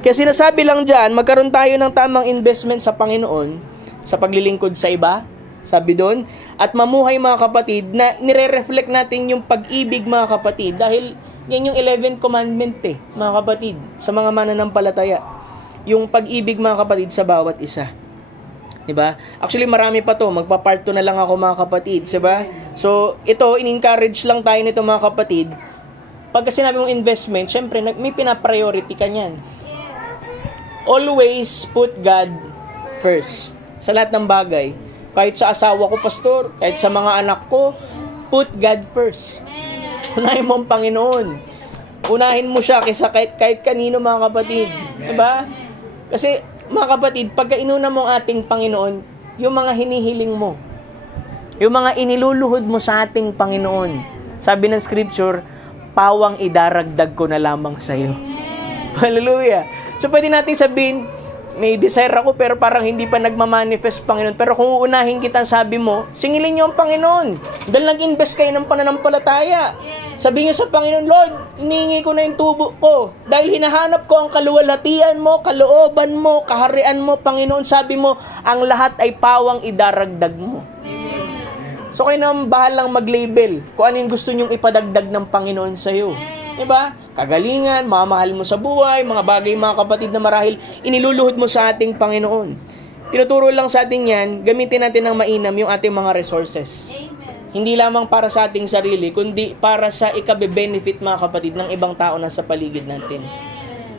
Kaya sinasabi lang dyan, magkaroon tayo ng tamang investment sa Panginoon, sa paglilingkod sa iba, sabi doon, at mamuhay, mga kapatid, na nire-reflect natin yung pag-ibig, mga kapatid, dahil yan yung 11th commandment mga kapatid, sa mga mananampalataya. Yung pag-ibig, mga kapatid, sa bawat isa. Diba? Actually, marami pa to. Magpa-part 2 na lang ako, mga kapatid. Diba? So, ito, in-encourage lang tayo nito, mga kapatid. Pagka sinabi mong investment, syempre, may pina-priority ka niyan. Always put God first. Sa lahat ng bagay. Kahit sa asawa ko, pastor, kahit sa mga anak ko, put God first. Unahin mo ang Panginoon. Unahin mo siya kaysa kahit kanino, mga kapatid. Diba? Kasi, mga kapatid, pagka inuna mo ang ating Panginoon, yung mga hinihiling mo, yung mga iniluluhod mo sa ating Panginoon, sabi ng scripture, pawang idaragdag ko na lamang sa iyo. Hallelujah. So, pwede natin sabihin, may desire ako pero parang hindi pa nagmamanifest, Panginoon. Pero kung uunahin kita, sabi mo, singilin niyo ang Panginoon. Dahil nag-invest kayo ng pananampalataya. Sabi niyo sa Panginoon, Lord, inihingi ko na yung tubo ko. Dahil hinahanap ko ang kaluwalhatian mo, kalooban mo, kaharian mo, Panginoon. Sabi mo, ang lahat ay pawang idaragdag mo. So kayo naman bahalang mag-label kung ano yung gusto nyong ipadagdag ng Panginoon sa iyo. Diba? Kagalingan, mamahal mo sa buhay, mga bagay, mga kapatid na marahil iniluluhod mo sa ating Panginoon. Tinuturo lang sa atin yan, gamitin natin ng mainam yung ating mga resources. Amen. Hindi lamang para sa ating sarili, kundi para sa ikabe-benefit, mga kapatid, ng ibang tao na sa paligid natin.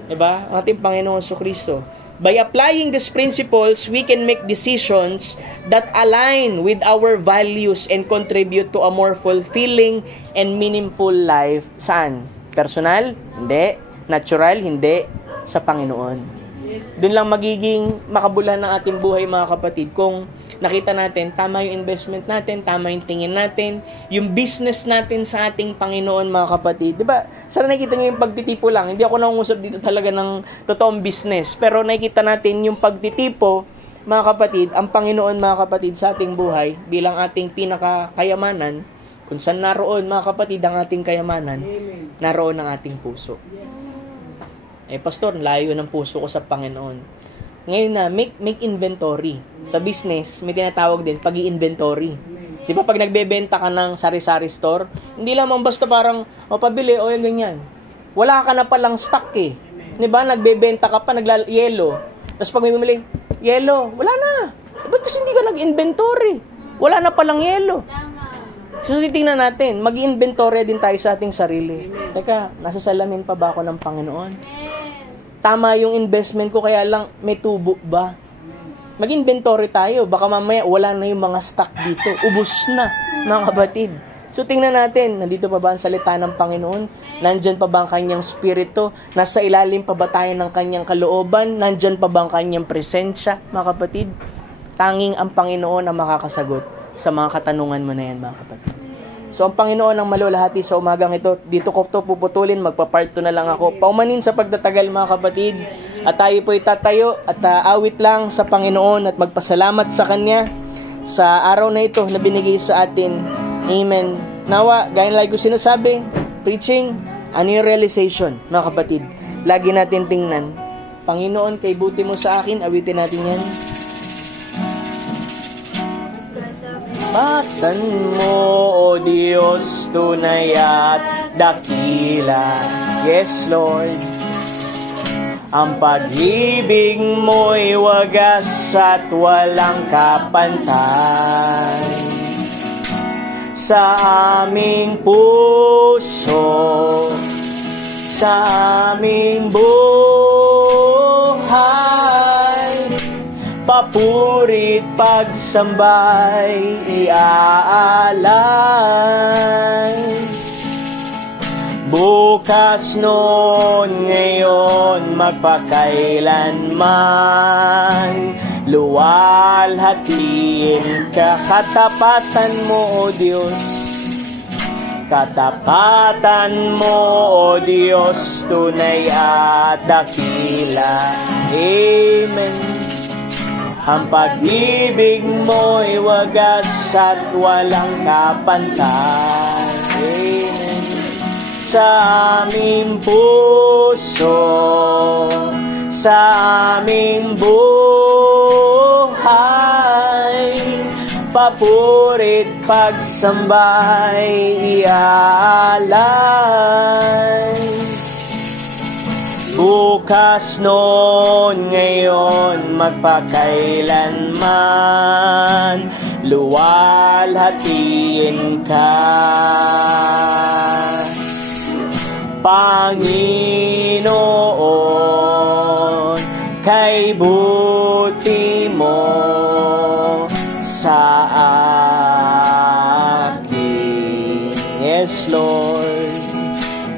Diba? Ang ating Panginoon Jesucristo. By applying these principles, we can make decisions that align with our values and contribute to a more fulfilling and meaningful life. Saan? Personal? Hindi. Natural? Hindi. Sa Panginoon. Doon lang magiging makabuluhan ng ating buhay, mga kapatid, kung nakita natin, tama yung investment natin, tama yung tingin natin, yung business natin sa ating Panginoon, mga kapatid. Diba? Sana nakikita nyo yung pagtitipo lang. Hindi ako nangungusap dito talaga ng totoong business. Pero nakikita natin yung pagtitipo, mga kapatid, ang Panginoon, mga kapatid, sa ating buhay, bilang ating pinakakayamanan, kung saan naroon, mga kapatid, ang ating kayamanan, naroon ang ating puso. Pastor, layo ng puso ko sa Panginoon. Ngayon na, make inventory. Sa business, may tinatawag din, pag-i-inventory. Di ba, pag nagbebenta ka ng sari-sari store, hindi lamang basta parang, pabili, yung ganyan. Wala ka na palang stock Di ba, nagbebenta ka pa, yellow. Tapos pag may bumili, yellow, wala na. Ba't kasi hindi ka nag-inventory? Wala na palang yellow. So, titingnan natin, mag-inventory din tayo sa ating sarili. Teka, nasa salamin pa ba ako ng Panginoon? Tama yung investment ko, kaya lang may tubo ba? Mag-inventory tayo. Baka mamaya wala na yung mga stock dito. Ubus na, mga kapatid. So, tingnan natin, nandito pa ba ang salita ng Panginoon? Nandyan pa ba ang kanyang spirito? Nasa ilalim pa ba tayo ng kanyang kalooban? Nandyan pa ba ang kanyang presensya, mga kapatid? Tanging ang Panginoon ang makakasagot sa mga katanungan mo na yan, mga kapatid. So, ang Panginoon ang malulahati sa umagang ito. Dito ko ito puputulin, magpa-part 2 na lang ako. Paumanin sa pagtatagal, mga kapatid. At tayo po'y tatayo at awit lang sa Panginoon at magpasalamat sa Kanya sa araw na ito na binigay sa atin. Amen. Nawa, gaya like ko sinasabi, preaching, ano yung realization, mga kapatid? Lagi natin tingnan. Panginoon, kay buti mo sa akin, awitin natin yan. Katapatan mo, O Diyos, tunay at dakila. Yes, Lord. Ang pag-ibig mo'y wagas at walang kapantay. Sa aming puso, sa aming buhay, papurit pagsambay iaalay. Bukas noon, ngayon, magpakailanman, luwalhatiin ka. Katapatan mo, O Diyos, katapatan mo, O Diyos, tunay at dakila. Amen. Ang pag-ibig mo'y wagas at walang kapantay. Amen. Sa aming puso, sa aming buhay, papurit pagsambay iaalay. Bukas noon, ngayon, magpakailanman, luwalhatiin ka. Panginoon, kay buti mo sa akin. Yes, Lord,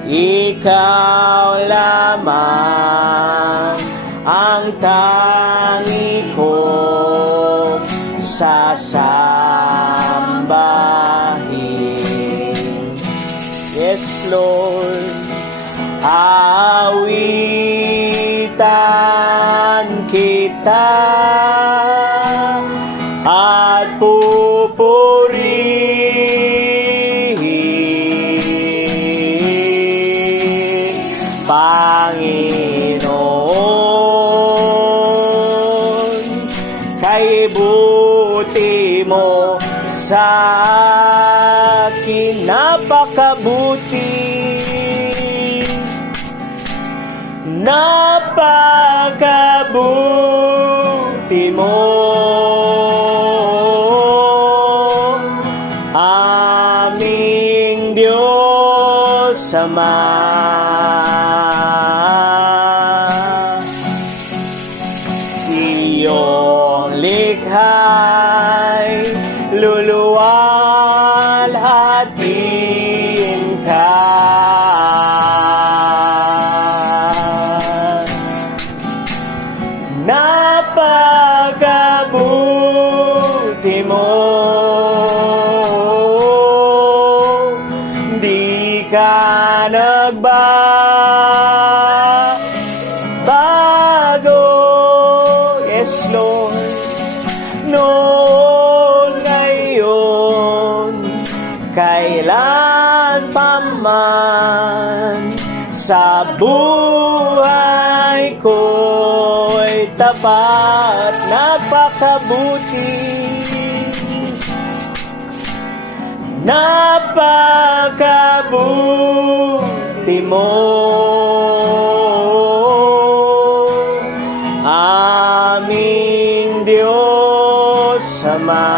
ikaw lamang ang tangi kong sasambahin. Yes, Lord, awitan kita at pupurihin, Panginoon, kay buti mo sa akin. Napakabuti mo, aming Diyos Ama. Iyong likhay luluwalhatiin ka. Napakabuti mo, di ka nagbabago. Yes, Lord, noon, ngayon, kailan pa man, sa buhay ko'y tapat. Napakabuti, napakabuti mo, aming Diyos Ama.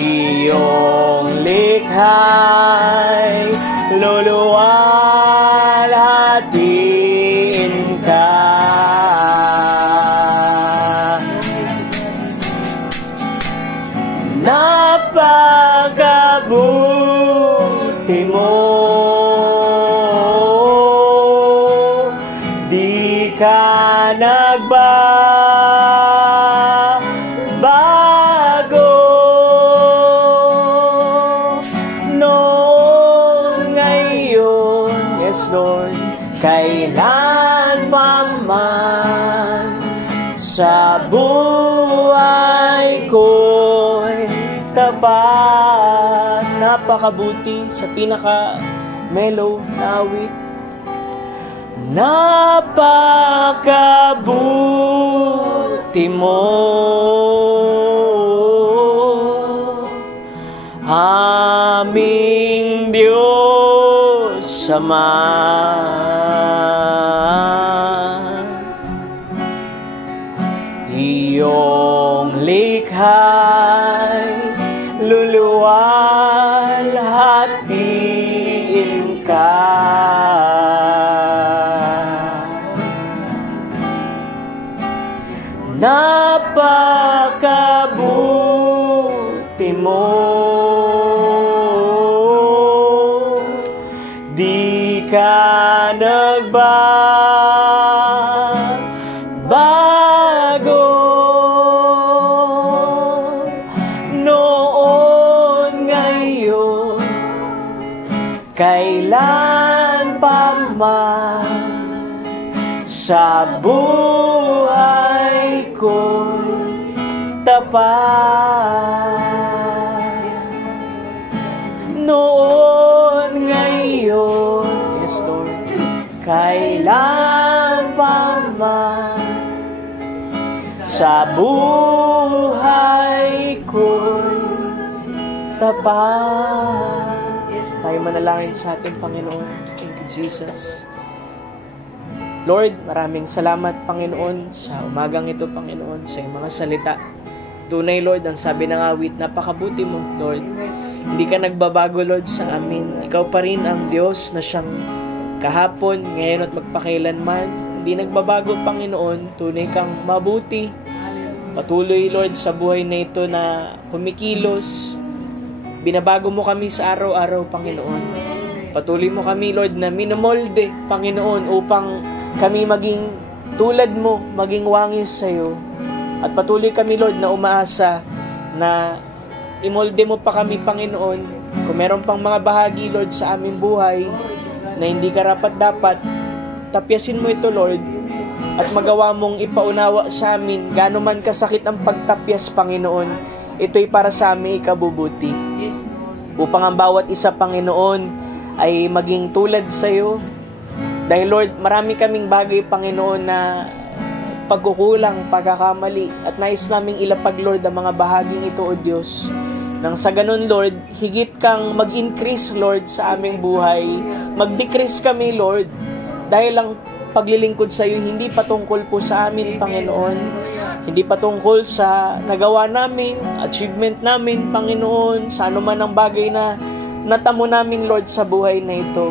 Iyong likhay luluwalhatiin ka. Napakabuti mo, di ka nagbabago. Noon, ngayon, yes, Lord, kailan pa man, sa buhay ko'y tapat. Napakabuti, sa pinaka-mellow na awit. Napakabuti mo, aming Diyos Ama. Iyong likha'y luluwalhatiin ka. Napakabuti mo, di ka nagbabago. Noon, ngayon, kailan pa man, sa buhay ko'y tapat. Noon, ngayon, yes Lord, kailan pa man, sa buhay ko'y tapat. Tayo manalangin sa ating Panginoon. Thank you, Jesus. Lord, maraming salamat, Panginoon, sa umagang ito, Panginoon, sa iyong mga salita. Tunay, Lord, ang sabi ng awit, napakabuti mo, Lord. Hindi ka nagbabago, Lord, sa amin. Ikaw pa rin ang Diyos na siyang kahapon, ngayon at magpakailanman. Hindi nagbabago, Panginoon. Tunay kang mabuti. Patuloy, Lord, sa buhay na ito na kumikilos. Binabago mo kami sa araw-araw, Panginoon. Patuloy mo kami, Lord, na minamolde, Panginoon, upang kami maging tulad mo, maging wangis sa iyo. At patuloy kami, Lord, na umaasa na imolde mo pa kami, Panginoon. Kung meron pang mga bahagi, Lord, sa aming buhay na hindi karapat-dapat, tapyasin mo ito, Lord, at magawa mong ipaunawa sa amin, gaano man kasakit ang pagtapyas, Panginoon, ito'y para sa aming ikabubuti. Upang ang bawat isa, Panginoon, ay maging tulad sa iyo. Dahil, Lord, marami kaming bagay, Panginoon, na pagkukulang, pagkakamali, at nais naming ilapag, Lord, ang mga bahaging ito, O Diyos. Nang sa ganun, Lord, higit kang mag-increase, Lord, sa aming buhay. Mag-decrease kami, Lord, dahil ang paglilingkod sa iyo hindi patungkol po sa amin, Panginoon. Hindi patungkol sa nagawa namin, achievement namin, Panginoon, sa anuman ang bagay na natamo namin, Lord, sa buhay na ito.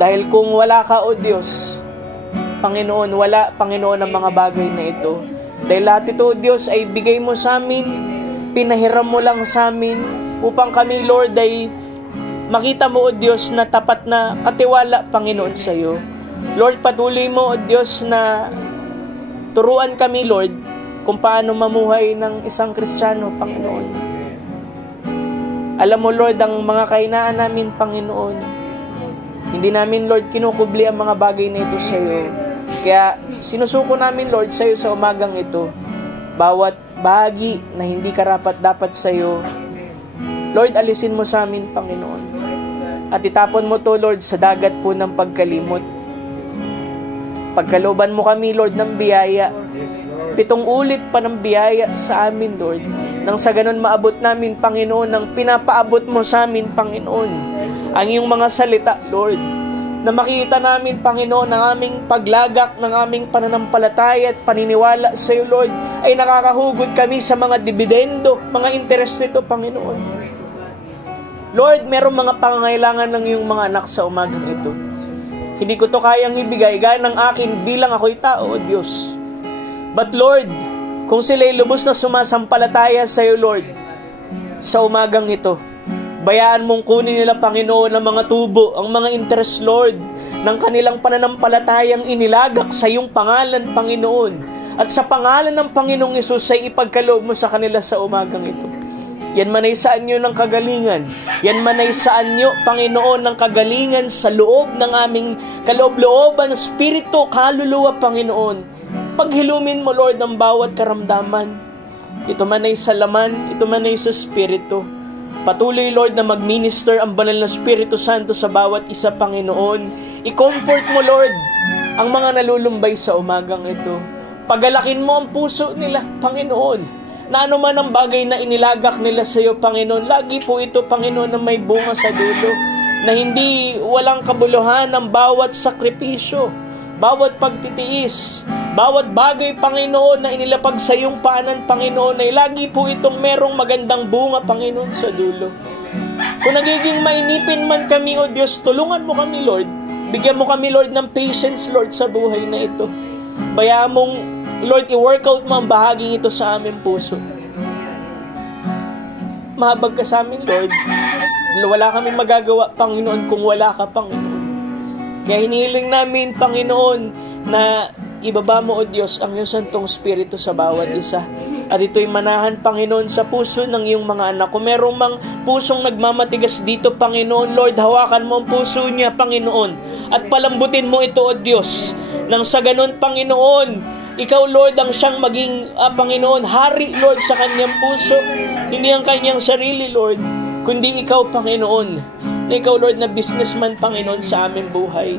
Dahil kung wala ka, O Diyos, Panginoon, wala, Panginoon, ang mga bagay na ito. Dahil lahat ito, O Diyos, ay bigay mo sa amin, pinahiram mo lang sa amin, upang kami, Lord, ay makita mo, O Diyos, na tapat na katiwala, Panginoon, sa iyo. Lord, patuloy mo, O Diyos, na turuan kami, Lord, kung paano mamuhay ng isang Kristiyano, Panginoon. Alam mo, Lord, ang mga kahinaan namin, Panginoon. Hindi namin, Lord, kinukubli ang mga bagay na ito sa iyo. Kaya sinusuko namin, Lord, sa iyo sa umagang ito. Bawat bahagi na hindi karapat-dapat sa iyo, Lord, alisin mo sa amin, Panginoon. At itapon mo to, Lord, sa dagat po ng pagkalimot. Pagkalooban mo kami, Lord, ng biyaya. 7 ulit pa ng biyaya sa amin, Lord. Nang sa ganun maabot namin, Panginoon, ang pinapaabot mo sa amin, Panginoon, ang iyong mga salita, Lord, na makita namin, Panginoon, ang aming paglagak ng aming pananampalataya at paniniwala sa iyo, Lord, ay nakakahugod kami sa mga dividendo, mga interest nito, Panginoon. Lord, merong mga pangangailangan ng iyong mga anak sa umagang ito. Hindi ko to kayang ibigay gaya ng akin bilang ako'y tao, O Diyos. But Lord, kung sila'y lubos na sumasampalataya sa iyo, Lord, sa umagang ito, bayaan mong kunin nila, Panginoon, ang mga tubo, ang mga interest, Lord, ng kanilang pananampalatayang inilagak sa iyong pangalan, Panginoon. At sa pangalan ng Panginoong Hesus ay ipagkaloob mo sa kanila sa umagang ito. Yan man ay sa anyo ng kagalingan. Yan man ay sa anyo, Panginoon, ng kagalingan sa loob ng aming kaloob-looban, spirito, kaluluwa, Panginoon. Paghilumin mo, Lord, ang bawat karamdaman. Ito man ay sa laman, ito man ay sa spirito. Patuloy, Lord, na mag-minister ang banal na Espiritu Santo sa bawat isa, Panginoon. I-comfort mo, Lord, ang mga nalulumbay sa umagang ito. Pagalakin mo ang puso nila, Panginoon, na anuman ang bagay na inilagak nila sa iyo, Panginoon, lagi po ito, Panginoon, na may bunga sa dulo, na hindi walang kabuluhan ang bawat sakripisyo, bawat pagtitiis, bawat bagay, Panginoon, na inilapag sa iyong paanan, Panginoon, ay lagi po itong merong magandang bunga, Panginoon, sa dulo. Kung nagiging mainipin man kami, O Diyos, tulungan mo kami, Lord. Bigyan mo kami, Lord, ng patience, Lord, sa buhay na ito. Bayaan mong, Lord, i-workout mo ang bahaging ito sa aming puso. Mahabag ka sa amin, Lord. Wala kaming magagawa, Panginoon, kung wala ka, Panginoon. Kaya hinihiling namin, Panginoon, na ibaba mo, O Diyos, ang iyong Santong Espiritu sa bawat isa. At ito'y manahan, Panginoon, sa puso ng iyong mga anak. Kung merong mang pusong nagmamatigas dito, Panginoon, Lord, hawakan mo ang puso niya, Panginoon. At palambutin mo ito, O Diyos. Nang sa ganun, Panginoon, ikaw, Lord, ang siyang maging, Panginoon, hari, Lord, sa kanyang puso. Hindi ang kanyang sarili, Lord, kundi ikaw, Panginoon. Na ikaw, Lord, na businessman, Panginoon, sa aming buhay.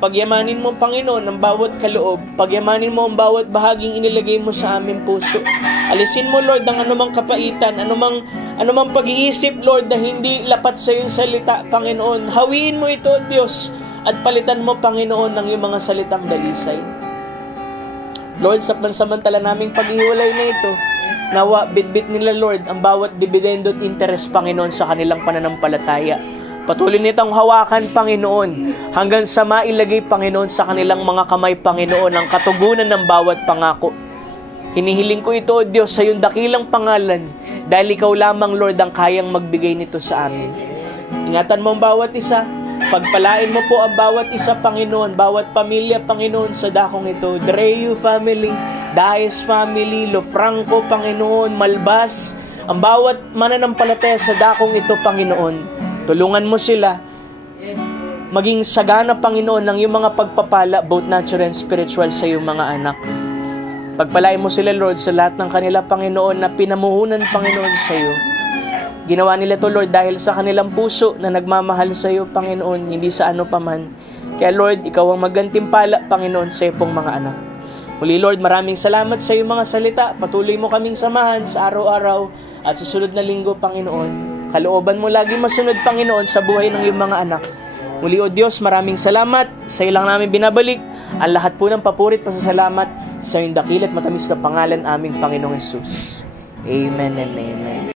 Pagyamanin mo, Panginoon, ang bawat kaloob. Pagyamanin mo ang bawat bahaging inilagay mo sa aming puso. Alisin mo, Lord, ang anumang kapaitan, anumang pag-iisip, Lord, na hindi lapat sa iyong salita, Panginoon. Hawiin mo ito, Diyos, at palitan mo, Panginoon, ng iyong mga salitang dalisay. Lord, sa pansamantala naming paghiwalay na ito, nawa, bitbit nila, Lord, ang bawat dividendo at interest, Panginoon, sa kanilang pananampalataya. Patuloy nitong hawakan, Panginoon, hanggang sa mailagay, Panginoon, sa kanilang mga kamay, Panginoon, ang katugunan ng bawat pangako. Hinihiling ko ito, O Diyos, sa iyong dakilang pangalan, dahil ikaw lamang, Lord, ang kayang magbigay nito sa amin. Ingatan mo ang bawat isa. Pagpalain mo po ang bawat isa, Panginoon, bawat pamilya, Panginoon, sa dakong ito. Dreu family, Daes family, Lofranco, Panginoon, Malbas, ang bawat mananampalataya sa dakong ito, Panginoon. Tulungan mo sila maging sagana, Panginoon, ng iyong mga pagpapala, both natural and spiritual, sa iyong mga anak. Pagpalain mo sila, Lord, sa lahat ng kanila, Panginoon, na pinamuhunan, Panginoon, sa iyo. Ginawa nila to, Lord, dahil sa kanilang puso na nagmamahal sa iyo, Panginoon, hindi sa ano paman. Kaya, Lord, ikaw ang maggantimpala, Panginoon, sa iyo pong mga anak. Muli, Lord, maraming salamat sa iyong mga salita. Patuloy mo kaming samahan sa araw-araw at sa sunod na linggo, Panginoon. Kalooban mo lagi masunod, Panginoon, sa buhay ng iyong mga anak. Muli, O Diyos, maraming salamat. Sa iyo lang namin binabalik ang lahat po ng papurit, pasasalamat sa iyong dakil at matamis na pangalan, aming Panginoong Jesus. Amen and amen.